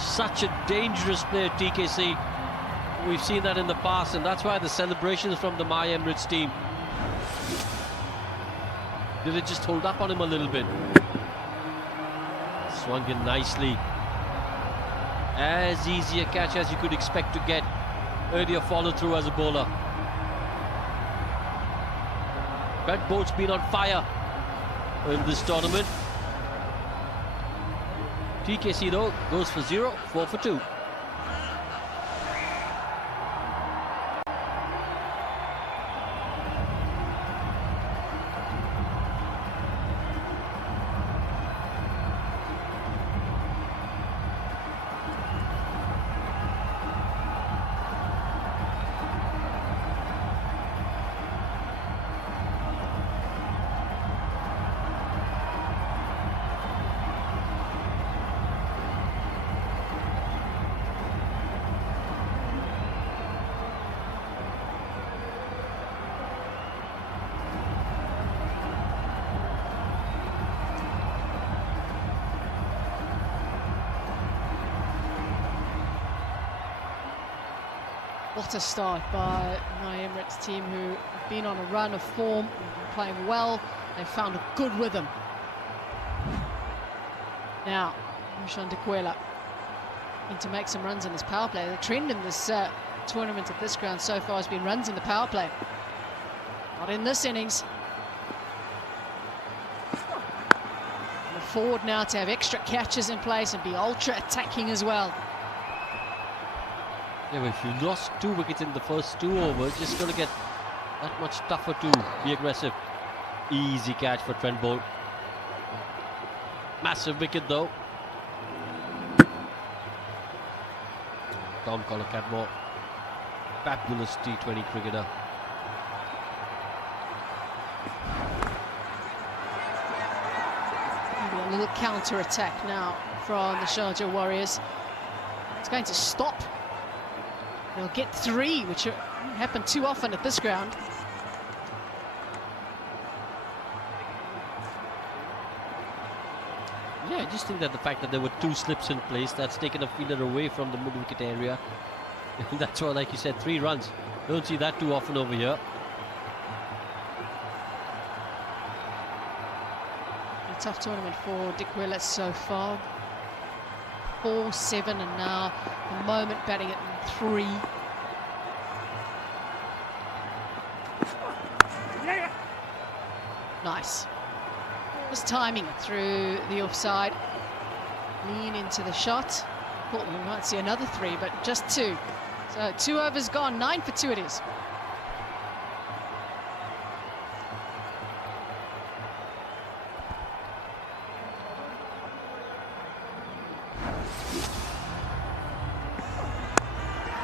Such a dangerous player, TKC. We've seen that in the past, and that's why the celebrations from the My Emirates team. Did it just hold up on him a little bit? Swung in nicely. As easy a catch as you could expect to get. Earlier follow through as a bowler. Brent Boult's been on fire in this tournament. TKC though goes for 0, 4 for 2. What a start by My Emirates team, who have been on a run of form, playing well. They've found a good rhythm. Now, Mushan Dikwela need to make some runs in this power play. The trend in this tournament at this ground so far has been runs in the power play. Not in this innings. And forward now to have extra catches in place and be ultra attacking as well. Yeah, but if you lost 2 wickets in the first 2 overs, it's just going to get that much tougher to be aggressive. Easy catch for Trent Boult. Massive wicket though. Don Colacadmore, fabulous T20 cricketer. Maybe a little counter-attack now from the Sharjah Warriors. It's going to stop. They'll get 3, which happen too often at this ground. Yeah, I just think that the fact that there were 2 slips in place, that's taken a fielder away from the mid-wicket area. That's why, like you said, 3 runs. Don't see that too often over here. A tough tournament for D'Quila so far. 4-7, and now the moment batting at 3. Nice. Just timing it through the offside. Lean into the shot. Thought we might see another 3, but just 2. So 2 overs gone, 9 for 2 it is.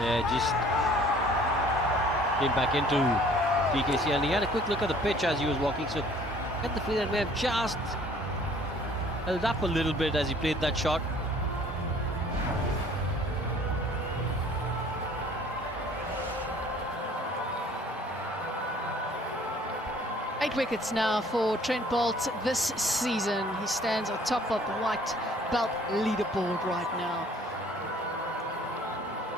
Yeah, just came back into PKC, and he had a quick look at the pitch as he was walking, so I get the feeling that may have just held up a little bit as he played that shot. Eight wickets now for Trent Boult this season. He stands on top of the white belt leaderboard right now.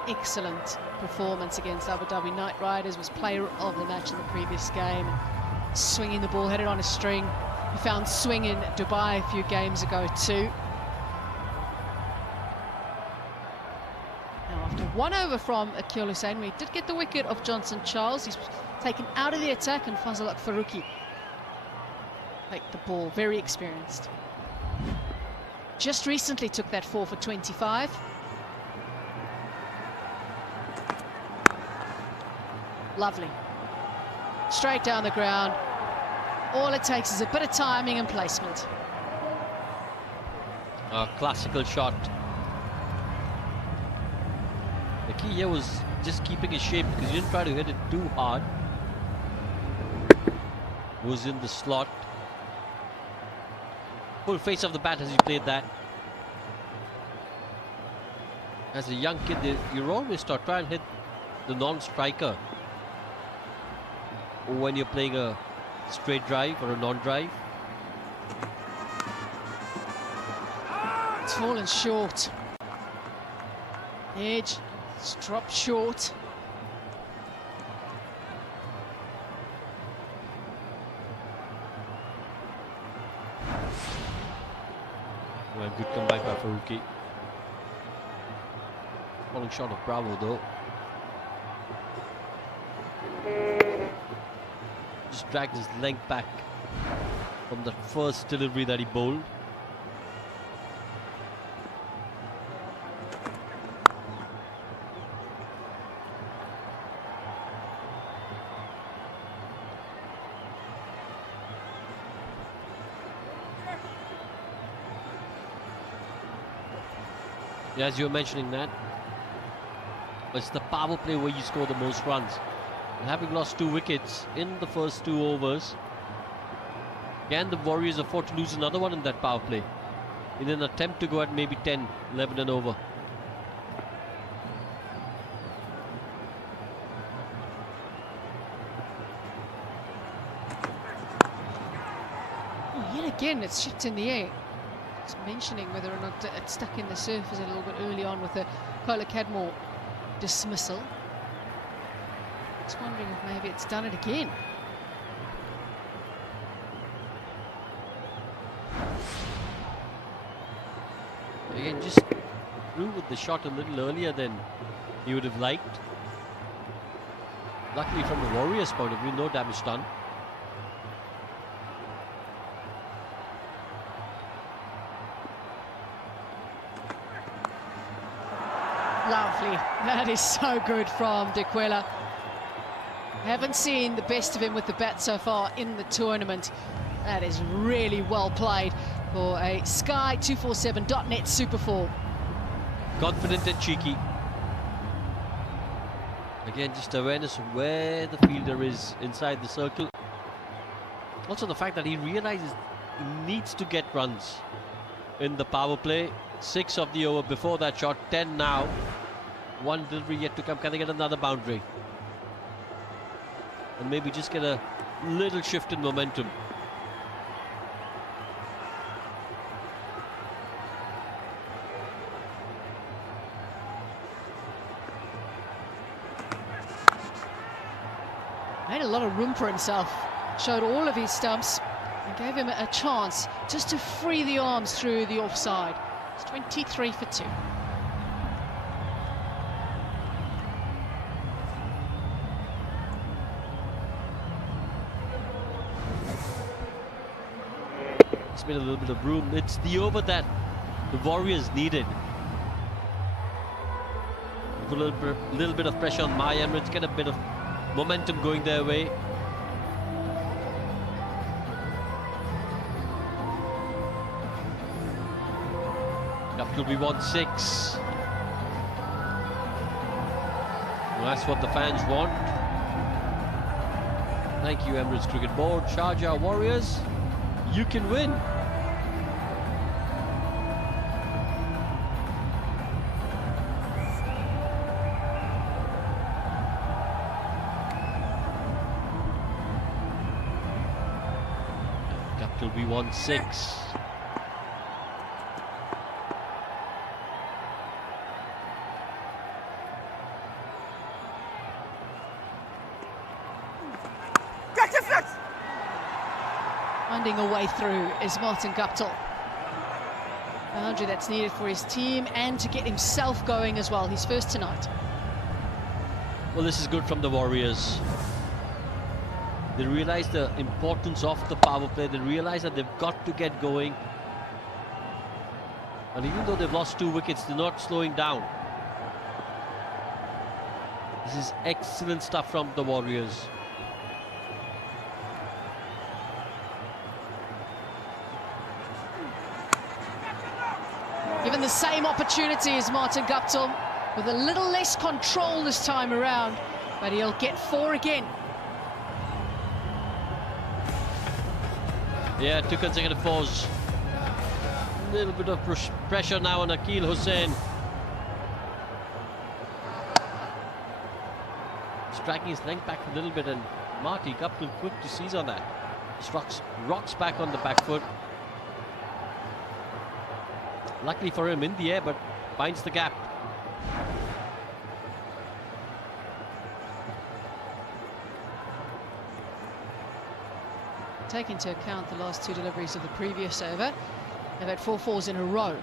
Excellent performance against Abu Dhabi Knight Riders, was player of the match in the previous game. Swinging the ball, had it on a string. He found swing in Dubai a few games ago too. Now after 1 over from Akil Hussain, we did get the wicket of Johnson Charles. He's taken out of the attack, and Fazal Faruqi take the ball, very experienced. Just recently took that 4 for 25. Lovely. Straight down the ground. All it takes is a bit of timing and placement. A classical shot. The key here was just keeping his shape, because he didn't try to hit it too hard. Was in the slot. Full face of the bat as he played that. As a young kid, you're always taught, try and hit the non-striker. Or when you're playing a straight drive or a non-drive. It's fallen short. Edge, it's dropped short. Well, good comeback by Faruqi. Falling short of Bravo though. Just dragged his length back from the first delivery that he bowled. Yeah, as you were mentioning that, it's the power play where you score the most runs. And having lost 2 wickets in the first 2 overs, can the Warriors afford to lose another one in that power play in an attempt to go at maybe 10, 11 and over? Oh, yet again, it's shipped in the air. Just mentioning whether or not it stuck in the surface a little bit early on with the Colacadmore dismissal. Just wondering if maybe it's done it again. Again, just through with the shot a little earlier than he would have liked. Luckily from the Warriors' point of view, no damage done. Lovely. That is so good from D'Quila. Haven't seen the best of him with the bat so far in the tournament. That is really well played for a Sky247.net Super 4. Confident and cheeky. Again, just awareness of where the fielder is inside the circle. Also the fact that he realizes he needs to get runs in the power play. 6 of the over before that shot, 10 now. 1 delivery yet to come. Can they get another boundary? And maybe just get a little shift in momentum. Made a lot of room for himself, showed all of his stumps and gave him a chance just to free the arms through the offside. It's 23 for 2. It's been a little bit of room. It's the over that the Warriors needed. Put a little bit of pressure on my Emirates, get a bit of momentum going their way. That could be 1-6. Well, that's what the fans want. Thank you, Emirates Cricket Board. Sharjah Warriors, you can win. Will be 1-6. Finding a way through is Martin Guptill. Boundary that's needed for his team and to get himself going as well. He's first tonight. Well, this is good from the Warriors. They realise the importance of the power play. They realise that they've got to get going. And even though they've lost 2 wickets, they're not slowing down. This is excellent stuff from the Warriors. Given the same opportunity as Martin Guptill, with a little less control this time around, but he'll get 4 again. Yeah, 2 consecutive 4s. A little bit of pressure now on Akeal Hussain. Striking his length back a little bit, and Marty Guptill quick to seize on that. Just rocks back on the back foot. Luckily for him, in the air, but finds the gap. Take into account the last 2 deliveries of the previous over. They've had 4 4s in a row,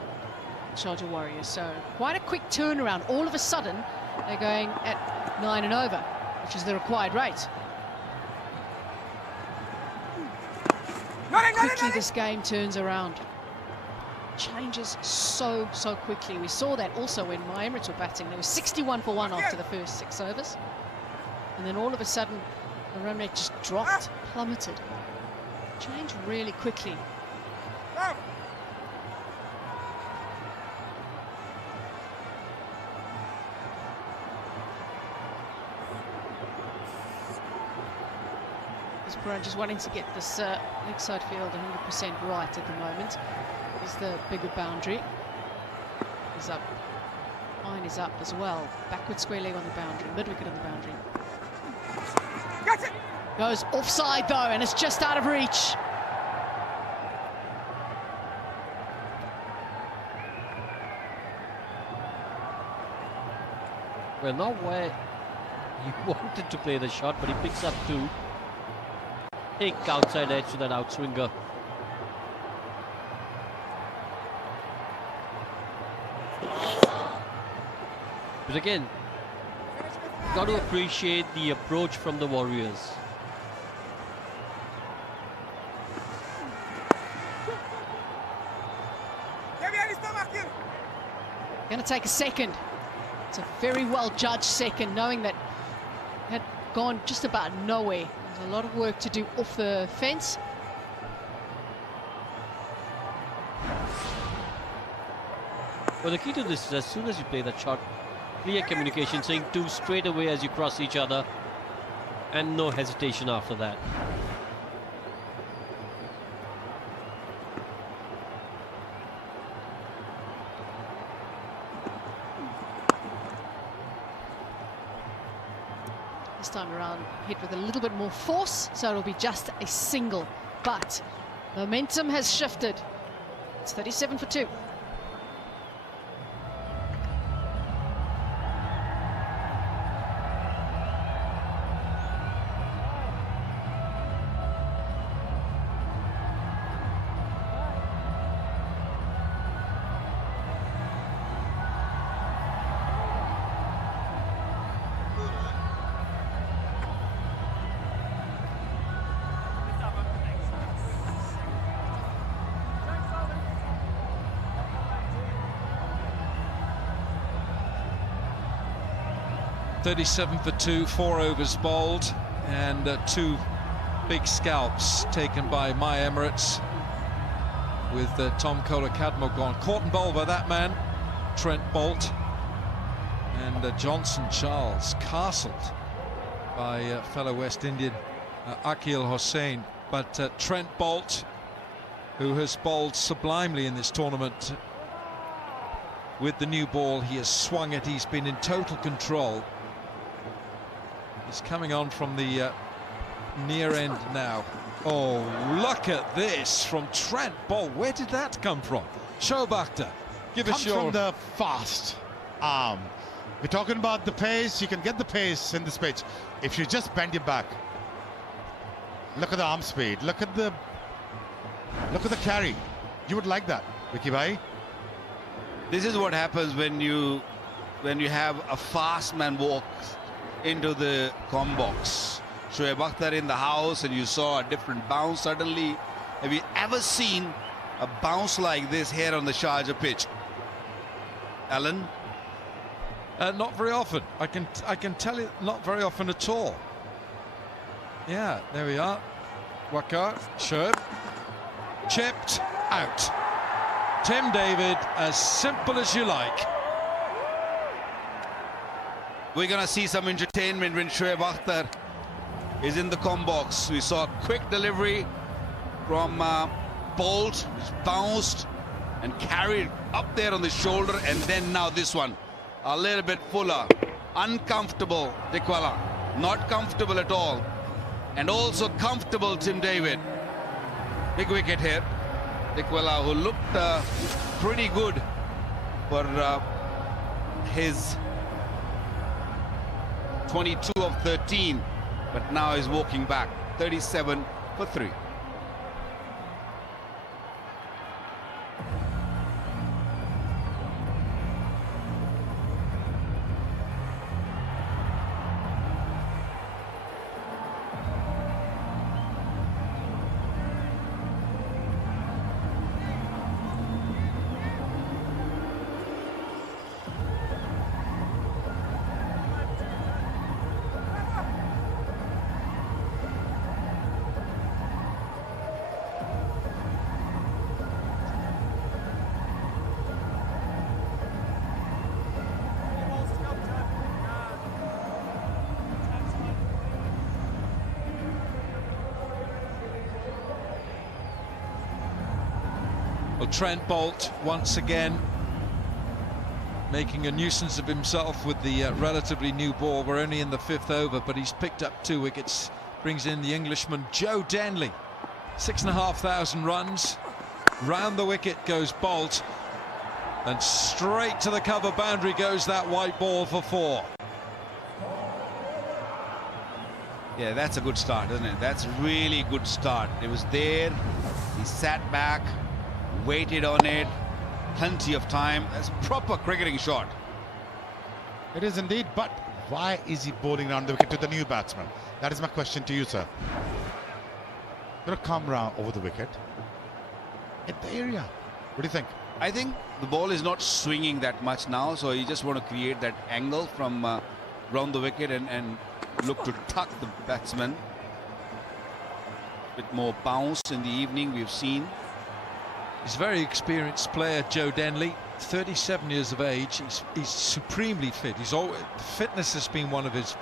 Sharjah Warriors. So quite a quick turnaround. All of a sudden, they're going at 9 and over, which is the required rate. Quickly this game turns around. Changes so quickly. We saw that also when my Emirates were batting. They were 61 for 1 after the first 6 overs. And then all of a sudden, the run rate just dropped, plummeted. Change really quickly. This just wanting to get this leg side field 100% right at the moment. Is the bigger boundary. Is up. Line is up as well. Backward square leg on the boundary. Mid wicket on the boundary. Goes offside though, and it's just out of reach. Well, not where he wanted to play the shot, but he picks up 2. Thick outside edge to that outswinger. But again, got to appreciate the approach from the Warriors. Going to take a second. It's a very well judged second, knowing that it had gone just about nowhere. There's a lot of work to do off the fence. Well, the key to this is as soon as you play that shot, clear communication, saying 2 straight away as you cross each other, and no hesitation after that. This time around, hit with a little bit more force, so it'll be just a single. But momentum has shifted. It's 37 for 2. .37 for 2, 4 overs bowled, and 2 big scalps taken by my Emirates, with Tom Kohler-Cadmo gone. Caught and bowled by that man, Trent Boult, and Johnson Charles castled by fellow West Indian Akhil Hossain. But Trent Boult, who has bowled sublimely in this tournament with the new ball, he has swung it, he's been in total control. He's coming on from the near end now. Oh, look at this from Trent Boult. Where did that come from? Shoaib Akhtar, give us your... Comes from the fast arm. We're talking about the pace. You can get the pace in this pitch if you just bend your back. Look at the arm speed. Look at the carry. You would like that, Vicky Bhai. This is what happens when you have a fast man walk into the com box. Shoaib Akhtar in the house, and you saw a different bounce suddenly. Have you ever seen a bounce like this here on the Sharjah pitch, Alan? Not very often. I can tell you, not very often at all. Yeah, there we are. Waqar, Shoaib, chipped out. Tim David, as simple as you like. We're going to see some entertainment when Shoaib Akhtar is in the com box. We saw a quick delivery from Boult, which bounced and carried up there on the shoulder, and then now this one, a little bit fuller, uncomfortable Dikwala, not comfortable at all, and also comfortable Tim David. Big wicket here. Dikwala, who looked pretty good for his 22 of 13, but now is walking back. 37 for 3. Well, Trent Boult once again making a nuisance of himself with the relatively new ball. We're only in the 5th over, but he's picked up 2 wickets. Brings in the Englishman Joe Denley. 6,500 runs. Round the wicket goes Boult, and straight to the cover boundary goes that white ball for 4. Yeah, that's a good start, isn't it? That's really good start. It was there. He sat back, waited on it, plenty of time. That's a proper cricketing shot. It is indeed, but why is he bowling around the wicket to the new batsman? That is my question to you, sir. Gonna come round over the wicket at the area. What do you think? I think the ball is not swinging that much now, so you just want to create that angle from round the wicket and look to tuck the batsman. Bit more bounce in the evening we've seen. He's a very experienced player, Joe Denley. 37 years of age. He's supremely fit. Fitness has been one of his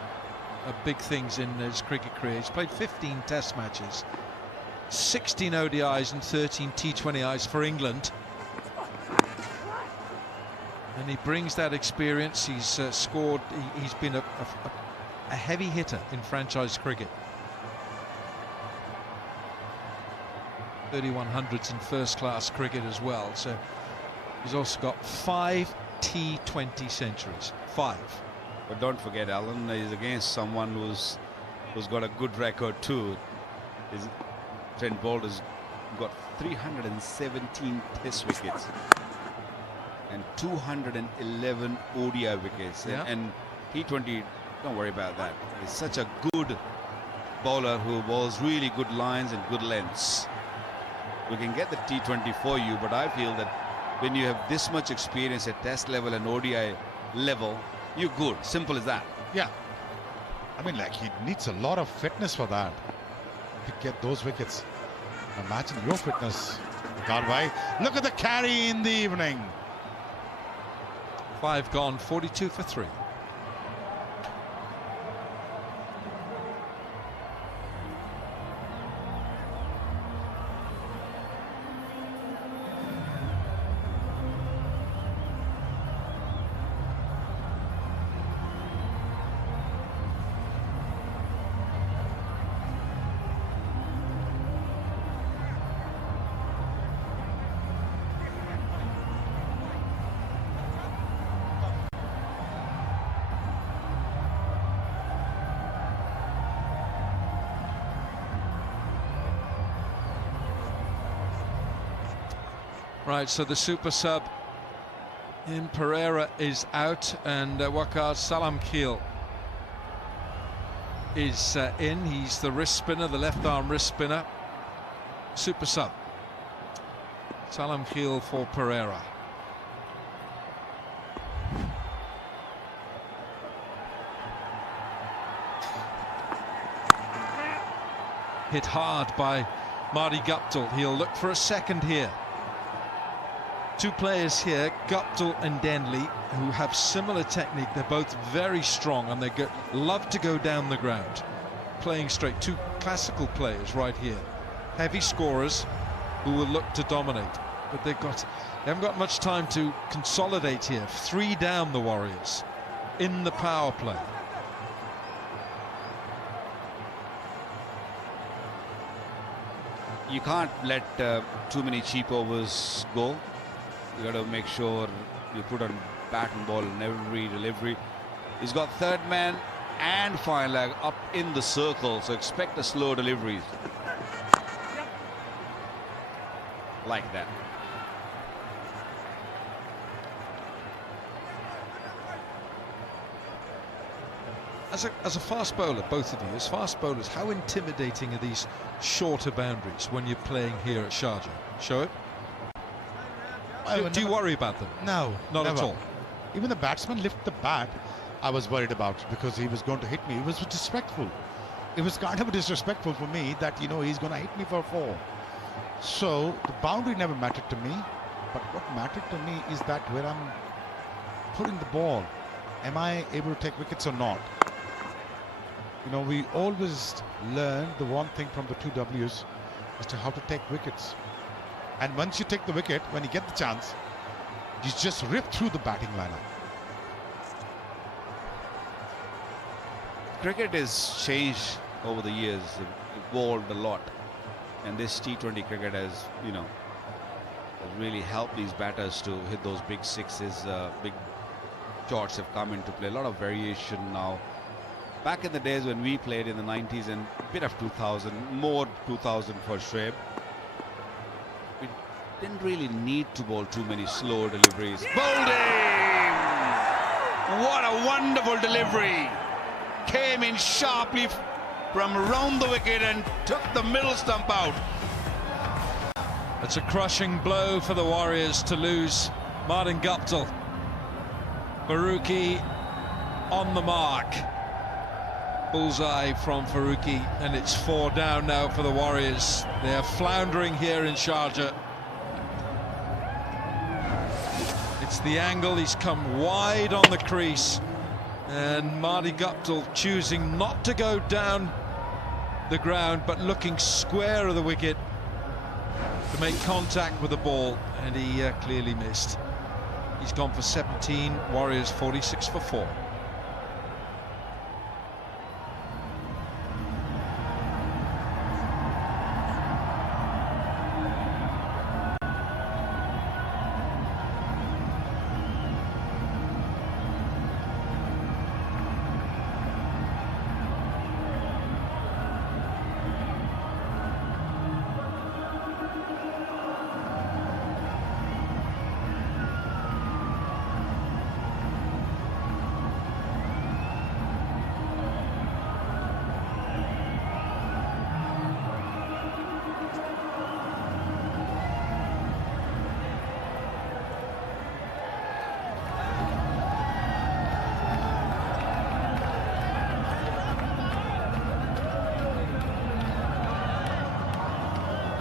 big things in his cricket career. He's played 15 Test matches, 16 ODIs and 13 T20Is for England. And he brings that experience. He's scored. He's been a heavy hitter in franchise cricket. 3100s in first-class cricket as well. So he's also got 5 T20 centuries. 5. But don't forget, Alan, he's against someone who's got a good record too. Trent Boult has got 317 Test wickets and 211 ODI wickets. Yeah. And T20, don't worry about that. He's such a good bowler who bowls really good lines and good lengths. We can get the T20 for you, but I feel that when you have this much experience at Test level and ODI level, you're good. Simple as that. Yeah. I mean, like, he needs a lot of fitness for that, to get those wickets. Imagine your fitness, Galway. Look at the carry in the evening. 5 gone, 42 for 3. Right, so the super sub in Pereira is out, and Waqar Salamkheil is in. He's the wrist spinner, the left arm wrist spinner. Super sub. Salamkheil for Pereira. Hit hard by Marty Guptill. He'll look for a second here. 2 players here, Guptill and Denley, who have similar technique. They're both very strong and they love to go down the ground, playing straight. 2 classical players right here, heavy scorers who will look to dominate. But they haven't got much time to consolidate here. 3 down, the Warriors in the power play. You can't let too many cheap overs go. You got to make sure you put on bat and ball in every delivery. He's got third man and fine leg up in the circle, so expect a slow deliveries. Like that. As a fast bowler, both of you, as fast bowlers, how intimidating are these shorter boundaries when you're playing here at Sharjah? Show it. Do you worry about them? No, not never. at all. Even the batsman lift the bat, I was worried about, because he was going to hit me. It was disrespectful. It was kind of disrespectful for me that, you know, he's going to hit me for 4. So the boundary never mattered to me, but what mattered to me is that where I'm putting the ball, am I able to take wickets or not? You know, we always learn the one thing from the 2 Ws as to how to take wickets. And once you take the wicket, when you get the chance, you just rip through the batting lineup. Cricket has changed over the years, evolved a lot, and this T20 cricket has, you know, has really helped these batters to hit those big sixes. Big shots have come into play. A lot of variation now. Back in the days when we played in the 90s and a bit of 2000, more 2000 for Shoaib, we didn't really need to bowl too many slow deliveries. Bowling! What a wonderful delivery! Came in sharply from around the wicket and took the middle stump out. It's a crushing blow for the Warriors to lose Martin Guptill. Faruqi on the mark. Bullseye from Faruqi, and it's 4 down now for the Warriors. They're floundering here in Sharjah. It's It's the angle. He's come wide on the crease, and Marty Guptill choosing not to go down the ground but looking square of the wicket to make contact with the ball, and he clearly missed. He's gone for 17, Warriors 46 for 4.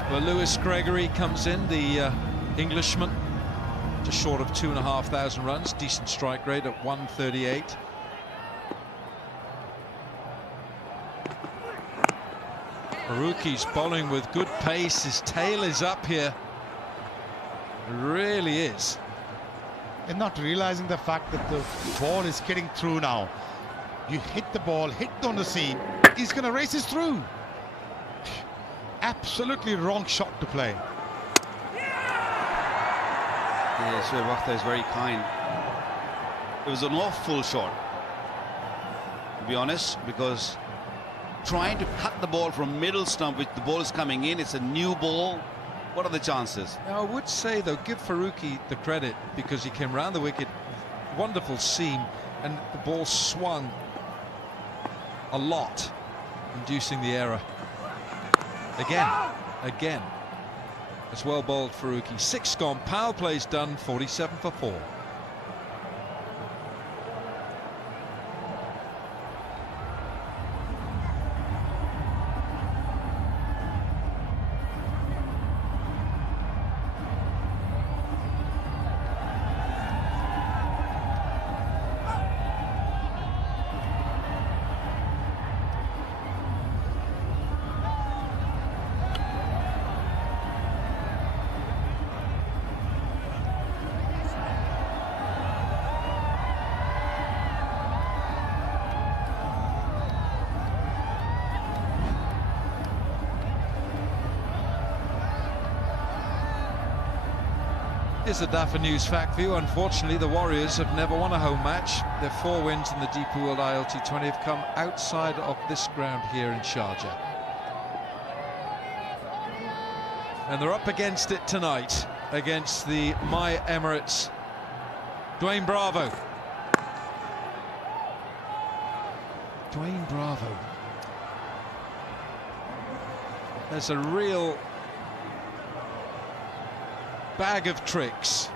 Well, Lewis Gregory comes in, the Englishman, just short of 2,500 runs, decent strike rate at 138. Faruqi's bowling with good pace. His tail is up here. It really is. And not realizing the fact that the ball is getting through now. You hit the ball, hit on the seam, he's going to race us through. Absolutely wrong shot to play. Yeah, Shoaib Akhtar is very kind. It was an awful shot, to be honest, because trying to cut the ball from middle stump, which the ball is coming in, it's a new ball. What are the chances? Now, I would say, though, give Faruqi the credit, because he came round the wicket, wonderful seam, and the ball swung a lot, inducing the error. Again. It's well bowled, Faruqi. 6 gone, power play's done, 47 for 4. Here's a Dafa News fact for you. Unfortunately, the Warriors have never won a home match. Their 4 wins in the DP World ILT20 have come outside of this ground here in Sharjah. And they're up against it tonight against the My Emirates. Dwayne Bravo. Dwayne Bravo. There's a real bag of tricks.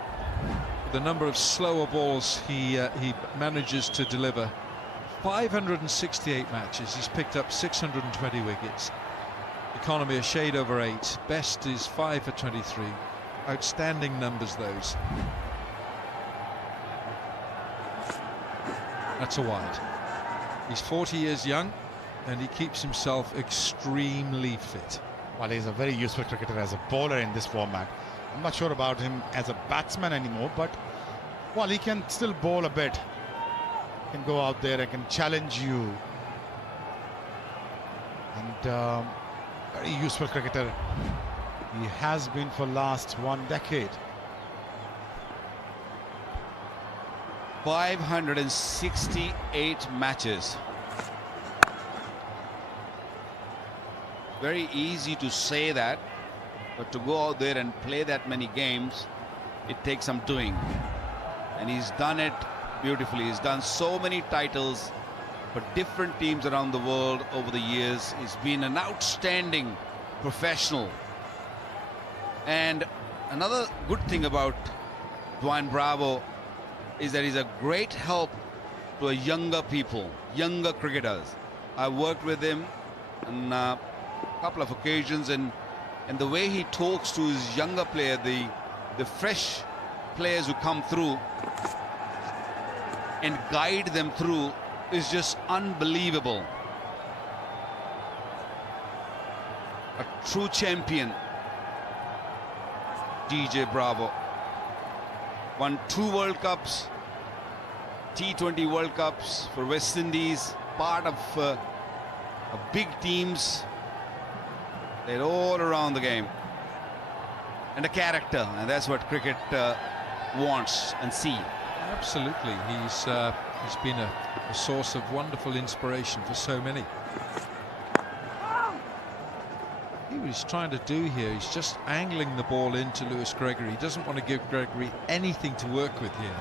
The number of slower balls he manages to deliver. 568 matches. He's picked up 620 wickets. Economy a shade over 8. Best is 5 for 23. Outstanding numbers, those. That's a wide. He's 40 years young, and he keeps himself extremely fit. Well, he's a very useful cricketer as a bowler in this format. I'm not sure about him as a batsman anymore, but well, he can still bowl a bit. He can go out there and can challenge you. And very useful cricketer. He has been for last 1 decade. 568 matches. Very easy to say that, but to go out there and play that many games, it takes some doing. And he's done it beautifully. He's done so many titles for different teams around the world over the years. He's been an outstanding professional. And another good thing about Dwayne Bravo is that he's a great help to a younger people, younger cricketers. I worked with him on a couple of occasions, and the way he talks to his younger player, the fresh players who come through and guide them through is just unbelievable. A true champion, DJ Bravo. Won 2 World Cups, T20 World Cups for West Indies, part of big teams. They're all around the game. And a character, and that's what cricket wants and see. Absolutely, he's been a source of wonderful inspiration for so many. What he's trying to do here, he's just angling the ball into Lewis Gregory. He doesn't want to give Gregory anything to work with here.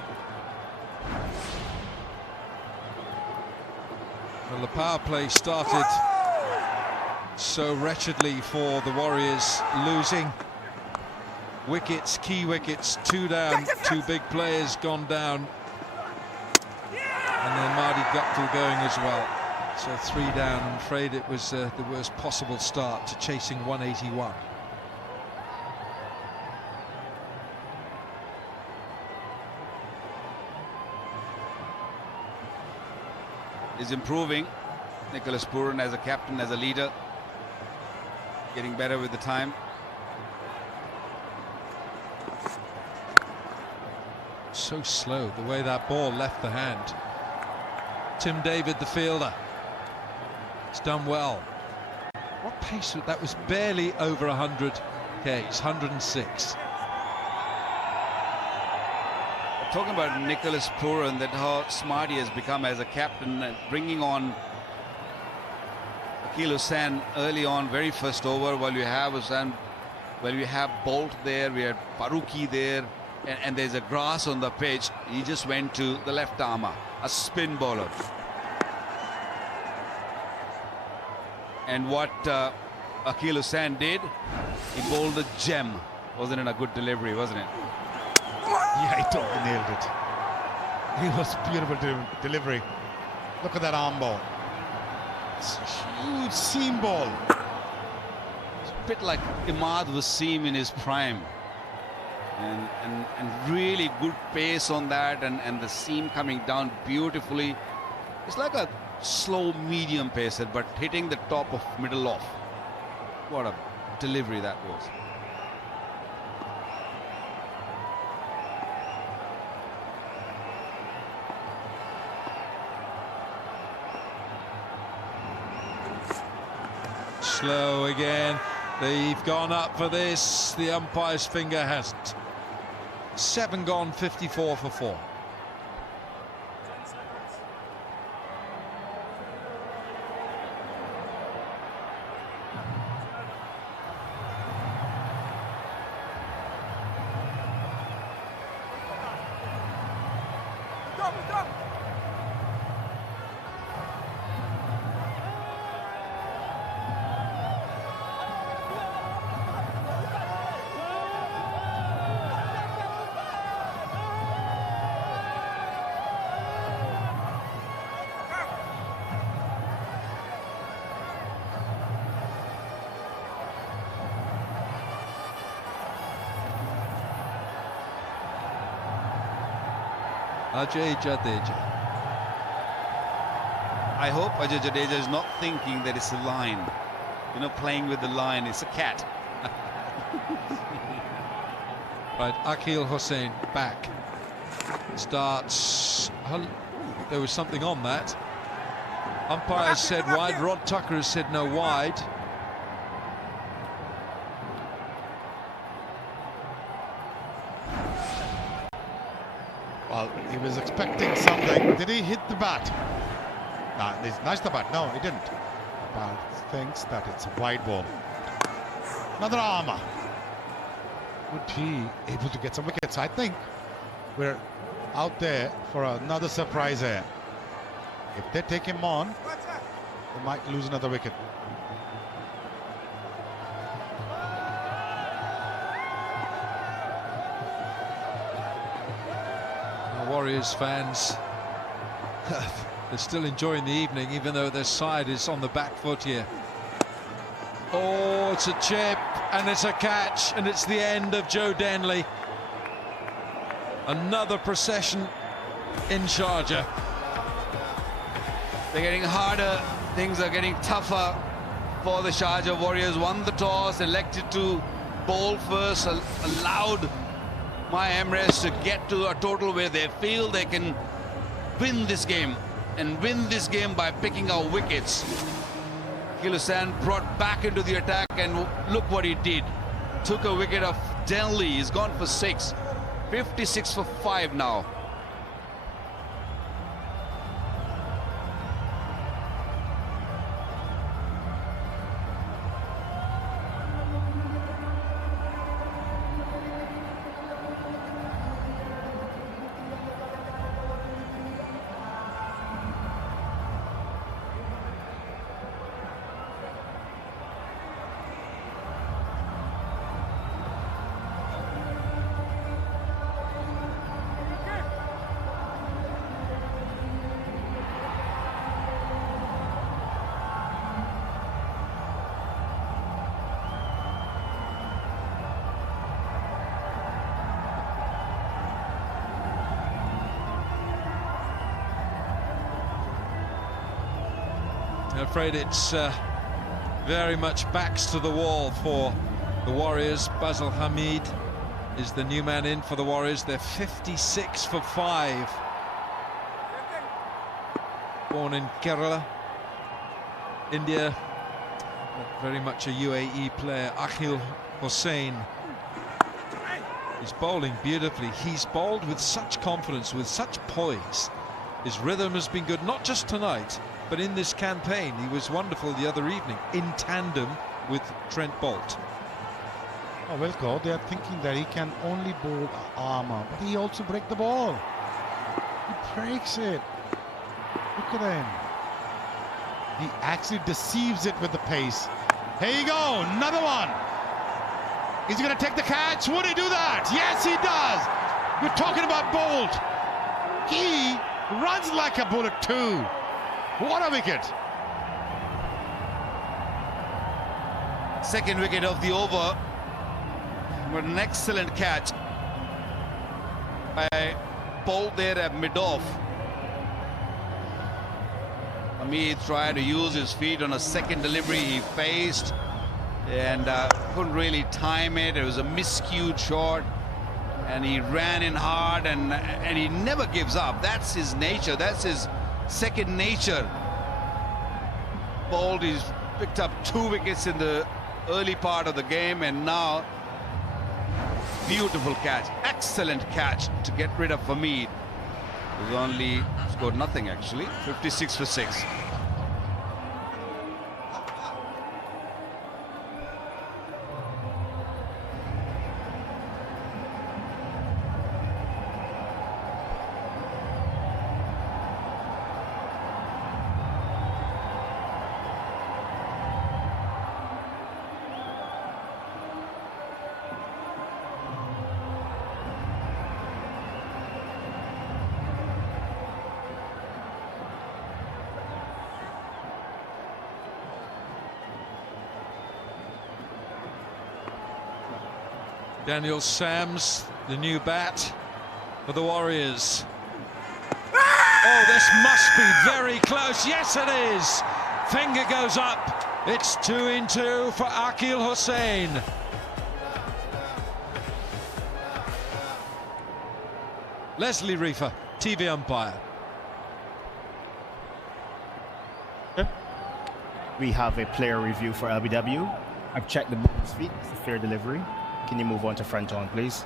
Well, the power play started so wretchedly for the Warriors, losing wickets, key wickets, 2 down, 2 big players gone down, and then Marty Guptill going as well. So 3 down. I'm afraid it was the worst possible start to chasing 181. Is improving. Nicholas Pooran as a captain, as a leader, getting better with the time. So slow, the way that ball left the hand. Tim David, the fielder, it's done well. What pace? That was barely over 100 Ks, 106. Talking about Nicholas Pooran, that how smart he has become as a captain, and bringing on Akeal Hussain early on, very first over, while you have Hussain, while you have Bolt there, we had Farooqi there, and there's a grass on the pitch. He just went to the left armour, a spin bowler. And what Akeal Hussain did, he bowled a gem. Wasn't it a good delivery, wasn't it? Yeah, he totally nailed it. It was beautiful delivery. Look at that arm ball. It's a huge seam ball. It's a bit like Imad Wasim in his prime. And really good pace on that, and the seam coming down beautifully. It's like a slow medium pacer, but hitting the top of middle off. What a delivery that was. Slow again. They've gone up for this. The umpire's finger hasn't. 7 gone, 54 for 4. Ajay Jadeja. I hope Ajay Jadeja is not thinking that it's a line. You know, playing with the line, it's a cat. Right, Akeal Hussain back. Starts. There was something on that. Umpire said wide. Rod Tucker has said no wide. Well, he was expecting something. Did he hit the bat? Nah, nice the bat. No, he didn't. But thinks that it's a wide ball. Another armour. Would he able to get some wickets? I think we're out there for another surprise here. If they take him on, they might lose another wicket. Warriors fans, they're still enjoying the evening, even though their side is on the back foot here. Oh, it's a chip, and it's a catch, and it's the end of Joe Denley. Another procession in Sharjah. They're getting harder. Things are getting tougher for the Sharjah Warriors. Won the toss, elected to bowl first, allowed my Emirates to get to a total where they feel they can win this game, and win this game by picking out wickets. Aqil Hussain brought back into the attack, and look what he did. Took a wicket of Delhi. He's gone for 6. 56 for 5 now. I'm afraid it's very much backs to the wall for the Warriors. Basil Hamid is the new man in for the Warriors. They're 56 for 5. Born in Kerala, India, very much a UAE player. Aqil Hussain is bowling beautifully. He's bowled with such confidence, with such poise. His rhythm has been good, not just tonight, but in this campaign. He was wonderful the other evening in tandem with Trent Bolt. Oh, well, God, they are thinking that he can only bowl armour, but he also breaks the ball. He breaks it. Look at him. He actually deceives it with the pace. Here you go, another one. Is he going to take the catch? Would he do that? Yes, he does. We're talking about Bolt. He runs like a bullet too. What a wicket. Second wicket of the over. But an excellent catch by Bolt there at mid-off. Hamid tried to use his feet on a second delivery. He faced and couldn't really time it. It was a miscued shot, and he ran in hard, and he never gives up. That's his nature. That's his second nature. Bolt, he's picked up 2 wickets in the early part of the game, and now beautiful catch, excellent catch to get rid of Hamid. He's only scored nothing actually. 56 for 6. Daniel Sams, the new bat for the Warriors. Oh, this must be very close. Yes, it is. Finger goes up. It's 2 in 2 for Aqil Hussain. Leslie Reefer, TV umpire. We have a player review for LBW. I've checked the ball's feet. It's a fair delivery. Can you move on to front on, please?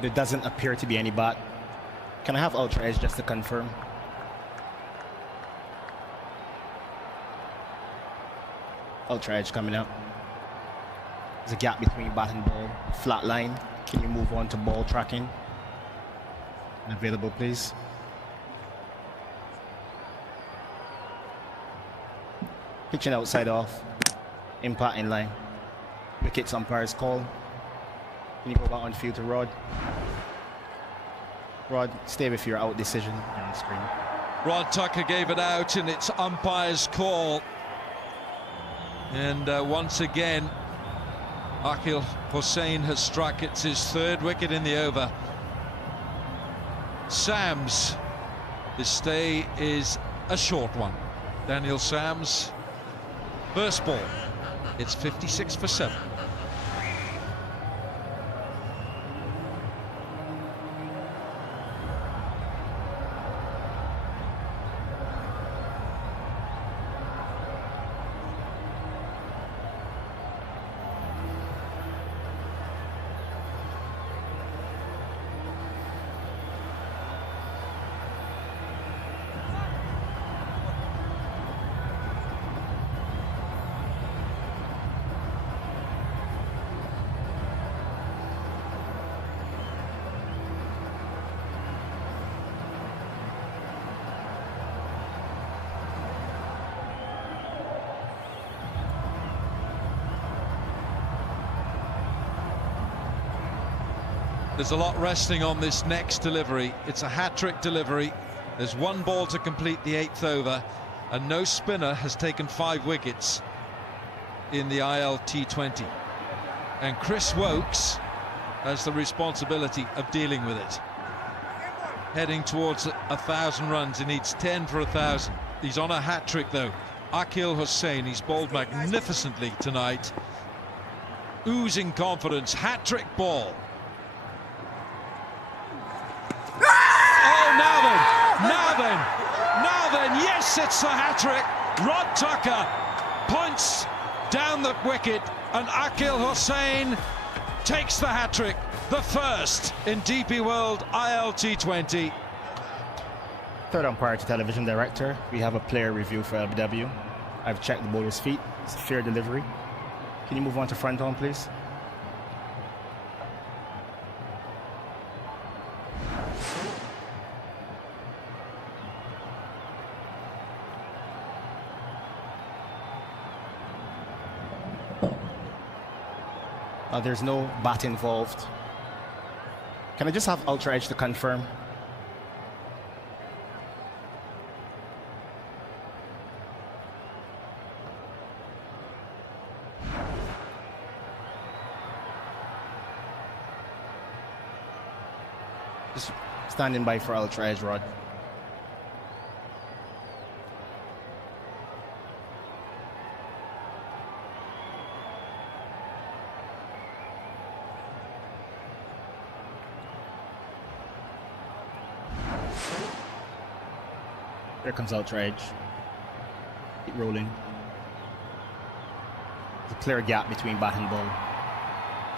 There doesn't appear to be any bat. Can I have ultra edge just to confirm? Ultra edge coming up. There's a gap between bat and ball. Flat line. Can you move on to ball tracking? Available, please. Pitching outside off. Impact in line. Wickets umpire's call. Can you go back on field to Rod? Rod, stay with your out decision on the screen. Rod Tucker gave it out, and it's umpire's call. And once again, Akil Hussain has struck. It's his third wicket in the over. Sams, his stay is a short one. Daniel Sams, first ball. It's 56 for 7. There's a lot resting on this next delivery. It's a hat-trick delivery. There's one ball to complete the 8th over, and no spinner has taken 5 wickets in the ILT20. And Chris Wokes has the responsibility of dealing with it. Heading towards 1,000 runs. He needs 10 for 1,000. He's on a hat-trick though. Akil Hussain, he's bowled magnificently tonight. Oozing confidence, hat-trick ball. Now then, yes, it's the hat-trick. Rod Tucker points down the wicket, and Akil Hussain takes the hat-trick, the first in DP World ILT20. Third umpire to television director. We have a player review for LBW. I've checked the bowler's feet. It's a fair delivery. Can you move on to front on, please? There's no bat involved. Can I just have Ultra Edge to confirm? Just standing by for Ultra Edge, Rod. There comes Ultra Edge. Keep rolling. There's a clear gap between bat and ball.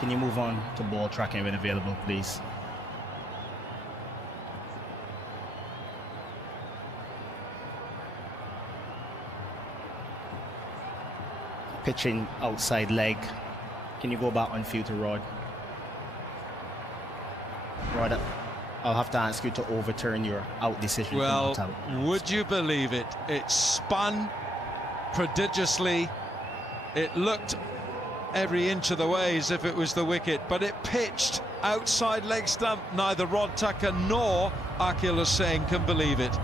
Can you move on to ball tracking when available, please? Pitching outside leg. Can you go back on field to Rod? Rod, I'll have to ask you to overturn your out decision. Well, would you believe it? It spun prodigiously. It looked every inch of the way as if it was the wicket, but it pitched outside leg stump. Neither Rod Tucker nor Akil Hussain can believe it.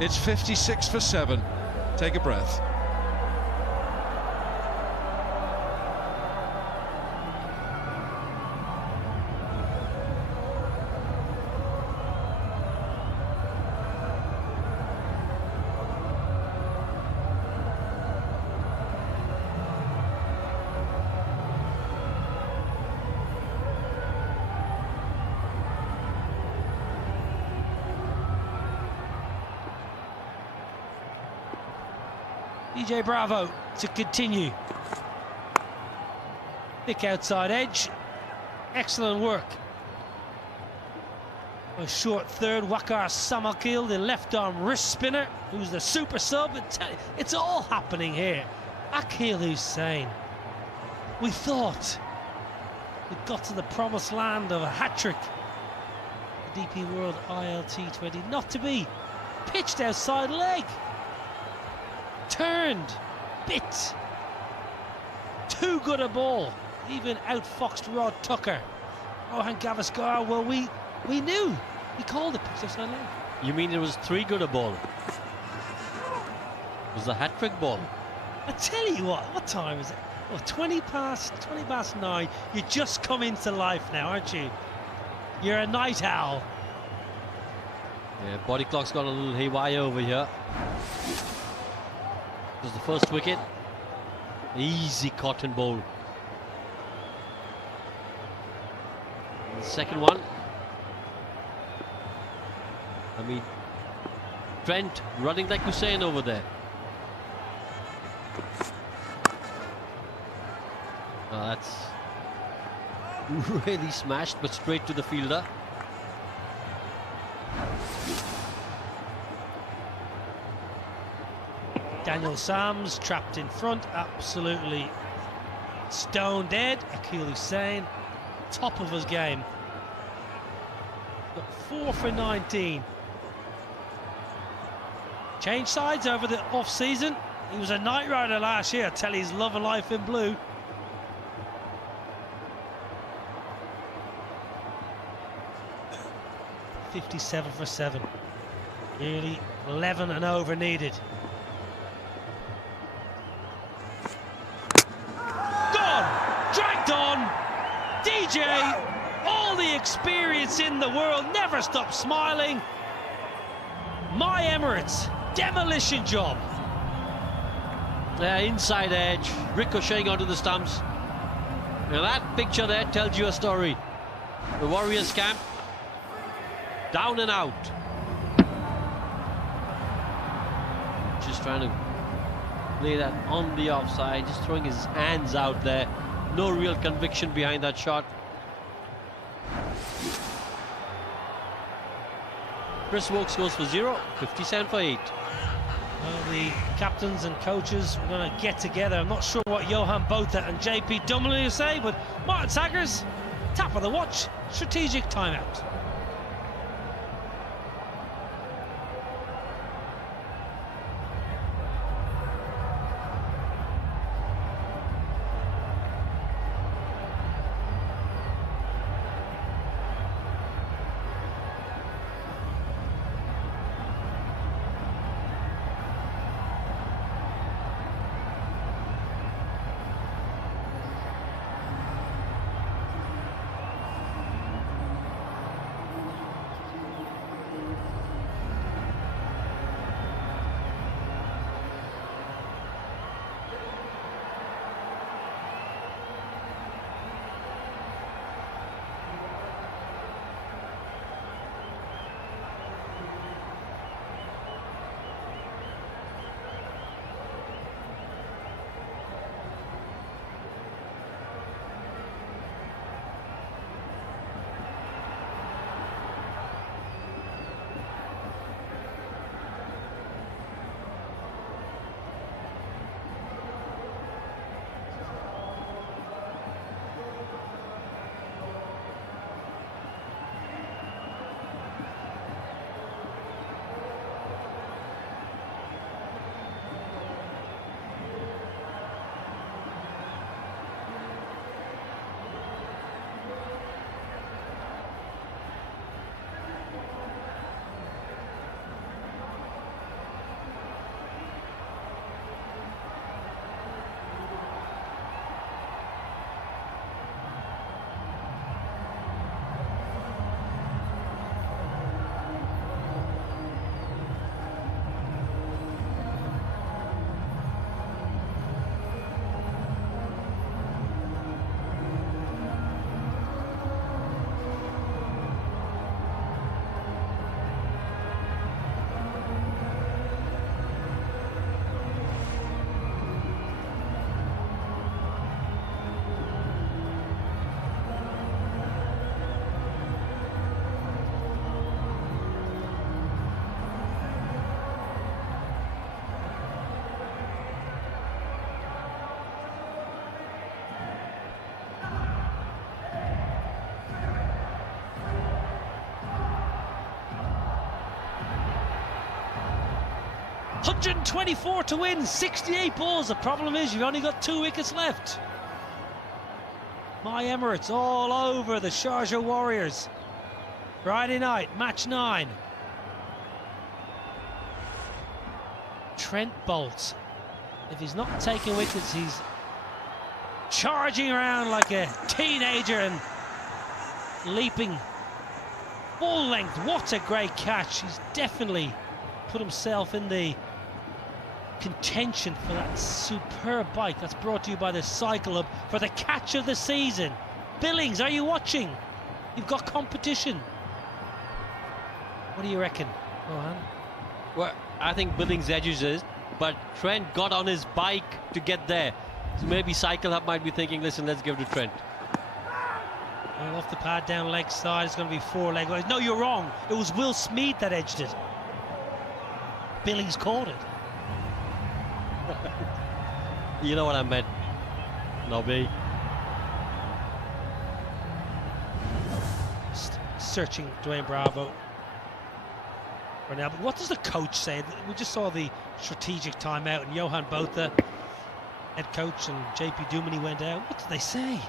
It's 56 for 7. Take a breath. DJ Bravo to continue. Thick outside edge. Excellent work. A short third, Waqar Samakil, the left arm wrist spinner, who's the super sub. It's all happening here. Akil Hussain. We thought we got to the promised land of a hat-trick. The DP World ILT20, not to be. Pitched outside leg. Turned, bit, too good a ball. even outfoxed Rod Tucker. Rohan Gavaskar, well, we knew. He called it pitch offside leg. You mean it was 3 good a ball? It was the hat-trick ball. I tell you what time is it? Oh, 20 past 9. You just come into life now, aren't you? You're a night owl. Yeah, body clock's got a little haywire over here. This is the first wicket. Easy cotton bowl. And the second one. I mean, Trent running like Hussein over there. Oh, that's really smashed, but straight to the fielder. Daniel Sams trapped in front, absolutely stone dead. Akeal Hussain, top of his game. Got 4 for 19. Changed sides over the off-season. He was a night rider last year. I tell you, he's loving life in blue. .57 for 7. Nearly 11 and over needed. Dragged on. DJ, all the experience in the world, never stop smiling. My Emirates, demolition job. Inside edge, ricocheting onto the stumps. Now that picture there tells you a story. The Warriors camp, down and out. Just trying to play that on the offside, just throwing his hands out there. No real conviction behind that shot. Chris Wokes goes for 0, 57 for 8. Well, the captains and coaches are going to get together. I'm not sure what Johan Botha and JP Dumoulin will say, but Martin Saggers, tap of the watch, strategic timeout. .124 to win, 68 balls. The problem is you've only got 2 wickets left. My Emirates all over the Sharjah Warriors. Friday night, match 9. Trent Bolt. If he's not taking wickets, he's charging around like a teenager and leaping full length. What a great catch. He's definitely put himself in the contention for that superb bike. That's brought to you by the Cycle Hub for the catch of the season. Billings, are you watching? You've got competition. What do you reckon, Mohan? Well, I think Billings edges it, but Trent got on his bike to get there. So maybe Cycle Hub might be thinking, listen, let's give it to Trent. Well, off the pad, down leg side, it's going to be 4 leg. No, you're wrong. It was Will Smead that edged it. Billings caught it. You know what I meant, Nobby. Searching Dwayne Bravo. Right now, but what does the coach say? We just saw the strategic timeout, and Johan Botha, head coach, and JP Duminy went out. What did they say?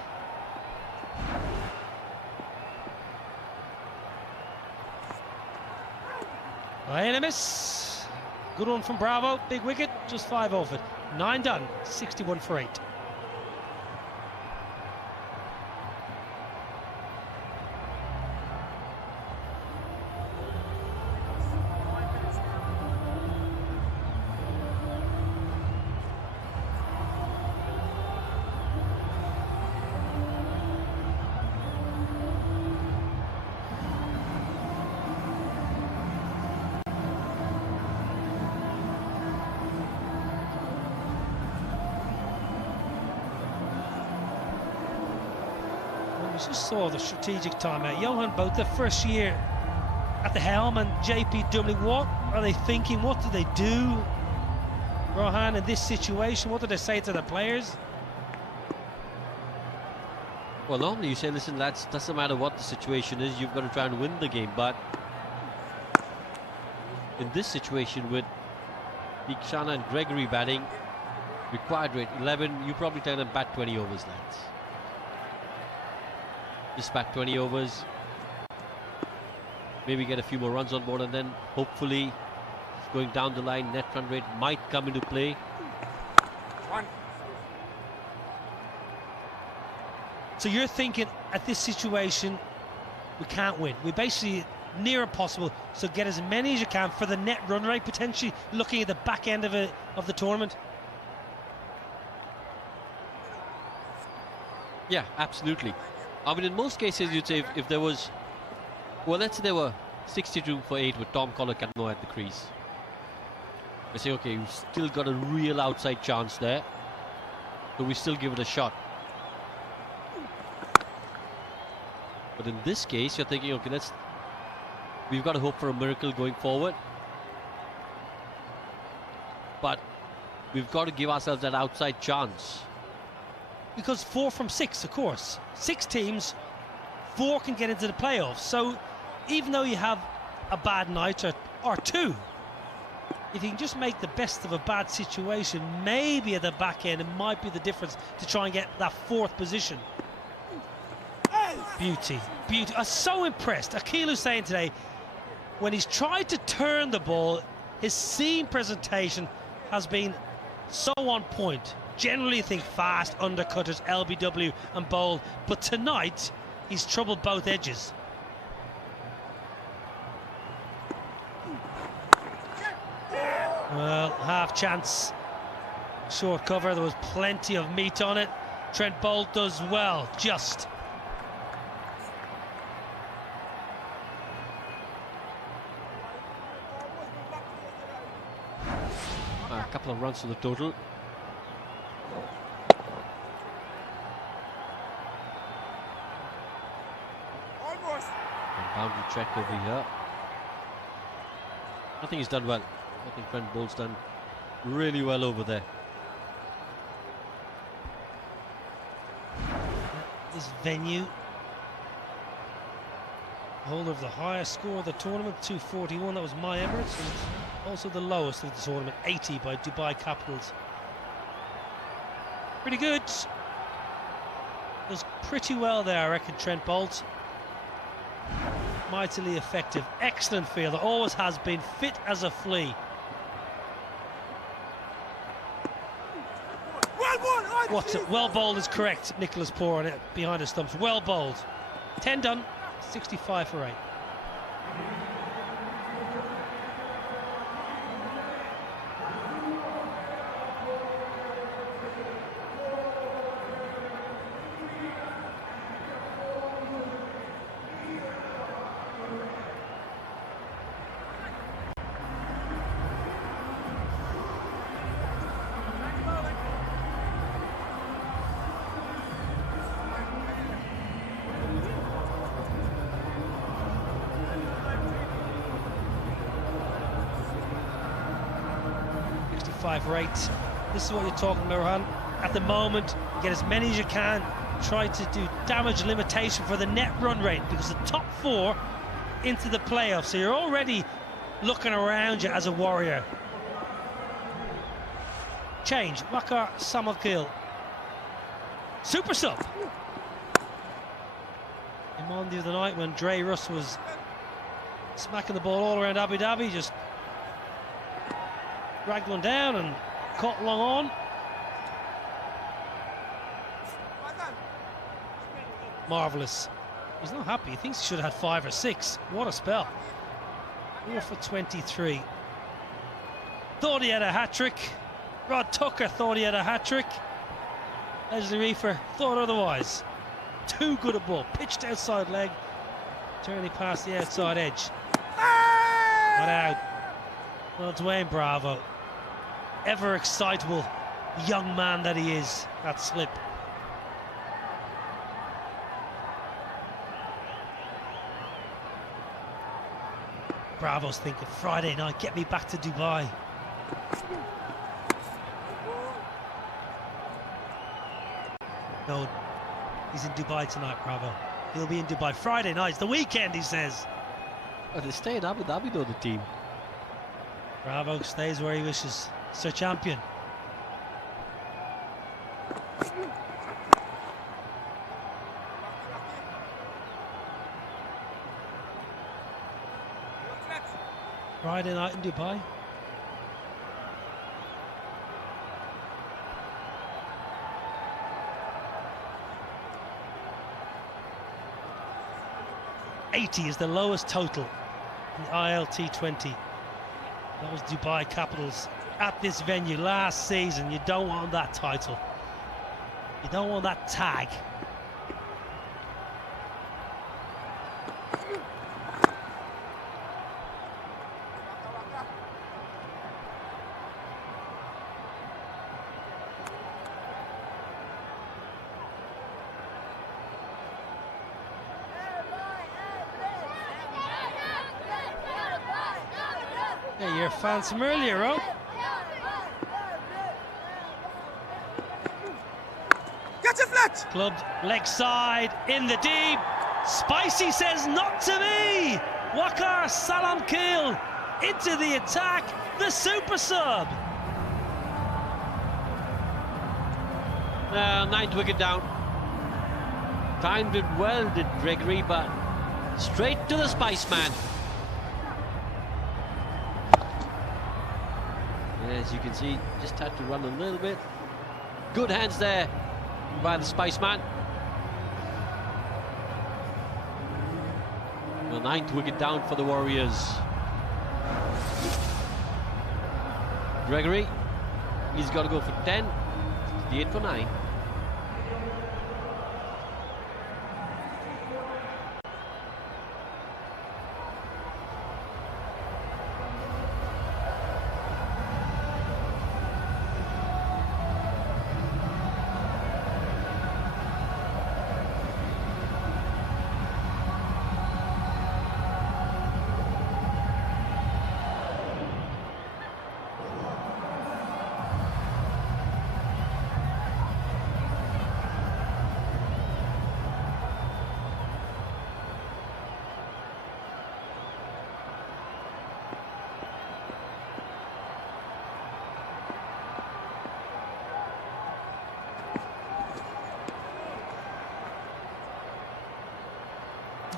And a miss. Good one from Bravo. Big wicket. Just 5 off it. 9 done. 61 for 8. Just saw the strategic timeout. Johan Botha, first year at the helm, and JP Duminy. What are they thinking? What do they do, Rohan, in this situation? What do they say to the players? Well, normally you say, listen, lads, doesn't matter what the situation is, you've got to try and win the game. But in this situation with Deekshana and Gregory batting, required rate 11, you probably tell them bat 20 overs, lads. Just bat 20 overs, maybe get a few more runs on board, and then hopefully going down the line, net run rate might come into play. So you're thinking at this situation we can't win, we basically near impossible, so get as many as you can for the net run rate, potentially looking at the back end of the tournament. Yeah, absolutely. I mean, in most cases, you'd say if there was, well, let's say there were 62 for 8 with Tom Collor-Canmo at the crease. We say, okay, you've still got a real outside chance there, so we still give it a shot. But in this case, you're thinking, okay, we've got to hope for a miracle going forward. But we've got to give ourselves that outside chance. Because 4 from 6, of course. 6 teams, 4 can get into the playoffs. So even though you have a bad night or 2, if you can just make the best of a bad situation, maybe at the back end, it might be the difference to try and get that 4th position. Beauty, beauty. I'm so impressed. Akeal was saying today, when he's tried to turn the ball, his seam presentation has been so on point. Generally think fast, undercutters, LBW and bowl, but tonight he's troubled both edges. Well, half chance, short cover, there was plenty of meat on it. Trent Bolt does well, just. A couple of runs to the total. Boundary check over here. I think he's done well. I think Trent Bolt's done really well over there. This venue, holder of the highest score of the tournament, 241. That was my Emirates, and also the lowest of the tournament, 80 by Dubai Capitals. Pretty good. Those pretty well there, I reckon, Trent Bolt. Mightily effective, excellent fielder, always has been, fit as a flea. What's it? Well bowled is correct, Nicholas Poor on it behind the stumps. Well bowled. 10 done, 65 for 8. For 8. This is what you're talking about, Rohan. At the moment, get as many as you can. Try to do damage limitation for the net run rate, because the top 4 into the playoffs. So you're already looking around you as a Warrior. Change. Waqar Samakil. Super sub. I'm on the other night when Dre Russ was smacking the ball all around Abu Dhabi, just dragged one down and caught long on. Marvellous. He's not happy. He thinks he should have had 5 or 6. What a spell. 4 for 23. Thought he had a hat-trick. Rod Tucker thought he had a hat-trick. Leslie Reefer thought otherwise. Too good a ball. Pitched outside leg. Turning past the outside edge. Not out. Well, Dwayne Bravo. Ever excitable young man that he is. That slip. Bravo's thinking, Friday night, get me back to Dubai. No, he's in Dubai tonight, Bravo. He'll be in Dubai Friday night. It's the weekend, he says. Oh, they stay in Abu Dhabi though, the team. Bravo stays where he wishes. Sir Champion. Friday night in Dubai. $80 is the lowest total in the ILT20. That was Dubai Capitals at this venue last season. You don't want that title. You don't want that tag. Yeah, you're fans from earlier, oh. Clubbed leg side in the deep. Spicy says not to me. Waqar Salamkil into the attack. The super sub. 9th wicket down. Timed it well, did Gregory, but straight to the Spice Man. As you can see, just had to run a little bit. Good hands there by the Spice Man. The 9th wicket down for the Warriors. Gregory, he's got to go for 10. The 8 for 9.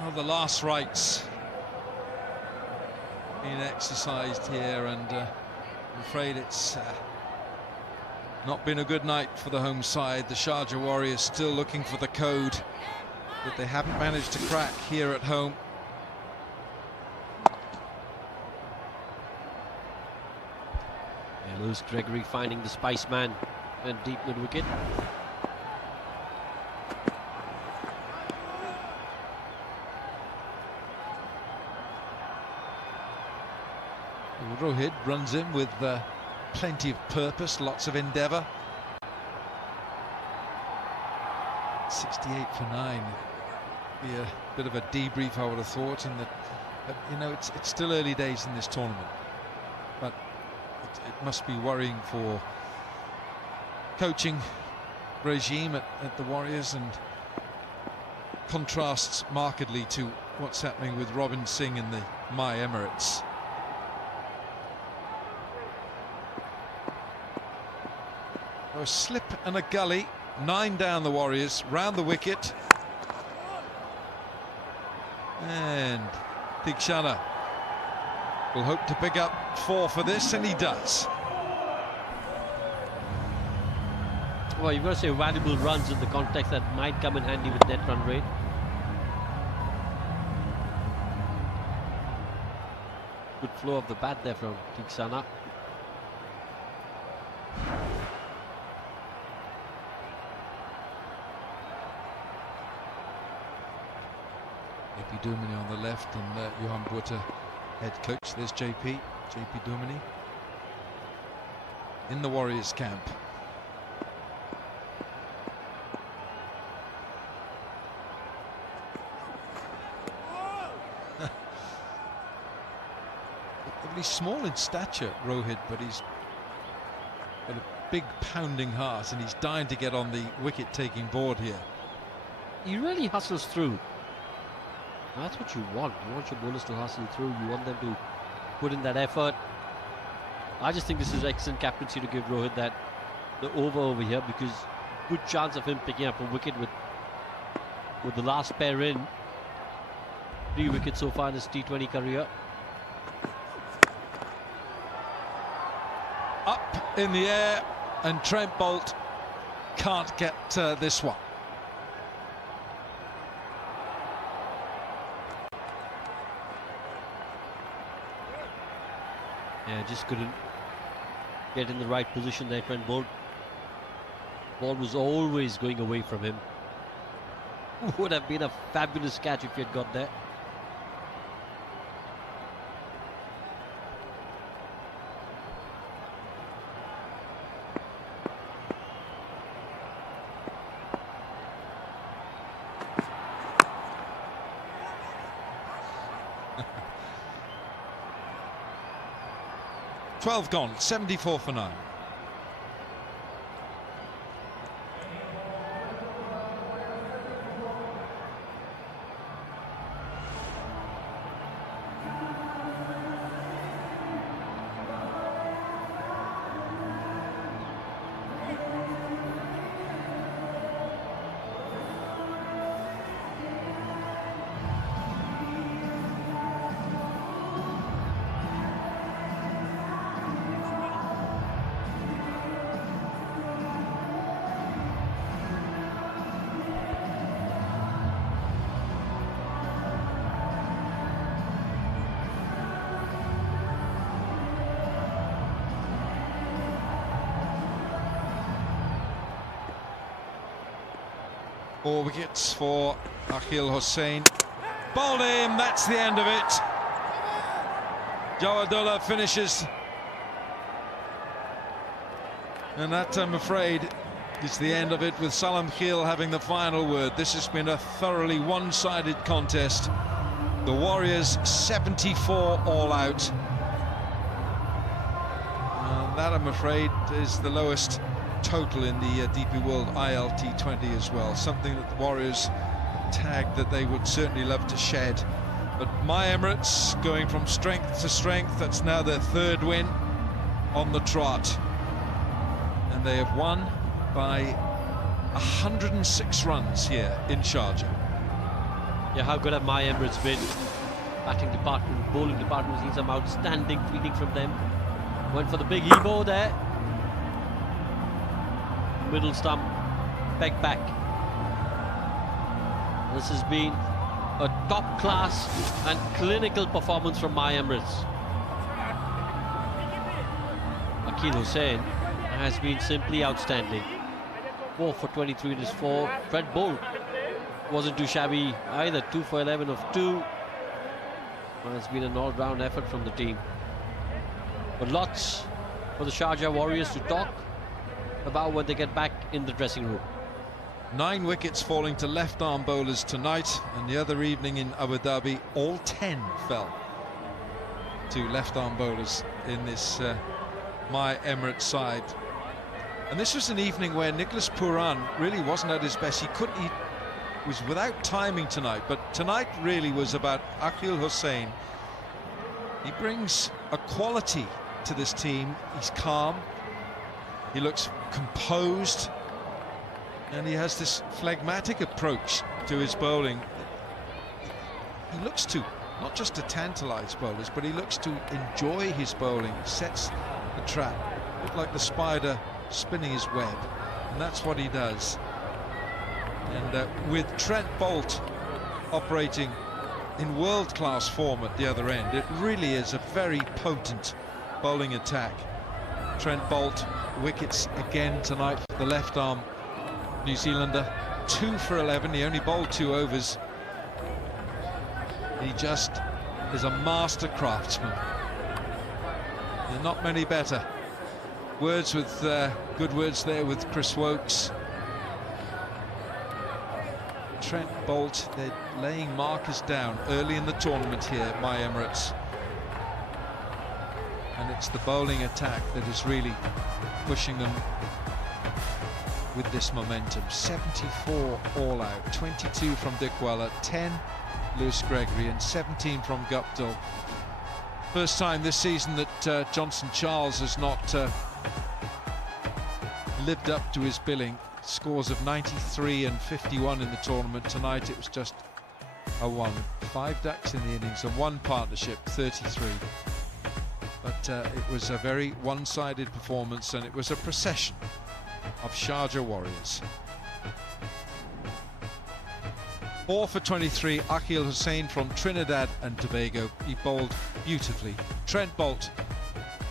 Well, the last rites being exercised here, and I'm afraid it's not been a good night for the home side. The Sharjah Warriors still looking for the code that they haven't managed to crack here at home. Yeah, Lewis Gregory finding the Spice Man and deep mid wicket. Rohit runs in with plenty of purpose, lots of endeavour. 68 for 9. Be a bit of a debrief, I would have thought, and that, you know, it's still early days in this tournament, but it must be worrying for coaching regime at the Warriors, and contrasts markedly to what's happening with Robin Singh in the My Emirates. A slip and a gully, 9 down the Warriors, round the wicket, and Tikshana will hope to pick up 4 for this, and he does. Well, you've got to say valuable runs in the context that might come in handy with net run rate. Good flow of the bat there from Tikshana. Dumini on the left, and Johan Butter, head coach. There's JP Dumini in the Warriors camp. He's small in stature, Rohit, but he's got a big pounding heart, and he's dying to get on the wicket-taking board here. He really hustles through. That's what you want. You want your bowlers to hustle through. You want them to put in that effort. I just think this is excellent captaincy to give Rohit that the over here, because good chance of him picking up a wicket with the last pair in. 3 wickets so far in his T20 career. Up in the air, and Trent Bolt can't get this one. Yeah, just couldn't get in the right position there, Trent Bolt. Ball was always going away from him. Would have been a fabulous catch if he had got there. Twelve gone, 74 for 9. Four wickets for Akhil Hussain. Bowled him, that's the end of it. Jawadullah finishes. And that, I'm afraid, is the end of it, with Salam Khil having the final word. This has been a thoroughly one-sided contest. The Warriors 74 all out. And that, I'm afraid, is the lowest total in the DP World ILT20 as well, something that the Warriors tagged that they would certainly love to shed. But My Emirates going from strength to strength. That's now their 3rd win on the trot, and they have won by 106 runs here in Sharjah. Yeah, how good have my Emirates been? Batting department, bowling department, seen some outstanding fielding from them. Went for the big Ebo there. Middle stump, peg back. This has been a top class and clinical performance from my Emirates. Akil Hussain has been simply outstanding. 4 for 23 in his 4. Trent Bolt wasn't too shabby either. 2 for 11 of 2. Well, it's been an all-round effort from the team. But lots for the Sharjah Warriors to talk about when they get back in the dressing room. 9 wickets falling to left-arm bowlers tonight, and the other evening in Abu Dhabi, all 10 fell to left-arm bowlers in this My Emirates side. And this was an evening where Nicholas Pooran really wasn't at his best. He was without timing tonight, but tonight really was about Akil Hussain. He brings a quality to this team. He's calm, he looks composed, and he has this phlegmatic approach to his bowling. He looks to not just to tantalize bowlers, but he looks to enjoy his bowling. He sets the trap, look like the spider spinning his web, and that's what he does. And with Trent Bolt operating in world-class form at the other end, it really is a very potent bowling attack. Trent Bolt, wickets again tonight for the left-arm New Zealander. 2 for 11, he only bowled 2 overs. He just is a master craftsman. There are not many better. Words with good words there with Chris Wokes. Trent Bolt, they're laying markers down early in the tournament here at My Emirates. And it's the bowling attack that is really pushing them with this momentum. 74 all out, 22 from Dickwella, 10 Lewis Gregory and 17 from Guptill. First time this season that Johnson Charles has not lived up to his billing. Scores of 93 and 51 in the tournament. Tonight it was just a 1. 5 ducks in the innings and 1 partnership, 33. But it was a very one-sided performance, and it was a procession of Sharjah Warriors. 4 for 23, Akil Hussain from Trinidad and Tobago. He bowled beautifully. Trent Bolt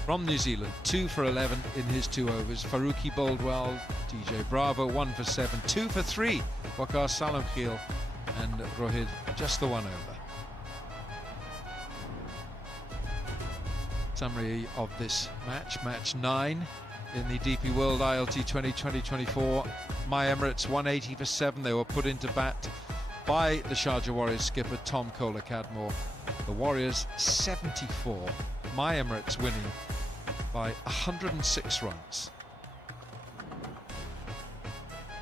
from New Zealand, 2 for 11 in his 2 overs. Farooqi bowled well. DJ Bravo, 1 for 7. 2 for 3, Waqar Salamkhil, and Rohit, just the 1 over. Summary of this match, match 9 in the DP World ILT20 2024. My Emirates 180 for 7. They were put into bat by the Sharjah Warriors skipper Tom Kohler-Cadmore. The Warriors 74. My Emirates winning by 106 runs.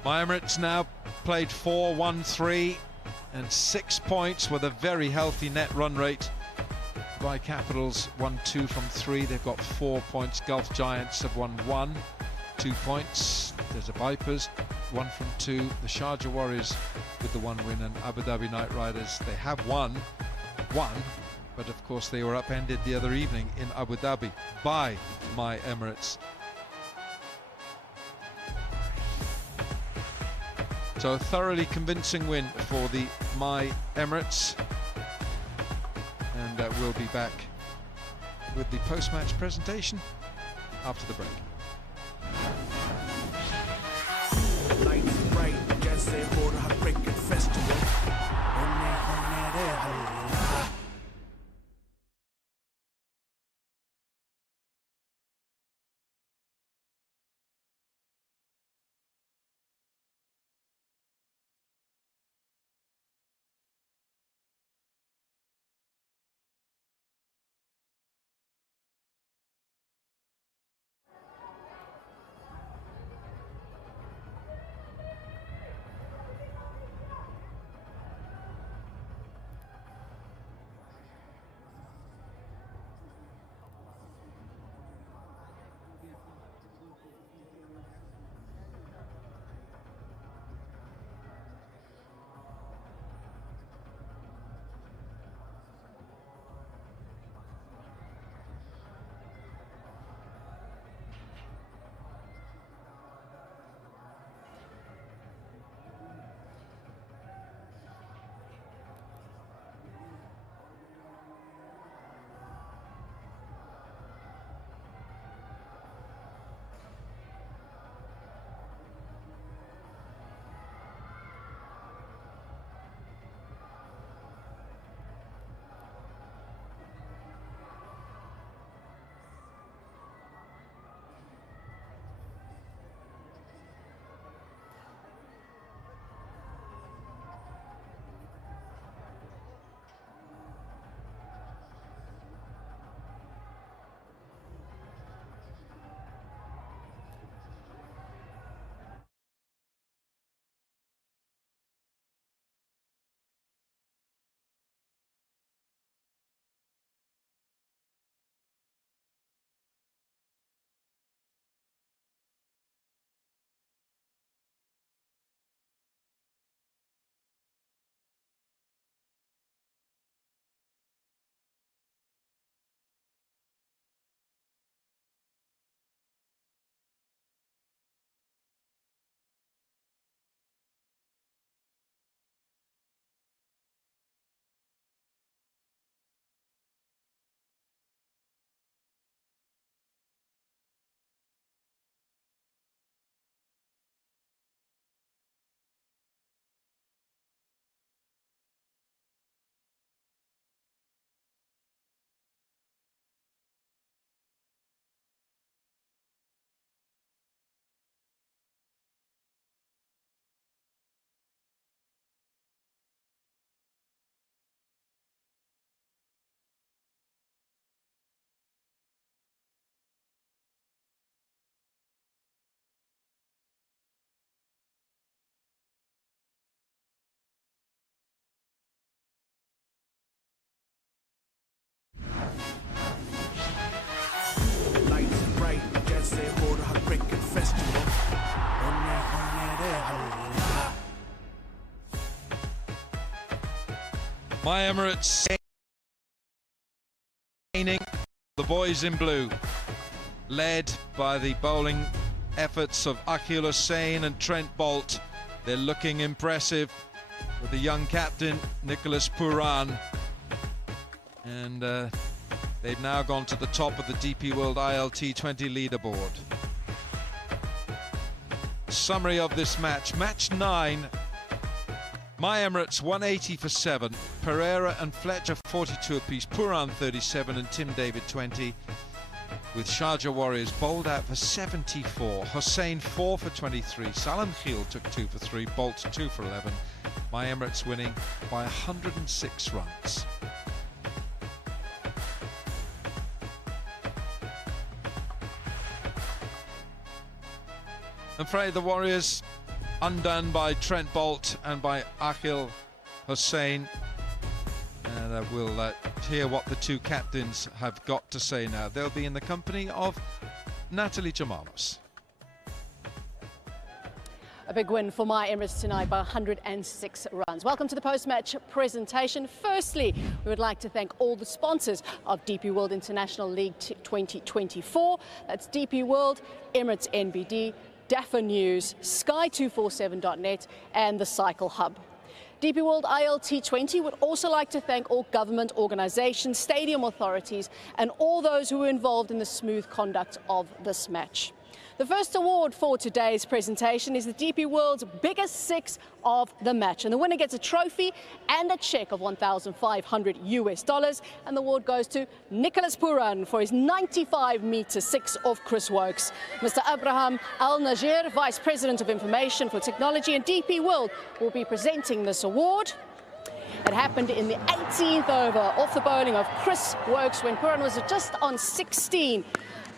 My Emirates now played 4-1-3 and 6 points with a very healthy net run rate. By Capitals 1-2 from 3. They've got 4 points. Gulf Giants have won 1, 2 points. There's a Vipers 1 from 2. The Sharjah Warriors with the 1 win, and Abu Dhabi Knight Riders, they have won 1, but of course they were upended the other evening in Abu Dhabi by My Emirates. So a thoroughly convincing win for the My Emirates. And we'll be back with the post-match presentation after the break. Lights bright, जैसे हो रहा cricket festival. होने रे हल्ला. My Emirates gaining the boys in blue, led by the bowling efforts of Akhil Hussain and Trent Boult. They're looking impressive with the young captain Nicholas Pooran, and they've now gone to the top of the DP World ILT20 leaderboard. Summary of this match. Match 9. My Emirates 180 for 7. Pereira and Fletcher 42 apiece. Pooran 37 and Tim David 20. With Sharjah Warriors bowled out for 74. Hussain 4 for 23. Salam Khil took 2 for 3. Boult 2 for 11. My Emirates winning by 106 runs. I'm afraid the Warriors undone by Trent Boult and by Akhil Hussain. And we'll hear what the two captains have got to say now. They'll be in the company of Natalie Jamalos. A big win for My Emirates tonight by 106 runs. Welcome to the post-match presentation. Firstly, we would like to thank all the sponsors of DP World International League 2024. That's DP World, Emirates NBD, DAFA News, Sky247.net and the Cycle Hub. DP World ILT20 would also like to thank all government organisations, stadium authorities and all those who were involved in the smooth conduct of this match. The first award for today's presentation is the DP World's biggest six of the match. And the winner gets a trophy and a cheque of $1,500 and the award goes to Nicholas Pooran for his 95-metre six off Chris Wokes. Mr. Abraham Al-Najir, Vice President of Information for Technology and DP World, will be presenting this award. It happened in the 18th over off the bowling of Chris Wokes when Pooran was just on 16.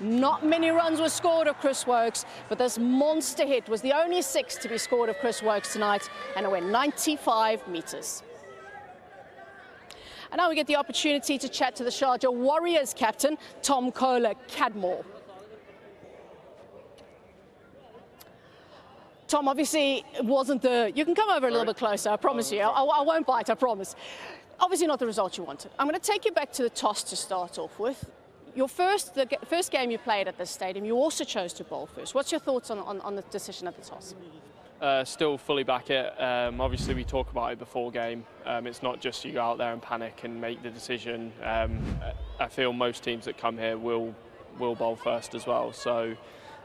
Not many runs were scored of Chris Wokes, but this monster hit was the only six to be scored of Chris Wokes tonight, and it went 95 metres. And now we get the opportunity to chat to the Sharjah Warriors captain, Tom Kohler-Cadmore. Tom, obviously, it wasn't the... You can come over a little bit closer, I promise you. I won't bite, I promise. Obviously not the result you wanted. I'm going to take you back to the toss to start off with. The first game you played at this stadium, you also chose to bowl first. What's your thoughts on the decision at the toss? Still fully back it. Obviously, we talk about it before game. It's not just you go out there and panic and make the decision. I feel most teams that come here will bowl first as well. So,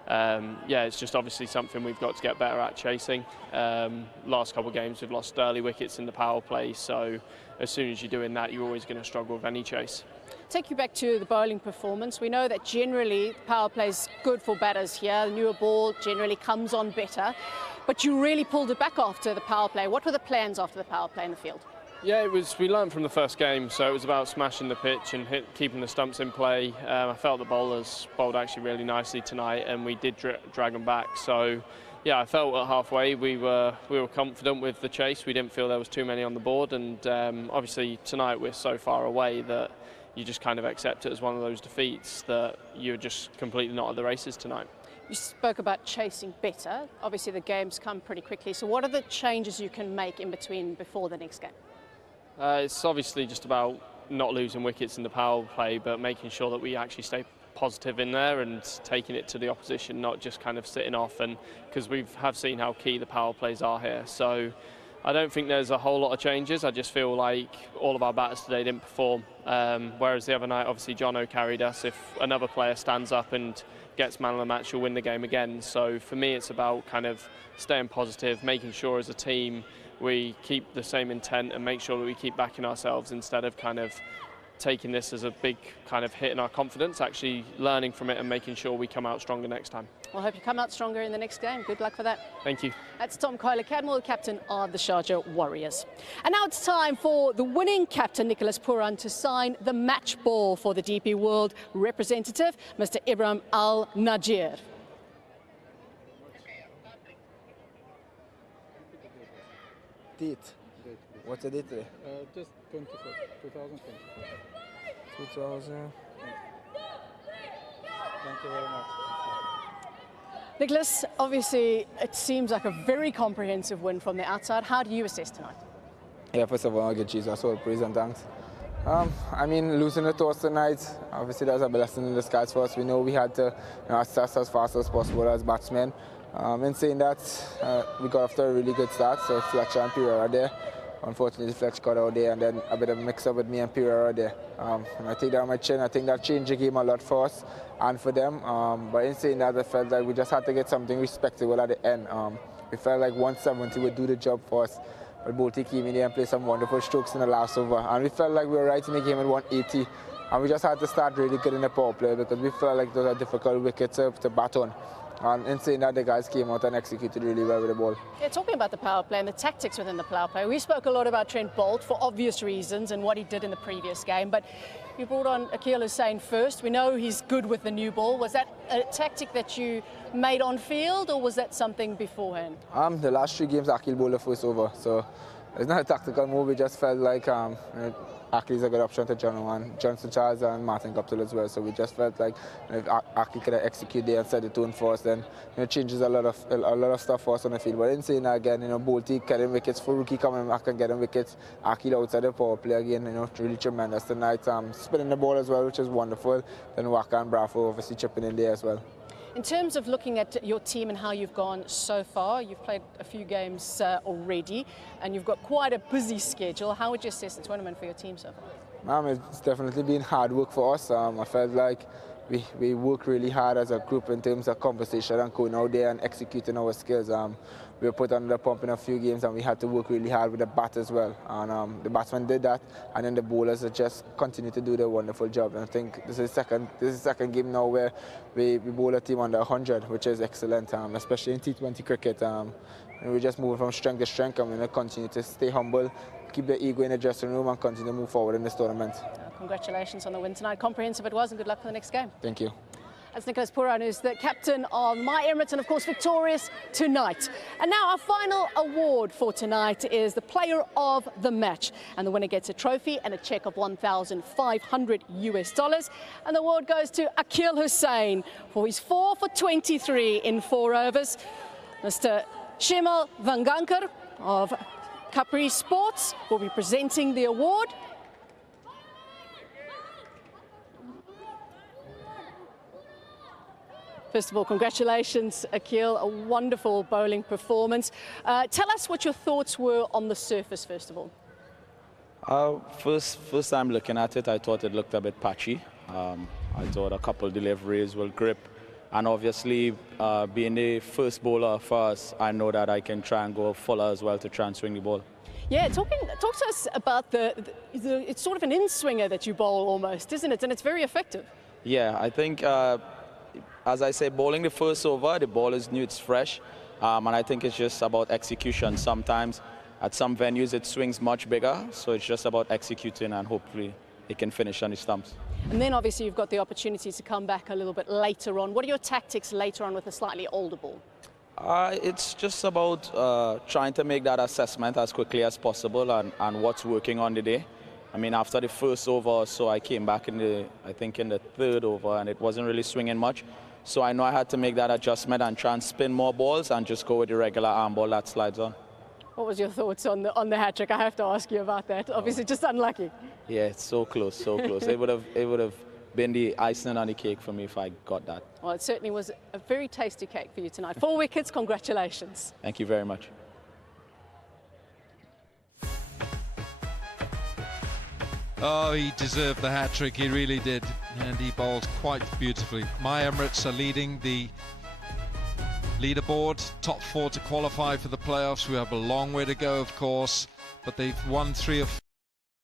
yeah, it's just obviously something we've got to get better at chasing. Last couple of games, we've lost early wickets in the power play. So, as soon as you're doing that, you're always going to struggle with any chase. Take you back to the bowling performance. We know that generally power play is good for batters here. The newer ball generally comes on better, but you really pulled it back after the power play. What were the plans after the power play in the field? Yeah, we learned from the first game, so it was about smashing the pitch and keeping the stumps in play. I felt the bowlers bowled actually really nicely tonight, and we did drag them back. So, yeah, I felt at halfway we were confident with the chase. We didn't feel there was too many on the board, and obviously tonight we're so far away that you just kind of accept it as one of those defeats that you're just completely not at the races tonight. You spoke about chasing better. Obviously the games come pretty quickly, so what are the changes you can make in between before the next game? It's obviously just about not losing wickets in the power play, but making sure that we actually stay positive in there and taking it to the opposition, not just kind of sitting off, and because we have seen how key the power plays are here. So I don't think there's a whole lot of changes. I just feel like all of our batters today didn't perform. Whereas the other night, obviously, Jono carried us. If another player stands up and gets man of the match, you'll win the game again. So for me, it's about kind of staying positive, making sure as a team we keep the same intent and make sure that we keep backing ourselves instead of kind of taking this as a big kind of hit in our confidence, actually learning from it and making sure we come out stronger next time. Well, I hope you come out stronger in the next game. Good luck for that. Thank you. That's Tom Kohler-Cadmore, captain of the Sharjah Warriors. And now it's time for the winning captain, Nicholas Pooran, to sign the match ball for the DP World representative, Mr. Ibrahim Al-Najir. Date. What's the date today? Just 24, 2024. 2000. Thank you very much. Nicholas, obviously it seems like a very comprehensive win from the outside. How do you assess tonight? Yeah, first of all, I'll give Jesus all praise and thanks. I mean, losing the toss tonight, obviously that's a blessing in disguise for us. We know we had to assess as fast as possible as batsmen. In saying that, we got off to a really good start, so Fletcher and Pereira there. Unfortunately, Fletcher got out there, and then a bit of a mix-up with me and Pereira there. And I take that on my chin. I think that changed the game a lot for us and for them. But in saying that, I felt like we just had to get something respectable at the end. We felt like 170 would do the job for us. But Bolte came in there and played some wonderful strokes in the last over. And we felt like we were right in the game at 180. And we just had to start really good in the power play because we felt like those are difficult wickets to bat on. And in saying that, the guys came out and executed really well with the ball. Yeah, talking about the power play and the tactics within the power play, we spoke a lot about Trent Boult for obvious reasons and what he did in the previous game, but you brought on Akil Hussain first. We know he's good with the new ball. Was that a tactic that you made on field, or was that something beforehand? The last 3 games, Akil bowled the first over, so it's not a tactical move. We just felt like Akil is a good option to Johnson Charles and Martin Guptill as well. So we just felt like if Akil could execute there and set the tone for us, then it changes a lot of stuff for us on the field. But in saying that again, Bolte getting wickets, for rookie coming back and getting wickets. Akil outside the power play again, really tremendous tonight. Spinning the ball as well, which is wonderful. Then Waka and Bravo obviously chipping in there as well. In terms of looking at your team and how you've gone so far, you've played a few games already, and you've got quite a busy schedule. How would you assess the tournament for your team so far? It's definitely been hard work for us. I felt like we work really hard as a group in terms of conversation and going out there and executing our skills. We were put under the pump in a few games, and we had to work really hard with the bat as well. And the batsmen did that, and then the bowlers just continue to do their wonderful job. And I think this is the second game now where we bowl a team under 100, which is excellent, especially in T20 cricket. And we're just moving from strength to strength, and we're going to continue to stay humble, keep the ego in the dressing room, and continue to move forward in this tournament. Congratulations on the win tonight. Comprehensive it was, and good luck for the next game. Thank you. That's Nicholas Pooran, who's the captain of My Emirates and, of course, victorious tonight. And now our final award for tonight is the Player of the Match. And the winner gets a trophy and a cheque of $1,500 US. And the award goes to Akil Hussain for his 4 for 23 in 4 overs. Mr. Shimal Vangankar of Capri Sports will be presenting the award. First of all, congratulations, Akil, a wonderful bowling performance. Tell us what your thoughts were on the surface, first of all. First time looking at it, I thought it looked a bit patchy. I thought a couple deliveries will grip. And obviously, being the first bowler for us, I know that I can try and go fuller as well to try and swing the ball. Yeah, talk to us about it's sort of an in-swinger that you bowl almost, isn't it? And it's very effective. Yeah, I think, as I say, bowling the first over, the ball is new, it's fresh. And I think it's just about execution. Sometimes at some venues it swings much bigger, so it's just about executing and hopefully it can finish on the stumps. And then obviously you've got the opportunity to come back a little bit later on. What are your tactics later on with a slightly older ball? It's just about trying to make that assessment as quickly as possible and what's working on the day. I mean, after the first over or so, I came back in the 3rd over, and it wasn't really swinging much. So I know I had to make that adjustment and try and spin more balls and just go with the regular arm ball that slides on. What was your thoughts on the hat-trick? I have to ask you about that. Obviously, just unlucky. Yeah, it's so close, so close. It would have been the icing on the cake for me if I got that. Well, it certainly was a very tasty cake for you tonight. 4 wickets, congratulations. Thank you very much. Oh, he deserved the hat-trick, he really did, and he bowled quite beautifully. My Emirates are leading the leaderboard, top 4 to qualify for the playoffs. We have a long way to go, of course, but they've won 3 of